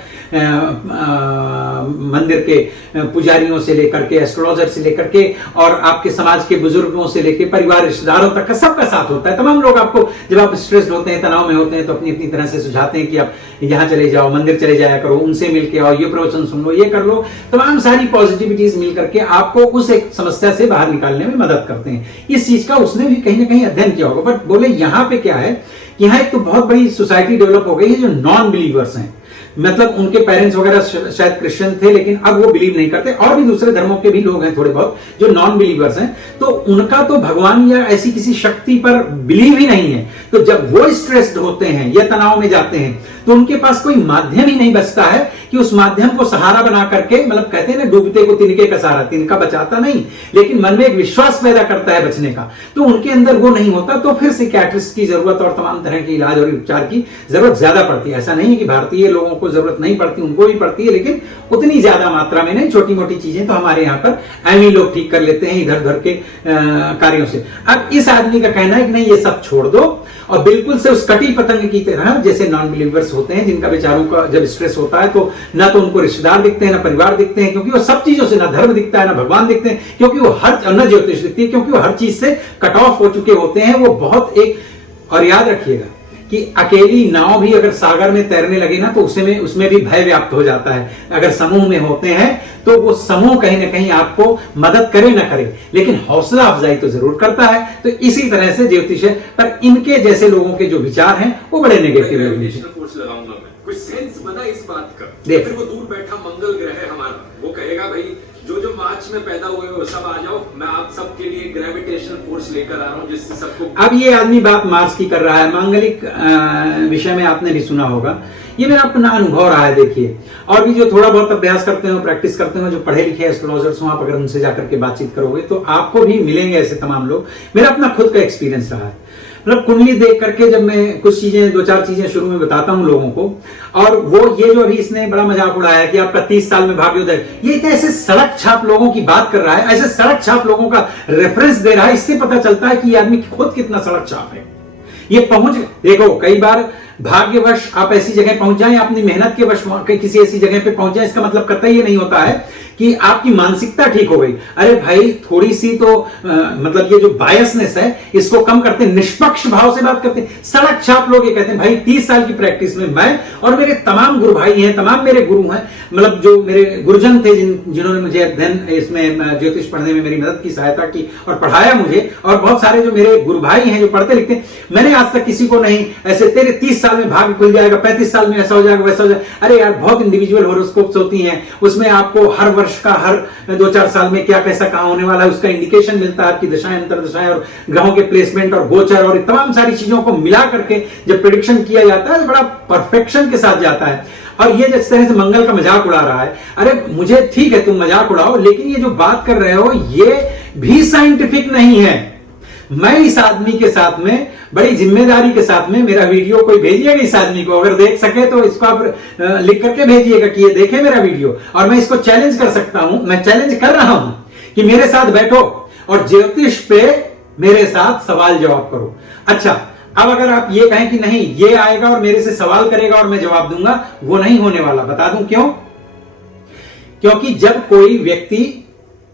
मंदिर के पुजारियों से लेकर के, एस्ट्रोलॉजर से लेकर के और आपके समाज के बुजुर्गों से लेकर परिवार, रिश्तेदारों तक का सबका साथ होता है। तमाम लोग आपको, जब आप स्ट्रेस्ड होते हैं, तनाव में होते हैं, तो अपनी अपनी तरह से सुझाते हैं कि आप यहाँ चले जाओ, मंदिर चले जाया करो, उनसे मिलके आओ, ये प्रवचन सुन लो, ये कर लो। तमाम सारी पॉजिटिविटीज मिल करके आपको उस एक समस्या से बाहर निकालने में मदद करते हैं। इस चीज का उसने भी कहीं ना कहीं अध्ययन किया होगा। बट बोले यहाँ पे क्या है कि यहाँ एक तो बहुत बड़ी सोसाइटी डेवलप हो गई है जो नॉन बिलीवर्स हैं, मतलब उनके पेरेंट्स वगैरह शायद क्रिश्चियन थे लेकिन अब वो बिलीव नहीं करते, और भी दूसरे धर्मों के भी लोग हैं थोड़े बहुत जो नॉन बिलीवर्स हैं, तो उनका तो भगवान या ऐसी किसी शक्ति पर बिलीव ही नहीं है। तो जब वो स्ट्रेस्ड होते हैं या तनाव में जाते हैं तो उनके पास कोई माध्यम ही नहीं बचता है कि उस माध्यम को सहारा बना करके, मतलब कहते हैं ना डूबते को तिनके का सहारा, तिनका बचाता नहीं लेकिन मन में एक विश्वास पैदा करता है बचने का, तो उनके अंदर वो नहीं होता। तो फिर साइकियाट्रिस्ट की जरूरत और तमाम तरह के इलाज और उपचार की जरूरत ज्यादा पड़ती है। ऐसा नहीं है कि भारतीय लोगों को जरूरत नहीं पड़ती, उनको भी पड़ती है, लेकिन उतनी ज्यादा मात्रा में नहीं। छोटी मोटी चीजें तो हमारे यहाँ पर एम ही लोग ठीक कर लेते हैं इधर उधर के कार्यों से। अब इस आदमी का कहना है कि नहीं, ये सब छोड़ दो और बिल्कुल से उस कटी पतंग की तरह, जैसे नॉन बिलीवर्स होते हैं जिनका बेचारों का जब स्ट्रेस होता है तो ना तो उनको रिश्तेदार दिखते हैं, ना परिवार दिखते हैं, क्योंकि वो सब चीजों से, ना धर्म दिखता है, ना भगवान दिखते हैं, क्योंकि वो न ज्योतिष दिखती है, क्योंकि वो हर चीज से कट ऑफ हो चुके होते हैं। वो बहुत एक, और याद रखिएगा कि अकेली नाव भी अगर सागर में तैरने लगे ना तो उसमें भी भय व्याप्त हो जाता है। अगर समूह में होते हैं तो वो समूह कहीं ना कहीं आपको मदद करे ना करे, लेकिन हौसला अफजाई तो जरूर करता है। तो इसी तरह से ज्योतिष है, पर इनके जैसे लोगों के जो विचार हैं वो बड़े नेगेटिव है। लगाऊंगा मैं, कुछ सेंस मना इस बात का, देख। फिर वो दूर बैठा मंगल ग्रह है हमारा, वो कहेगा भाई जो मार्च में पैदा हुए हो सब आ जाओ, मैं आप सबके लिए ग्रेविटेशनल फोर्स लेकर आ रहा हूं जिससे सबको। अब ये आदमी बात मार्स की कर रहा है, मांगलिक विषय में आपने भी सुना होगा, ये मेरा अपना अनुभव रहा है। देखिए, और भी जो थोड़ा बहुत अभ्यास करते हो, प्रैक्टिस करते हो, जो पढ़े लिखे एस्ट्रोलॉजर्स हो, आप अगर उनसे जाकर के बातचीत करोगे तो आपको भी मिलेंगे ऐसे तमाम लोग। मेरा अपना खुद का एक्सपीरियंस रहा है। मतलब कुंडली देख करके जब मैं कुछ चीजें, दो चार चीजें शुरू में बताता हूं लोगों को, और वो ये जो अभी इसने बड़ा मजाक उड़ाया कि आपका 30 साल में भाग्योदय, ये तो ऐसे सड़क छाप लोगों की बात कर रहा है, ऐसे सड़क छाप लोगों का रेफरेंस दे रहा है, इससे पता चलता है कि ये आदमी खुद कितना सड़क छाप है। ये पहुंच, देखो कई बार भाग्यवश आप ऐसी जगह पहुंच जाएं, अपनी मेहनत के वश किसी ऐसी जगह पे पहुंच जाएं, इसका मतलब कतई ये नहीं होता है कि आपकी मानसिकता ठीक हो गई। अरे भाई, थोड़ी सी तो मतलब ये जो बायसनेस है इसको कम करते, निष्पक्ष भाव से बात करते। सड़क छाप लोग ये कहते हैं भाई 30 साल की प्रैक्टिस में मैं और मेरे तमाम गुरु भाई हैं, तमाम मेरे गुरु हैं, मतलब जो मेरे गुरुजन थे जिन्होंने मुझे अध्ययन इसमें ज्योतिष पढ़ने में मेरी मदद की, सहायता की और पढ़ाया मुझे, और बहुत सारे जो मेरे गुरु भाई हैं जो पढ़ते लिखते हैं, मैंने आज तक किसी को नहीं ऐसे तेरे 30 साल में भाग्य खुल जाएगा, 35 साल में ऐसा हो जाएगा, वैसा हो जाएगा। अरे यार, बहुत इंडिविजुअल हॉरोस्कोप्स होती हैं, उसमें आपको हर वर्ष का, हर 2-4 साल में क्या कैसा कहां होने वाला है उसका इंडिकेशन मिलता है। आपकी दशाएं, अंतरदशाएं और ग्रहों के प्लेसमेंट और गोचर और तमाम सारी चीजों को मिला करके जब प्रेडिक्शन किया जाता है तो बड़ा परफेक्शन के साथ जाता है। और ये जिस तरह से मंगल का मजाक उड़ा रहा है, अरे मुझे ठीक है तुम मजाक उड़ाओ, लेकिन ये जो बात कर रहे हो ये भी साइंटिफिक नहीं है। मैं इस आदमी के साथ में बड़ी जिम्मेदारी के साथ में, मेरा वीडियो कोई भेजिएगा इस आदमी को, अगर देख सके तो इसको आप लिख करके भेजिएगा कि ये देखे मेरा वीडियो, और मैं इसको चैलेंज कर सकता हूं, मैं चैलेंज कर रहा हूं कि मेरे साथ बैठो और ज्योतिष पे मेरे साथ सवाल जवाब करो। अच्छा, अब अगर आप ये कहें कि नहीं ये आएगा और मेरे से सवाल करेगा और मैं जवाब दूंगा, वो नहीं होने वाला। बता दूं क्यों? क्योंकि जब कोई व्यक्ति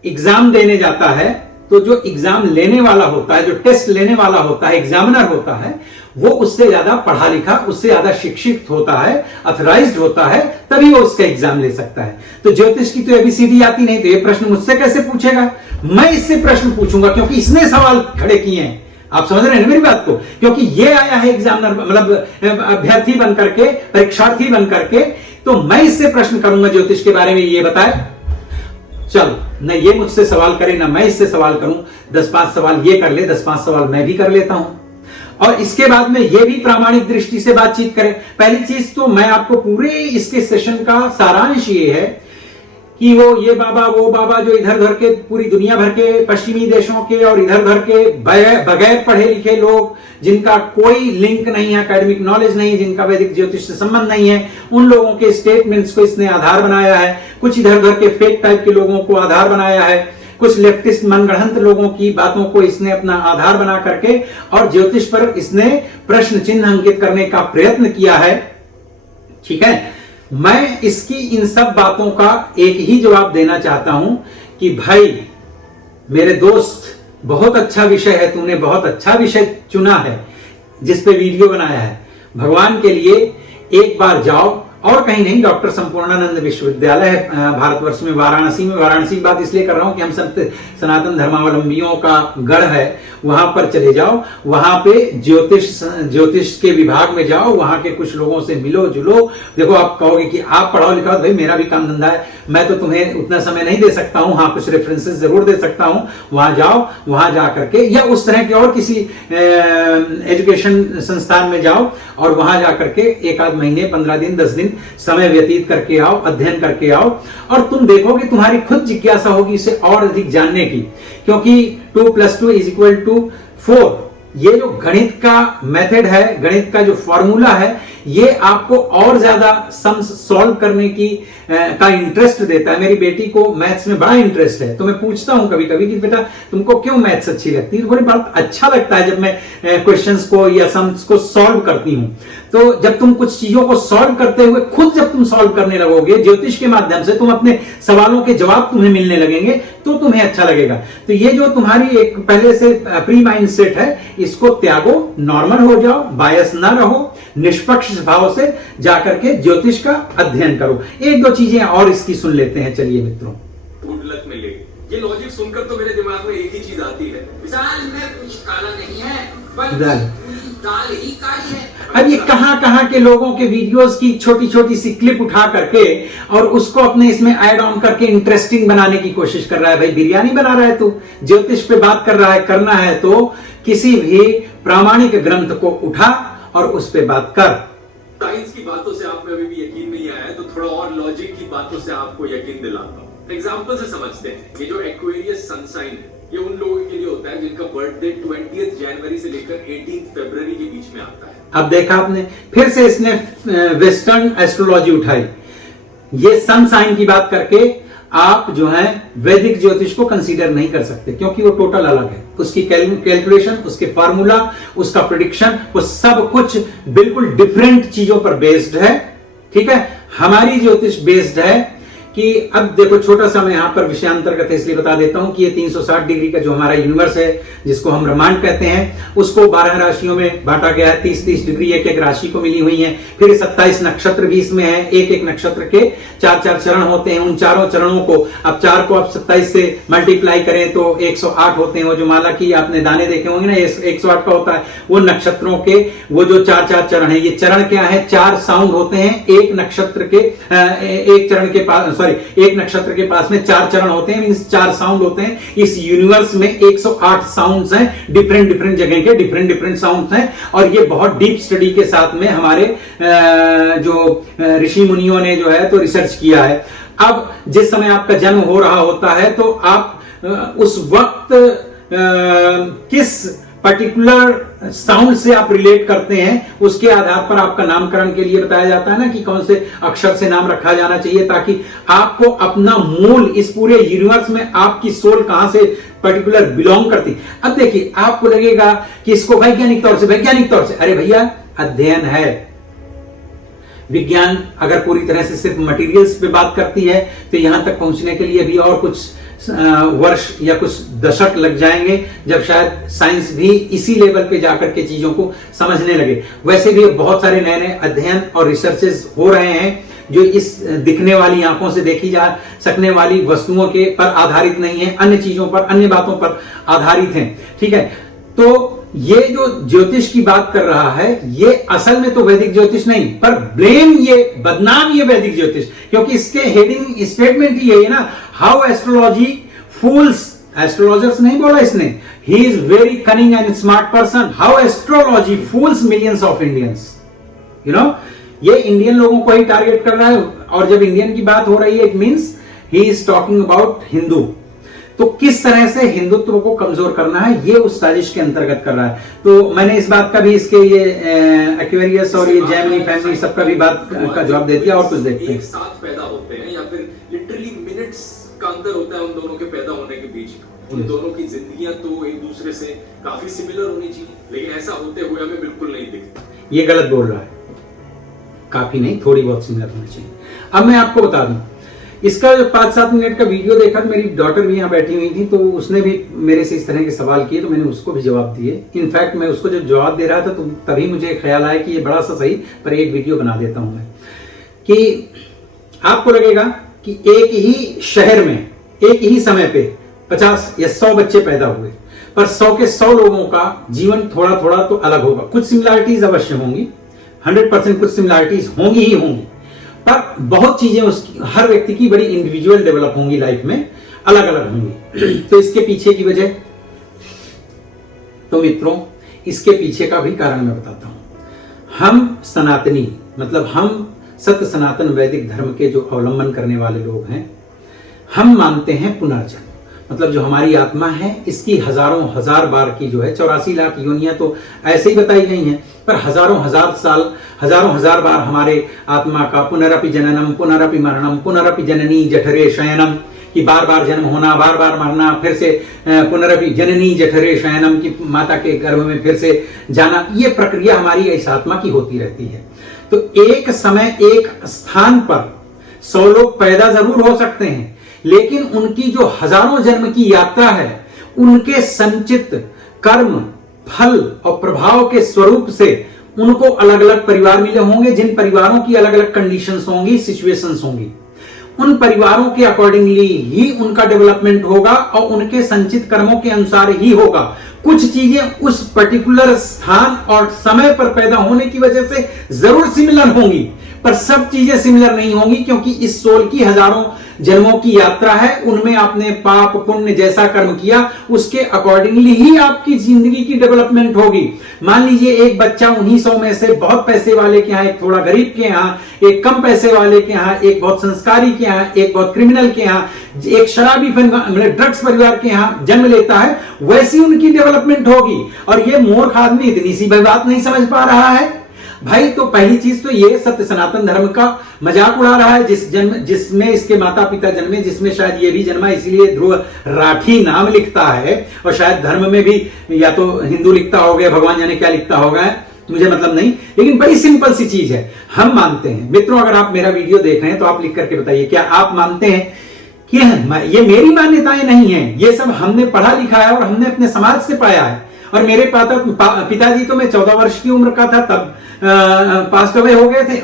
एग्जाम देने जाता है तो जो एग्जाम लेने वाला होता है, जो टेस्ट लेने वाला होता है, एग्जामिनर होता है, वो उससे ज्यादा पढ़ा लिखा, उससे ज्यादा शिक्षित होता है, अथराइज्ड होता है, तभी वो उसका एग्जाम ले सकता है। तो ज्योतिष की तो एबीसीडी आती नहीं, तो ये प्रश्न मुझसे कैसे पूछेगा? मैं इससे प्रश्न पूछूंगा क्योंकि इसने सवाल खड़े किए हैं। आप समझ रहे हैं ना मेरी बात को? क्योंकि ये आया है एग्जामिनर, मतलब अभ्यर्थी बन करके, परीक्षार्थी बन करके, तो मैं इससे प्रश्न करूंगा ज्योतिष के बारे में, ये बताए। चल, न ये मुझसे सवाल करे ना मैं इससे सवाल करूं, 10-5 सवाल ये कर ले, 10-5 सवाल मैं भी कर लेता हूं, और इसके बाद में ये भी प्रामाणिक दृष्टि से बातचीत करें। पहली चीज तो मैं आपको पूरे इसके सेशन का सारांश ये है कि वो ये बाबा वो बाबा जो इधर उधर के, पूरी दुनिया भर के पश्चिमी देशों के और इधर उधर के बगैर पढ़े लिखे लोग, जिनका कोई लिंक नहीं है, एकेडमिक नॉलेज नहीं है, जिनका वैदिक ज्योतिष से संबंध नहीं है, उन लोगों के स्टेटमेंट्स को इसने आधार बनाया है। कुछ इधर उधर के फेक टाइप के लोगों को आधार बनाया है, कुछ लेफ्टिस्ट मनगढ़ंत लोगों की बातों को इसने अपना आधार बना करके और ज्योतिष पर इसने प्रश्न चिन्ह अंकित करने का प्रयत्न किया है। ठीक है, मैं इसकी इन सब बातों का एक ही जवाब देना चाहता हूं कि भाई मेरे दोस्त, बहुत अच्छा विषय है, तूने बहुत अच्छा विषय चुना है जिस पे वीडियो बनाया है। भगवान के लिए एक बार जाओ, और कहीं नहीं, डॉक्टर संपूर्णानंद विश्वविद्यालय है भारतवर्ष में, वाराणसी में। वाराणसी की बात इसलिए कर रहा हूं कि हम सब सनातन धर्मावलंबियों का गढ़ है, वहां पर चले जाओ, वहां पे ज्योतिष के विभाग में जाओ, वहां के कुछ लोगों से मिलो जुलो। देखो, आप कहोगे कि आप पढ़ाओ लिखाओ, भाई मेरा भी काम धंधा है, मैं तो तुम्हें उतना समय नहीं दे सकता हूं, हाँ कुछ रेफरेंसेस जरूर दे सकता हूं। वहां जाओ, वहां जा करके, या उस तरह के और किसी एजुकेशन संस्थान में जाओ और वहां जा करके 1-8 महीने, 15 दिन, 10 दिन समय व्यतीत करके आओ, अध्ययन करके आओ, और तुम देखोगे तुम्हारी खुद जिज्ञासा होगी इसे और अधिक जानने की। क्योंकि 2 + 2 = 4, ये जो गणित का मेथड है, गणित का जो फॉर्मूला है, ये आपको और ज्यादा सम्स सॉल्व करने की का इंटरेस्ट देता है। मेरी बेटी को मैथ्स में बड़ा इंटरेस्ट है, तो मैं पूछता हूं कभी कभी कि बेटा तुमको क्यों मैथ्स अच्छी लगती है? तो बड़ी बात अच्छा लगता है जब मैं क्वेश्चंस को या सम्स को सॉल्व करती हूं। तो जब तुम कुछ चीजों को सॉल्व करते हुए खुद जब तुम सॉल्व करने लगोगे ज्योतिष के माध्यम से, तुम अपने सवालों के जवाब तुम्हें मिलने लगेंगे, तो तुम्हें अच्छा लगेगा। तो ये जो तुम्हारी एक पहले से प्री माइंड सेट है, इसको त्यागो, नॉर्मल हो जाओ, बायस ना रहो, निष्पक्ष भाव से जाकर के ज्योतिष का अध्ययन करो। 1-2 चीजें और इसकी सुन लेते हैं। चलिए मित्रों, गुड लक मिलेगी। ये लॉजिक सुनकर तो मेरे दिमाग में एक ही चीज आती है, दाल में कुछ काला नहीं है, बल्कि दाल ही काली है। अब ये कहां के लोगों के वीडियोस की छोटी छोटी सी क्लिप उठा करके और उसको अपने इसमें ऐड ऑन करके इंटरेस्टिंग बनाने की कोशिश कर रहा है। भाई बिरयानी बना रहा है तू, ज्योतिष पे बात कर रहा है, करना है तो किसी भी प्रामाणिक ग्रंथ को उठा और उस पे बात कर। साइंस की बातों से आप में अभी भी यकीन नहीं आया है तो थोड़ा और लॉजिक की बातों से आपको यकीन दिलाता हूं। एग्जांपल से समझते हैं। ये जो एक्वेरियस सन साइन है, ये उन लोगों के लिए होता है जिनका बर्थडे 20 जनवरी से लेकर 18 फरवरी के बीच में आता है। अब देखा आपने, फिर से इसने वेस्टर्न एस्ट्रोलॉजी उठाई। ये सन साइन की बात करके आप जो है वैदिक ज्योतिष को कंसीडर नहीं कर सकते, क्योंकि वो टोटल अलग है। उसकी कैलकुलेशन, उसके फार्मूला, उसका प्रेडिक्शन, वो सब कुछ बिल्कुल डिफरेंट चीजों पर बेस्ड है। ठीक है, हमारी ज्योतिष बेस्ड है कि अब देखो, छोटा सा मैं यहां पर विषयांतर्गत इसलिए बता देता हूं कि ये 360 डिग्री का जो हमारा यूनिवर्स है, जिसको हम ब्रह्मांड कहते हैं, उसको 12 राशियों में बांटा गया है। 30-30 डिग्री एक एक राशि को मिली हुई है। फिर 27 नक्षत्र भी इसमें है। एक एक नक्षत्र के 4-4 चरण होते हैं। उन चारों चरणों को अब 4 को आप 27 से मल्टीप्लाई करें तो 108 होते हैं। वो जो माला की आपने दाने देखे होंगे ना, 108 का होता है। वो नक्षत्रों के वो जो 4-4 चरण है, ये चरण क्या है? 4 साउंड होते हैं एक नक्षत्र के, एक चरण के पास, एक नक्षत्र के पास में 4 चरण होते हैं, मींस 4 साउंड होते हैं। इस यूनिवर्स में 108 साउंड्स हैं, डिफरेंट जगह के डिफरेंट साउंड्स हैं। और ये बहुत डीप स्टडी के साथ में हमारे जो ऋषि मुनियों ने जो है तो रिसर्च किया है। अब जिस समय आपका जन्म हो रहा होता है तो आप उस वक्त किस पर्टिकुलर साउंड से आप रिलेट करते हैं, उसके आधार पर आपका नामकरण के लिए बताया जाता है ना कि कौन से अक्षर से नाम रखा जाना चाहिए, ताकि आपको अपना मूल, इस पूरे यूनिवर्स में आपकी सोल कहां से पर्टिकुलर बिलोंग करती। अब देखिए, आपको लगेगा कि इसको वैज्ञानिक तौर से, अरे भैया अध्ययन है। विज्ञान अगर पूरी तरह से सिर्फ मटेरियल्स पे बात करती है तो यहां तक पहुंचने के लिए भी और कुछ वर्ष या कुछ दशक लग जाएंगे, जब शायद साइंस भी इसी लेवल पे जाकर के चीजों को समझने लगे। वैसे भी बहुत सारे नए नए अध्ययन और रिसर्चेस हो रहे हैं जो इस दिखने वाली, आंखों से देखी जा सकने वाली वस्तुओं के पर आधारित नहीं है, अन्य चीजों पर, अन्य बातों पर आधारित हैं। ठीक है, तो ये जो ज्योतिष की बात कर रहा है, ये असल में तो वैदिक ज्योतिष नहीं, पर ब्लेम ये, बदनाम ये वैदिक ज्योतिष, क्योंकि इसके हेडिंग स्टेटमेंट ही है ना, हाउ एस्ट्रोलॉजी फूल्स, एस्ट्रोलॉजर्स नहीं बोला इसने, he is very cunning and smart person, how astrology fools millions of Indians. You know, ये इंडियन लोगों को ही टारगेट कर रहा है। और जब इंडियन की बात हो रही है, it means he is talking about Hindu. तो किस तरह से हिंदुत्व को कमजोर करना है, ये उस साजिश के अंतर्गत कर रहा है। तो मैंने इस बात का भी, इसके ये एक्वेरियस और ये जेमिनी फैमिली सबका भी बात का जवाब दे दिया। और कुछ देखते हैं। एक साथ पैदा होते हैं या फिर लिटरली मिनट्स का अंतर होता है उन दोनों के पैदा होने के बीच। उन दोनों की जिंदगियां तो एक दूसरे से काफी सिमिलर होनी चाहिए, लेकिन ऐसा होते हुए हमें बिल्कुल नहीं दिखता। ये गलत बोल रहा है, काफी नहीं, थोड़ी बहुत सिमिलर होनी चाहिए। अब मैं आपको बता दूं, इसका जो 5-7 मिनट का वीडियो देखा तो मेरी डॉटर भी यहाँ बैठी हुई थी, तो उसने भी मेरे से इस तरह के सवाल किए, तो मैंने उसको भी जवाब दिए। इनफैक्ट मैं उसको जब जवाब दे रहा था तो तभी मुझे ख्याल आया कि ये बड़ा सा सही, पर एक वीडियो बना देता हूं मैं, कि आपको लगेगा कि एक ही शहर में एक ही समय पे 50 या 100 बच्चे पैदा हुए, पर 100 के 100 लोगों का जीवन थोड़ा थोड़ा तो अलग होगा। कुछ सिमिलैरिटीज अवश्य होंगी, 100% कुछ सिमिलैरिटीज होंगी ही होंगी, पर बहुत चीजें उसकी, हर व्यक्ति की बड़ी इंडिविजुअल डेवलप होंगी, लाइफ में अलग अलग होंगी। तो इसके पीछे की वजह, तो मित्रों, इसके पीछे का भी कारण मैं बताता हूं। हम सनातनी, मतलब हम सत्य सनातन वैदिक धर्म के जो अवलंबन करने वाले लोग हैं, हम मानते हैं पुनर्जन्म। मतलब जो हमारी आत्मा है, इसकी हजारों हजार बार की जो है 84 लाख योनियां तो ऐसे ही बताई गई हैं, पर हजारों हजार साल, हजारों हजार बार हमारे आत्मा का पुनरपि जननम पुनरपि मरणम पुनरपि जननी जठरे शयनम, कि बार बार जन्म होना, बार बार मरना, फिर से पुनरपि जननी जठरे शयनम, की माता के गर्भ में फिर से जाना, ये प्रक्रिया हमारी इस आत्मा की होती रहती है। तो एक समय एक स्थान पर 100 लोग पैदा जरूर हो सकते हैं, लेकिन उनकी जो हजारों जन्म की यात्रा है, उनके संचित कर्म, फल और प्रभाव के स्वरूप से उनको अलग अलग परिवार मिले होंगे, जिन परिवारों की अलग अलग कंडीशंस होंगी, सिचुएशंस होंगी। उन परिवारों के अकॉर्डिंगली ही उनका डेवलपमेंट होगा और उनके संचित कर्मों के अनुसार ही होगा। कुछ चीजें उस पर्टिकुलर स्थान और समय पर पैदा होने की वजह से जरूर सिमिलर होंगी, पर सब चीजें सिमिलर नहीं होंगी, क्योंकि इस सोल की हजारों जन्मों की यात्रा है। उनमें आपने पाप पुण्य जैसा कर्म किया उसके अकॉर्डिंगली ही आपकी जिंदगी की डेवलपमेंट होगी। मान लीजिए एक बच्चा उन्हीं 100 में से बहुत पैसे वाले के यहाँ, एक थोड़ा गरीब के यहाँ, एक कम पैसे वाले के यहाँ, एक बहुत संस्कारी के यहाँ, एक बहुत क्रिमिनल के यहाँ, एक शराबी ड्रग्स परिवार के यहाँ जन्म लेता है, वैसी उनकी डेवलपमेंट होगी। और ये मूर्ख आदमी इतनी सी बात नहीं समझ पा रहा है भाई। तो पहली चीज तो ये सत्य सनातन धर्म का मजाक उड़ा रहा है, जिसमें इसके माता पिता जन्मे, जिसमें शायद ये भी जन्मा, इसीलिए ध्रुव राठी नाम लिखता है। और शायद धर्म में भी या तो हिंदू लिखता होगा, भगवान जाने क्या लिखता होगा, मुझे मतलब नहीं, लेकिन बड़ी सिंपल सी चीज है, हम मानते हैं। मित्रों, अगर आप मेरा वीडियो देख रहे हैं तो आप लिख करके बताइए, क्या आप मानते हैं कि ये मेरी मान्यताएं नहीं है, ये सब हमने पढ़ा लिखा है और हमने अपने समाज से पाया है। और मेरे पिताजी तो मैं 14 वर्ष की उम्र का था तब पास अवे हो गए थे,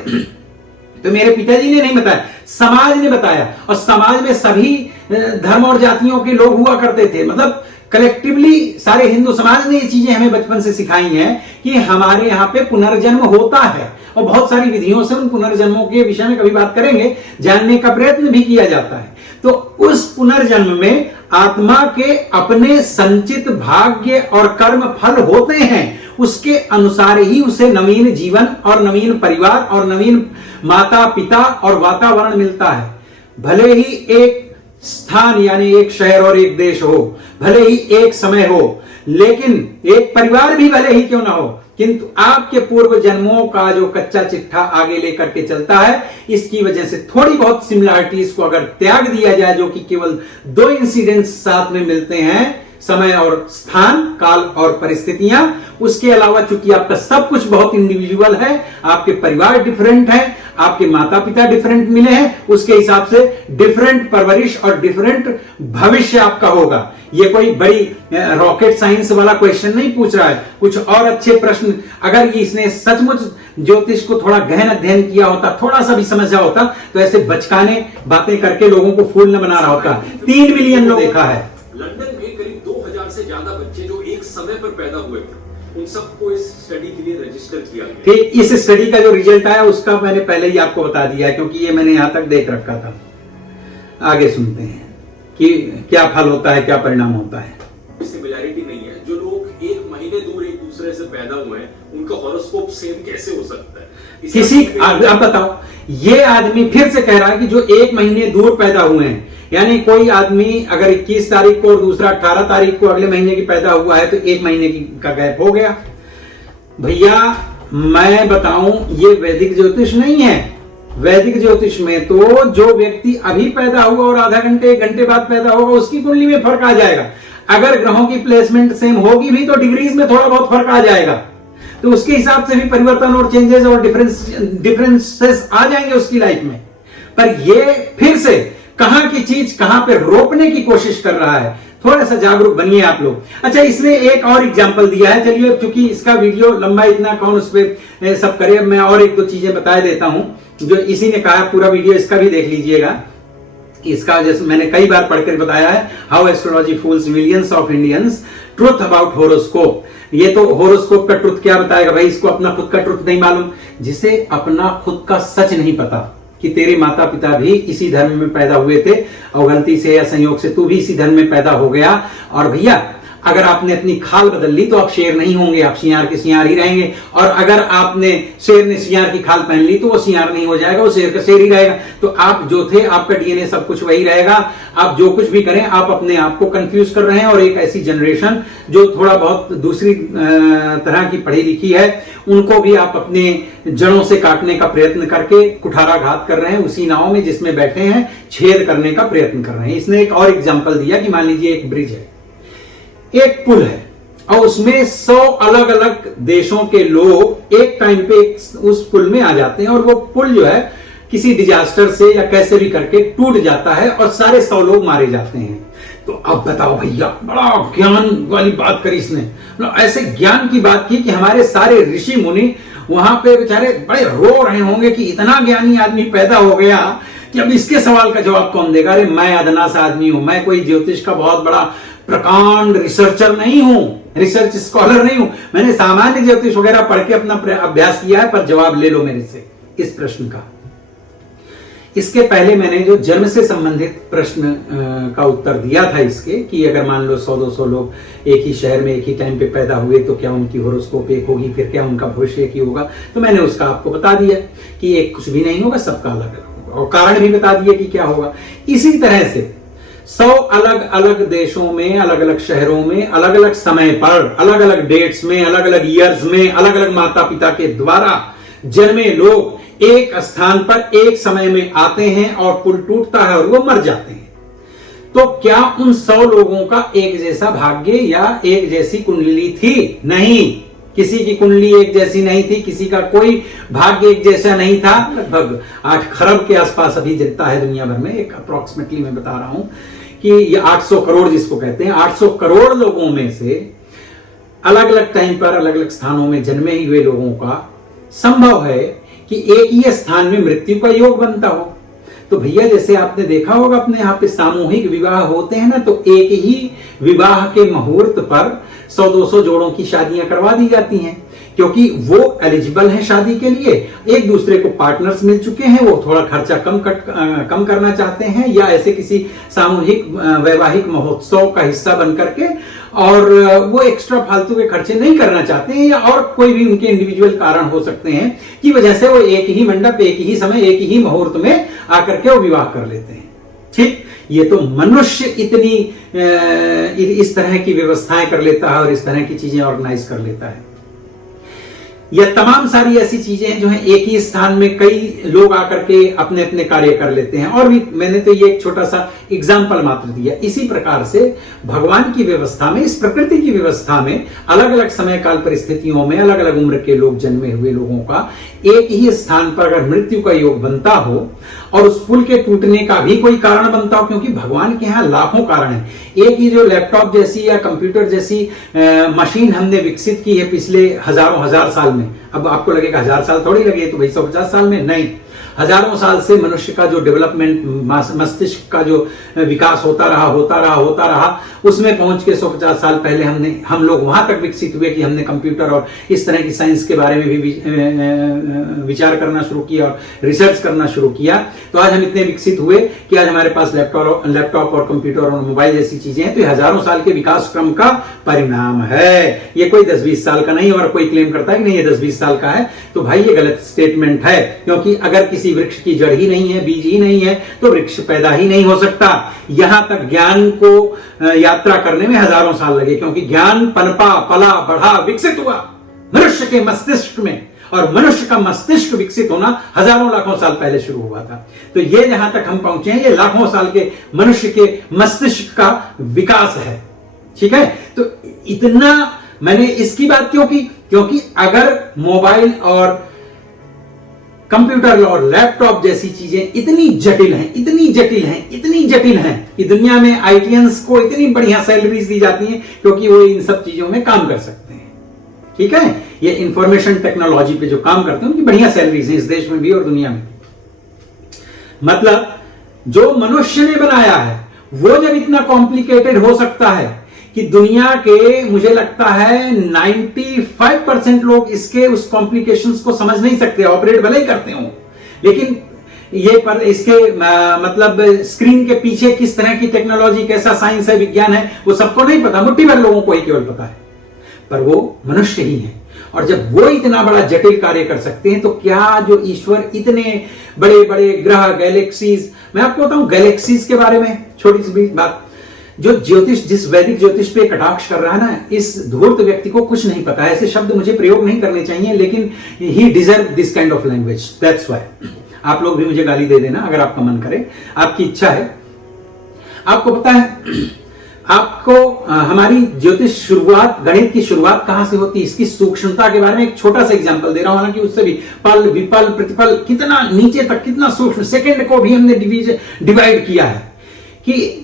तो मेरे पिताजी ने नहीं बताया, समाज ने बताया। और समाज में सभी धर्म और जातियों के लोग हुआ करते थे, मतलब कलेक्टिवली सारे हिंदू समाज ने ये चीजें हमें बचपन से सिखाई हैं कि हमारे यहाँ पे पुनर्जन्म होता है। और बहुत सारी विधियों से उन पुनर्जन्मों के विषय में कभी बात करेंगे, जानने का प्रयत्न भी किया जाता है। तो उस पुनर्जन्म में आत्मा के अपने संचित भाग्य और कर्म फल होते हैं, उसके अनुसार ही उसे नवीन जीवन और नवीन परिवार और नवीन माता पिता और वातावरण मिलता है। भले ही एक स्थान यानी एक शहर और एक देश हो, भले ही एक समय हो, लेकिन एक परिवार भी भले ही क्यों ना हो, किंतु आपके पूर्व जन्मों का जो कच्चा चिट्ठा आगे लेकर के चलता है, इसकी वजह से थोड़ी बहुत सिमिलरिटीज को अगर त्याग दिया जाए, जो कि केवल 2 इंसिडेंट्स साथ में मिलते हैं, समय और स्थान, काल और परिस्थितियां, उसके अलावा चूंकि आपका सब कुछ बहुत इंडिविजुअल है, आपके परिवार डिफरेंट है, आपके माता पिता डिफरेंट मिले हैं, उसके हिसाब से डिफरेंट परवरिश और डिफरेंट भविष्य आपका होगा। ये कोई बड़ी रॉकेट साइंस वाला क्वेश्चन नहीं पूछ रहा है, कुछ और अच्छे प्रश्न अगर इसने सचमुच ज्योतिष को थोड़ा गहन अध्ययन किया होता, थोड़ा सा भी समझा होता, तो ऐसे बचकाने बातें करके लोगों को फूल न बना रहा होता। 3 मिलियन लोग देखा है। लंदन में करीब 2000 से ज्यादा बच्चे जो एक समय पर पैदा हुए थे, उन सबको इस स्टडी के लिए रजिस्टर किया गया। ठीक, इस स्टडी का जो रिजल्ट आया उसका मैंने पहले ही आपको बता दिया है, क्योंकि ये मैंने यहां तक देख रखा था। आगे सुनते हैं कि क्या फल होता है, क्या परिणाम होता है। सिमिलैरिटी नहीं है, जो लोग 1 महीने दूर एक दूसरे से पैदा हुए हैं, उनका हॉरोस्कोप सेम कैसे हो सकता है? किसी आप बताओ, ये आदमी फिर से कह रहा है कि जो 1 महीने दूर पैदा हुए हैं, यानी कोई आदमी अगर 21 तारीख को और दूसरा 18 तारीख को अगले महीने की पैदा हुआ है, तो 1 महीने का गैप हो गया। भैया मैं बताऊं, ये वैदिक ज्योतिष नहीं है। वैदिक ज्योतिष में तो जो व्यक्ति अभी पैदा हुआ और आधा घंटे 1 घंटे बाद पैदा होगा, उसकी कुंडली में फर्क आ जाएगा। अगर ग्रहों की प्लेसमेंट सेम होगी भी तो डिग्रीज में थोड़ा बहुत फर्क आ जाएगा, तो उसके हिसाब से भी परिवर्तन और चेंजेस और डिफरेंसेस आ जाएंगे उसकी लाइफ में। पर ये फिर से कहां की चीज कहां पे रोकने की कोशिश कर रहा है। थोड़ा सा जागरूक बनिए आप लोग। अच्छा, इसने एक और एग्जांपल दिया है, चलिए क्योंकि इसका वीडियो लंबा इतना कौन उस पर सब करे, मैं और 1-2 चीजें बता देता हूं जो इसी ने कहा। पूरा वीडियो इसका भी देख लीजिएगा। इसका जैसे मैंने कई बार पढ़कर बताया है, how astrology fools millions of Indians, truth about horoscope. ये तो होरोस्कोप का ट्रुथ क्या बताएगा भाई, इसको अपना खुद का ट्रुथ नहीं मालूम। जिसे अपना खुद का सच नहीं पता कि तेरे माता पिता भी इसी धर्म में पैदा हुए थे और गलती से या संयोग से तू भी इसी धर्म में पैदा हो गया। और भैया अगर आपने अपनी खाल बदल ली तो आप शेर नहीं होंगे, आप सियार के सियार ही रहेंगे। और अगर आपने शेर ने सियार की खाल पहन ली तो वो सियार नहीं हो जाएगा, वो शेर का शेर ही रहेगा। तो आप जो थे, आपका डीएनए सब कुछ वही रहेगा। आप जो कुछ भी करें, आप अपने आप को कंफ्यूज कर रहे हैं। और एक ऐसी जनरेशन जो थोड़ा बहुत दूसरी तरह की पढ़ी लिखी है, उनको भी आप अपने जड़ों से काटने का प्रयत्न करके कुठाराघात कर रहे हैं। उसी नाव में जिसमें बैठे हैं छेद करने का प्रयत्न कर रहे हैं। इसने एक और एग्जाम्पल दिया कि मान लीजिए एक ब्रिज है, एक पुल है, और उसमें 100 अलग अलग देशों के लोग एक टाइम पे उस पुल में आ जाते हैं। और वो पुल जो है किसी डिजास्टर से या कैसे भी करके टूट जाता है और सारे 100 लोग मारे जाते हैं। तो अब बताओ भैया, बड़ा ज्ञान वाली बात करी इसने, मतलब ऐसे ज्ञान की बात की कि हमारे सारे ऋषि मुनि वहां पे बेचारे बड़े रो रहे होंगे कि इतना ज्ञानी आदमी पैदा हो गया कि अब इसके सवाल का जवाब कौन देगा? अरे मैं अदना सा आदमी हूं, मैं कोई ज्योतिष का बहुत बड़ा प्रकांड रिसर्चर नहीं हूं, रिसर्च स्कॉलर नहीं हूं, मैंने सामान्य ज्योतिष वगैरह पढ़ के अपना अभ्यास किया है, पर जवाब ले लो मेरे से इस प्रश्न का। इसके पहले मैंने जो जन्म से संबंधित प्रश्न का उत्तर दिया था इसके, कि अगर मान लो 100-200 लोग एक ही शहर में एक ही टाइम पे पैदा हुए तो क्या उनकी होरोस्कोप एक होगी, फिर क्या उनका भविष्य एक ही होगा, तो मैंने उसका आपको बता दिया कि एक कुछ भी नहीं होगा, सबका अलग अलग होगा, और कारण भी बता दिए कि क्या होगा। इसी तरह से 100 अलग अलग देशों में, अलग अलग शहरों में, अलग अलग समय पर, अलग अलग डेट्स में, अलग अलग ईयर्स में, अलग अलग माता पिता के द्वारा जन्मे लोग एक स्थान पर एक समय में आते हैं और पुल टूटता है और वो मर जाते हैं। तो क्या उन 100 लोगों का एक जैसा भाग्य या एक जैसी कुंडली थी? नहीं, किसी की कुंडली एक जैसी नहीं थी, किसी का कोई भाग्य एक जैसा नहीं था। लगभग 8 खरब के आसपास अभी जनता है दुनिया भर में, एक अप्रोक्सीमेटली मैं बता रहा हूं कि ये 800 करोड़ जिसको कहते हैं, 800 करोड़ लोगों में से अलग अलग टाइम पर अलग अलग स्थानों में जन्मे हुए लोगों का संभव है कि एक ही स्थान में मृत्यु का योग बनता हो। तो भैया जैसे आपने देखा होगा अपने यहाँ पे सामूहिक विवाह होते हैं ना, तो एक ही विवाह के मुहूर्त पर 100-200 जोड़ों की शादियां करवा दी जाती हैं, क्योंकि वो एलिजिबल हैं शादी के लिए, एक दूसरे को पार्टनर्स मिल चुके हैं, वो थोड़ा खर्चा कम करना चाहते हैं, या ऐसे किसी सामूहिक वैवाहिक महोत्सव का हिस्सा बन करके, और वो एक्स्ट्रा फालतू के खर्चे नहीं करना चाहते हैं, या और कोई भी उनके इंडिविजुअल कारण हो सकते हैं कि वजह से वो एक ही मंडप, एक ही समय, एक ही मुहूर्त में आकर के वो विवाह कर लेते हैं। ठीक, ये तो मनुष्य इतनी इस तरह की व्यवस्थाएं कर लेता है और इस तरह की चीजें ऑर्गेनाइज कर लेता है। यह तमाम सारी ऐसी चीजें हैं जो है एक ही स्थान में कई लोग आकर के अपने अपने कार्य कर लेते हैं। और भी मैंने तो ये एक छोटा सा एग्जाम्पल मात्र दिया। इसी प्रकार से भगवान की व्यवस्था में, इस प्रकृति की व्यवस्था में अलग अलग समय काल परिस्थितियों में अलग अलग उम्र के लोग, जन्मे हुए लोगों का एक ही स्थान पर अगर मृत्यु का योग बनता हो और उस पुल के टूटने का भी कोई कारण बनता हो, क्योंकि भगवान के यहाँ लाखों कारण हैं। एक ही जो लैपटॉप जैसी या कंप्यूटर जैसी मशीन हमने विकसित की है पिछले हजारों हजार साल में, अब आपको लगेगा 1000 साल थोड़ी लगे, तो भाई 150 साल में, नहीं, हजारों साल से मनुष्य का जो डेवलपमेंट, मस्तिष्क का जो विकास होता रहा, उसमें पहुंच के 150 साल पहले हम लोग वहां तक विकसित हुए कि हमने कंप्यूटर और इस तरह की साइंस के बारे में भी विचार करना शुरू किया और रिसर्च करना शुरू किया। तो आज हम इतने विकसित हुए कि आज हमारे पास लैपटॉप और कंप्यूटर और मोबाइल जैसी चीजें हैं। तो ये हजारों साल के विकास क्रम का परिणाम है, ये कोई 10-20 साल का नहीं। और कोई क्लेम करता है कि नहीं ये 10-20 साल का है, तो भाई ये गलत स्टेटमेंट है, क्योंकि अगर किसी वृक्ष की जड़ ही नहीं है, बीज ही नहीं है, तो वृक्ष पैदा ही नहीं हो सकता। यहां तक ज्ञान को यात्रा करने में हजारों साल लगे, क्योंकि ज्ञान पनपा, पला, बढ़ा, विकसित हुआ मनुष्य के मस्तिष्क में, और मनुष्य का मस्तिष्क विकसित होना हजारों लाखों साल पहले शुरू हुआ था। तो ये जहां तक हम पहुंचे हैं, ये लाखों साल के मनुष्य के मस्तिष्क का विकास है। ठीक है, तो इतना मैंने इसकी बात क्यों की, क्योंकि अगर मोबाइल और कंप्यूटर और लैपटॉप जैसी चीजें इतनी जटिल हैं कि दुनिया में आईटीएंस को इतनी बढ़िया सैलरीज दी जाती हैं, क्योंकि वो इन सब चीजों में काम कर सकते हैं। ठीक है, ये इंफॉर्मेशन टेक्नोलॉजी पे जो काम करते हैं उनकी बढ़िया सैलरीज हैं इस देश में भी और दुनिया में भी। मतलब जो मनुष्य ने बनाया है वो जब इतना कॉम्प्लिकेटेड हो सकता है कि दुनिया के, मुझे लगता है 95% लोग इसके उस कॉम्प्लिकेशंस को समझ नहीं सकते, ऑपरेट भले ही करते हो, लेकिन ये पर इसके मतलब स्क्रीन के पीछे किस तरह की टेक्नोलॉजी, कैसा साइंस है, विज्ञान है, वो सबको नहीं पता, मुट्ठी भर लोगों को ही केवल पता है। पर वो मनुष्य ही है, और जब वो इतना बड़ा जटिल कार्य कर सकते हैं, तो क्या जो ईश्वर इतने बड़े बड़े ग्रह, गैलेक्सीज, मैं आपको बताऊं गैलेक्सीज के बारे में छोटी सी बात, जो ज्योतिष, जिस वैदिक ज्योतिष पे कटाक्ष कर रहा है ना, इस धूर्त व्यक्ति को कुछ नहीं पता। ऐसे शब्द मुझे प्रयोग नहीं करने चाहिए, लेकिन he deserve this kind of language, that's why. आप लोग भी मुझे गाली दे देना अगर आपका मन करे, आपकी इच्छा है। आपको पता है, आपको हमारी ज्योतिष शुरुआत, गणित की शुरुआत कहां से होती है, इसकी सूक्ष्मता के बारे में एक छोटा सा एग्जांपल दे रहा हूं, हालांकि उससे भी पल, विपल, प्रतिपल, कितना नीचे तक, कितना सूक्ष्म, सेकंड को भी हमने डिवाइड किया है कि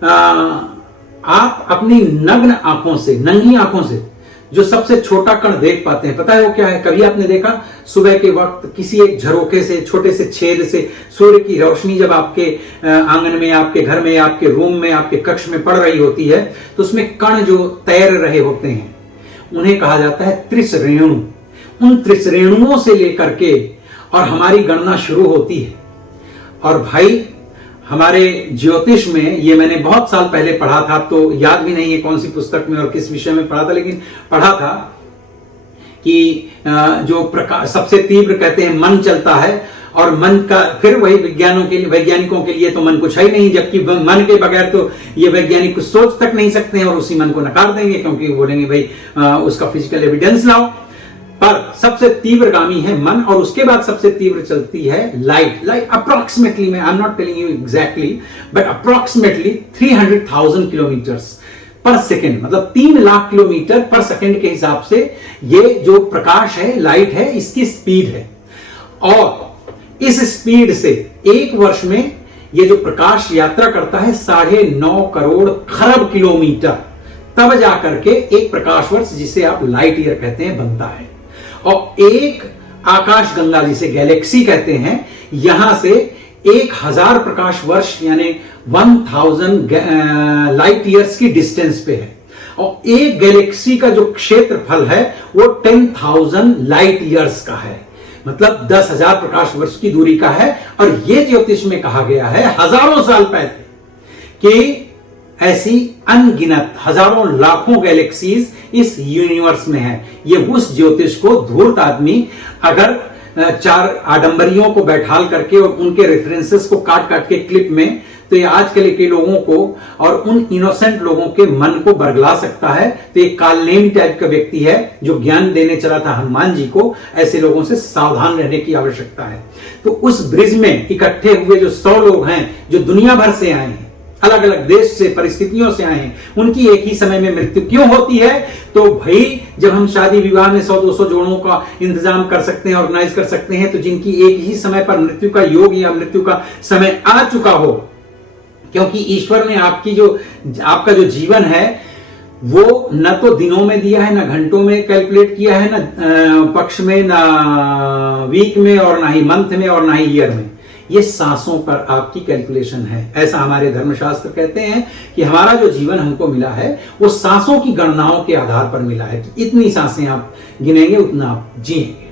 आप अपनी नग्न आंखों से, नंगी आंखों से जो सबसे छोटा कण देख पाते हैं, पता है वो क्या है? कभी आपने देखा सुबह के वक्त किसी एक झरोखे से, छोटे से छेद से सूर्य की रोशनी जब आपके आंगन में, आपके घर में, आपके रूम में, आपके कक्ष में पड़ रही होती है, तो उसमें कण जो तैर रहे होते हैं उन्हें कहा जाता है त्रिश रेणु। उन त्रिश रेणुओं से लेकर के और हमारी गणना शुरू होती है। और भाई, हमारे ज्योतिष में, ये मैंने बहुत साल पहले पढ़ा था, तो याद भी नहीं है कौन सी पुस्तक में और किस विषय में पढ़ा था, लेकिन पढ़ा था कि जो प्रकाश सबसे तीव्र कहते हैं मन चलता है, और मन का फिर वही वैज्ञानिकों के लिए तो मन कुछ है ही नहीं, जबकि मन के बगैर तो ये वैज्ञानिक कुछ सोच तक नहीं सकते हैं और उसी मन को नकार देंगे, क्योंकि बोलेंगे भाई उसका फिजिकल एविडेंस लाओ। पर सबसे तीव्रगामी है मन, और उसके बाद सबसे तीव्र चलती है लाइट। अप्रोक्सीमेटली, मैं I am not telling you exactly, but approximately 300,000 kilometres पर सेकेंड, मतलब 3 लाख किलोमीटर पर सेकेंड के हिसाब से ये जो प्रकाश है, लाइट है, इसकी स्पीड है। और इस स्पीड से एक वर्ष में ये जो प्रकाश यात्रा करता है 9.5 करोड़ खरब किलोमीटर, तब जाकर के एक प्रकाश वर्ष, जिसे आप लाइट ईयर कहते हैं, बनता है। और एक आकाश गंगा, जिसे गैलेक्सी कहते हैं, यहां से 1000 प्रकाश वर्ष यानी 1000 लाइट ईयर्स की डिस्टेंस पे है। और एक गैलेक्सी का जो क्षेत्रफल है वो 10,000 लाइट ईयर्स का है, मतलब 10,000 प्रकाश वर्ष की दूरी का है। और ये ज्योतिष में कहा गया है हजारों साल पहले कि ऐसी अनगिनत हजारों लाखों गैलेक्सीज इस यूनिवर्स में है। ये उस ज्योतिष को धूर्त आदमी अगर 4 आडंबरियों को बैठाल करके और उनके रेफरेंसेस को काट काट के क्लिप में, तो ये आजकल के लोगों को और उन इनोसेंट लोगों के मन को बरगला सकता है। तो एक कालनेमी टाइप का व्यक्ति है जो ज्ञान देने चला था हनुमान जी को। ऐसे लोगों से सावधान रहने की आवश्यकता है। तो उस ब्रिज में इकट्ठे हुए जो 100 लोग हैं, जो दुनिया भर से आए हैं, अलग अलग देश से, परिस्थितियों से आए हैं, उनकी एक ही समय में मृत्यु क्यों होती है? तो भाई, जब हम शादी विवाह में 100-200 जोड़ों का इंतजाम कर सकते हैं, ऑर्गेनाइज कर सकते हैं, तो जिनकी एक ही समय पर मृत्यु का योग या मृत्यु का समय आ चुका हो, क्योंकि ईश्वर ने आपका जो जीवन है वो न तो दिनों में दिया है, न घंटों में कैलकुलेट किया है, न पक्ष में, न वीक में, और ना ही मंथ में, और ना ही ईयर में। ये सांसों पर आपकी कैलकुलेशन है। ऐसा हमारे धर्मशास्त्र कहते हैं कि हमारा जो जीवन हमको मिला है वो सांसों की गणनाओं के आधार पर मिला है कि इतनी सांसें आप गिनेंगे, उतना आप जिएंगे।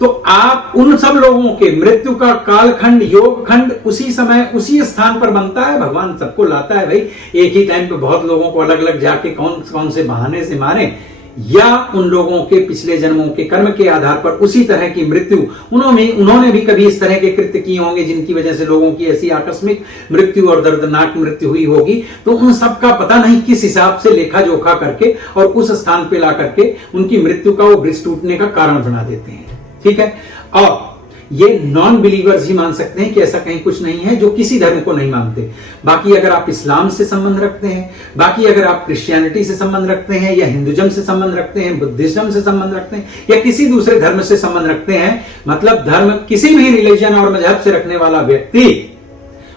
तो आप उन सब लोगों के मृत्यु का कालखंड, योग खंड उसी समय उसी स्थान पर बनता है। भगवान सबको लाता है भाई, एक ही टाइम पे बहुत लोगों को अलग अलग जाके कौन कौन से बहाने से मारे, या उन लोगों के पिछले जन्मों के कर्म के आधार पर उसी तरह की मृत्यु उन्होंने भी कभी इस तरह के कृत्य किए होंगे जिनकी वजह से लोगों की ऐसी आकस्मिक मृत्यु और दर्दनाक मृत्यु हुई होगी। तो उन सब का पता नहीं किस हिसाब से लेखा जोखा करके और उस स्थान पे ला करके उनकी मृत्यु का वो ब्रिज टूटने का कारण बना देते हैं। ठीक है। और ये नॉन बिलीवर्स ही मान सकते हैं कि ऐसा कहीं कुछ नहीं है, जो किसी धर्म को नहीं मानते। बाकी अगर आप इस्लाम से संबंध रखते हैं, बाकी अगर आप क्रिश्चियनिटी से संबंध रखते हैं, या हिंदुइज्म से संबंध रखते हैं, बुद्धिज्म से संबंध रखते हैं, या किसी दूसरे धर्म से संबंध रखते हैं, मतलब धर्म किसी भी रिलीजन और मजहब से रखने वाला व्यक्ति,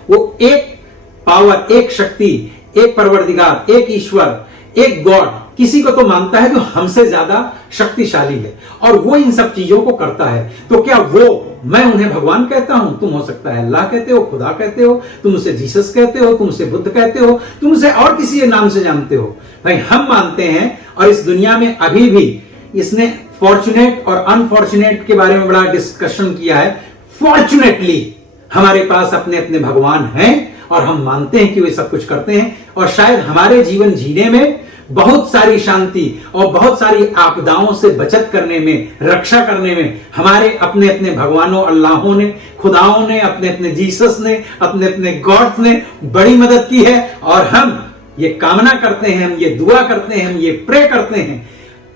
वो एक पावर, एक शक्ति, एक परवरदिगार, एक ईश्वर, एक गॉड, किसी को तो मानता है जो हमसे ज्यादा शक्तिशाली है, और वो इन सब चीजों को करता है। तो क्या मैं उन्हें भगवान कहता हूं, तुम हो सकता है अल्लाह कहते हो, खुदा कहते हो, तुम उसे जीसस कहते हो, तुम उसे बुद्ध कहते हो, तुम उसे और किसी नाम से जानते हो। भाई हम मानते हैं, और इस दुनिया में अभी भी इसने फॉर्चुनेट और अनफॉर्चुनेट के बारे में बड़ा डिस्कशन किया है। फॉर्चुनेटली हमारे पास अपने अपने भगवान हैं, और हम मानते हैं कि वे सब कुछ करते हैं, और शायद हमारे जीवन जीने में बहुत सारी शांति और बहुत सारी आपदाओं से बचत करने में, रक्षा करने में हमारे अपने अपने भगवानों, अल्लाहों ने, खुदाओं ने, अपने अपने जीसस ने, अपने अपने गॉड्स ने बड़ी मदद की है। और हम ये कामना करते हैं, हम ये दुआ करते हैं, हम ये प्रे करते हैं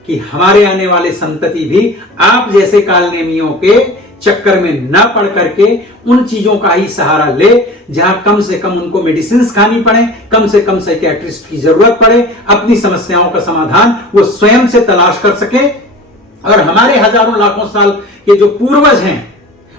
कि हमारे आने वाले संतति भी आप जैसे कालनेमियों के चक्कर में न पड़ करके उन चीजों का ही सहारा ले जहां कम से कम उनको मेडिसिन खानी पड़े, कम से कम साइकियाट्रिस्ट की जरूरत पड़े, अपनी समस्याओं का समाधान वो स्वयं से तलाश कर सके। और हमारे हजारों लाखों साल के जो पूर्वज हैं,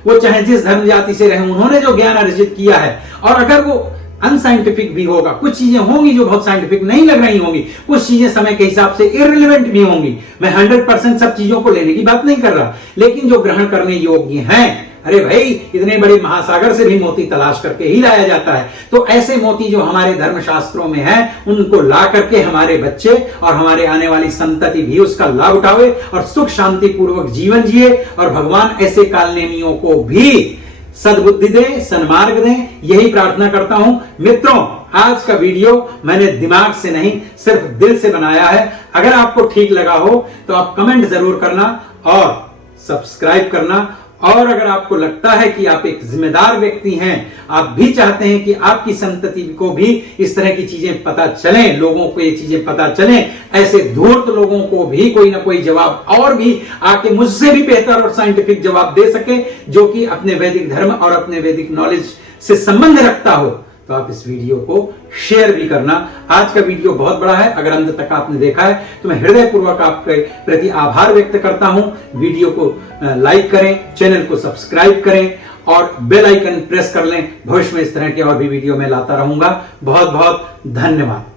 वो चाहे जिस धर्म जाति से रहे, उन्होंने जो ज्ञान अर्जित किया है, और अगर वो अनसाइंटिफिक भी होगा, कुछ चीजें होंगी जो बहुत साइंटिफिक नहीं लग रही होंगी, कुछ चीजें समय के हिसाब से इररिलेवेंट भी होंगी। मैं 100% सब चीजों को लेने की बात नहीं कर रहा, लेकिन जो ग्रहण करने योग्य हैं, अरे भाई इतने बड़े महासागर से भी मोती तलाश करके ही लाया जाता है। तो ऐसे मोती जो हमारे धर्मशास्त्रों में हैं, उनको ला करके हमारे बच्चे और हमारे आने वाली संतति भी उसका लाभ उठावे और सुख शांति पूर्वक जीवन जिए, और भगवान ऐसे कालनेमियों को भी सद्बुद्धि दे, सन्मार्ग दें, यही प्रार्थना करता हूं। मित्रों, आज का वीडियो मैंने दिमाग से नहीं, सिर्फ दिल से बनाया है। अगर आपको ठीक लगा हो तो आप कमेंट जरूर करना और सब्सक्राइब करना। और अगर आपको लगता है कि आप एक जिम्मेदार व्यक्ति हैं, आप भी चाहते हैं कि आपकी संतति को भी इस तरह की चीजें पता चलें, लोगों को ये चीजें पता चलें, ऐसे धूर्त लोगों को भी कोई ना कोई जवाब और भी आके मुझसे भी बेहतर और साइंटिफिक जवाब दे सके, जो कि अपने वैदिक धर्म और अपने वैदिक नॉलेज से संबंध रखता हो, तो आप इस वीडियो को शेयर भी करना। आज का वीडियो बहुत बड़ा है, अगर अंत तक आपने देखा है तो मैं हृदयपूर्वक आपके प्रति आभार व्यक्त करता हूं। वीडियो को लाइक करें, चैनल को सब्सक्राइब करें और बेल आइकन प्रेस कर लें। भविष्य में इस तरह के और भी वीडियो मैं लाता रहूंगा। बहुत बहुत धन्यवाद।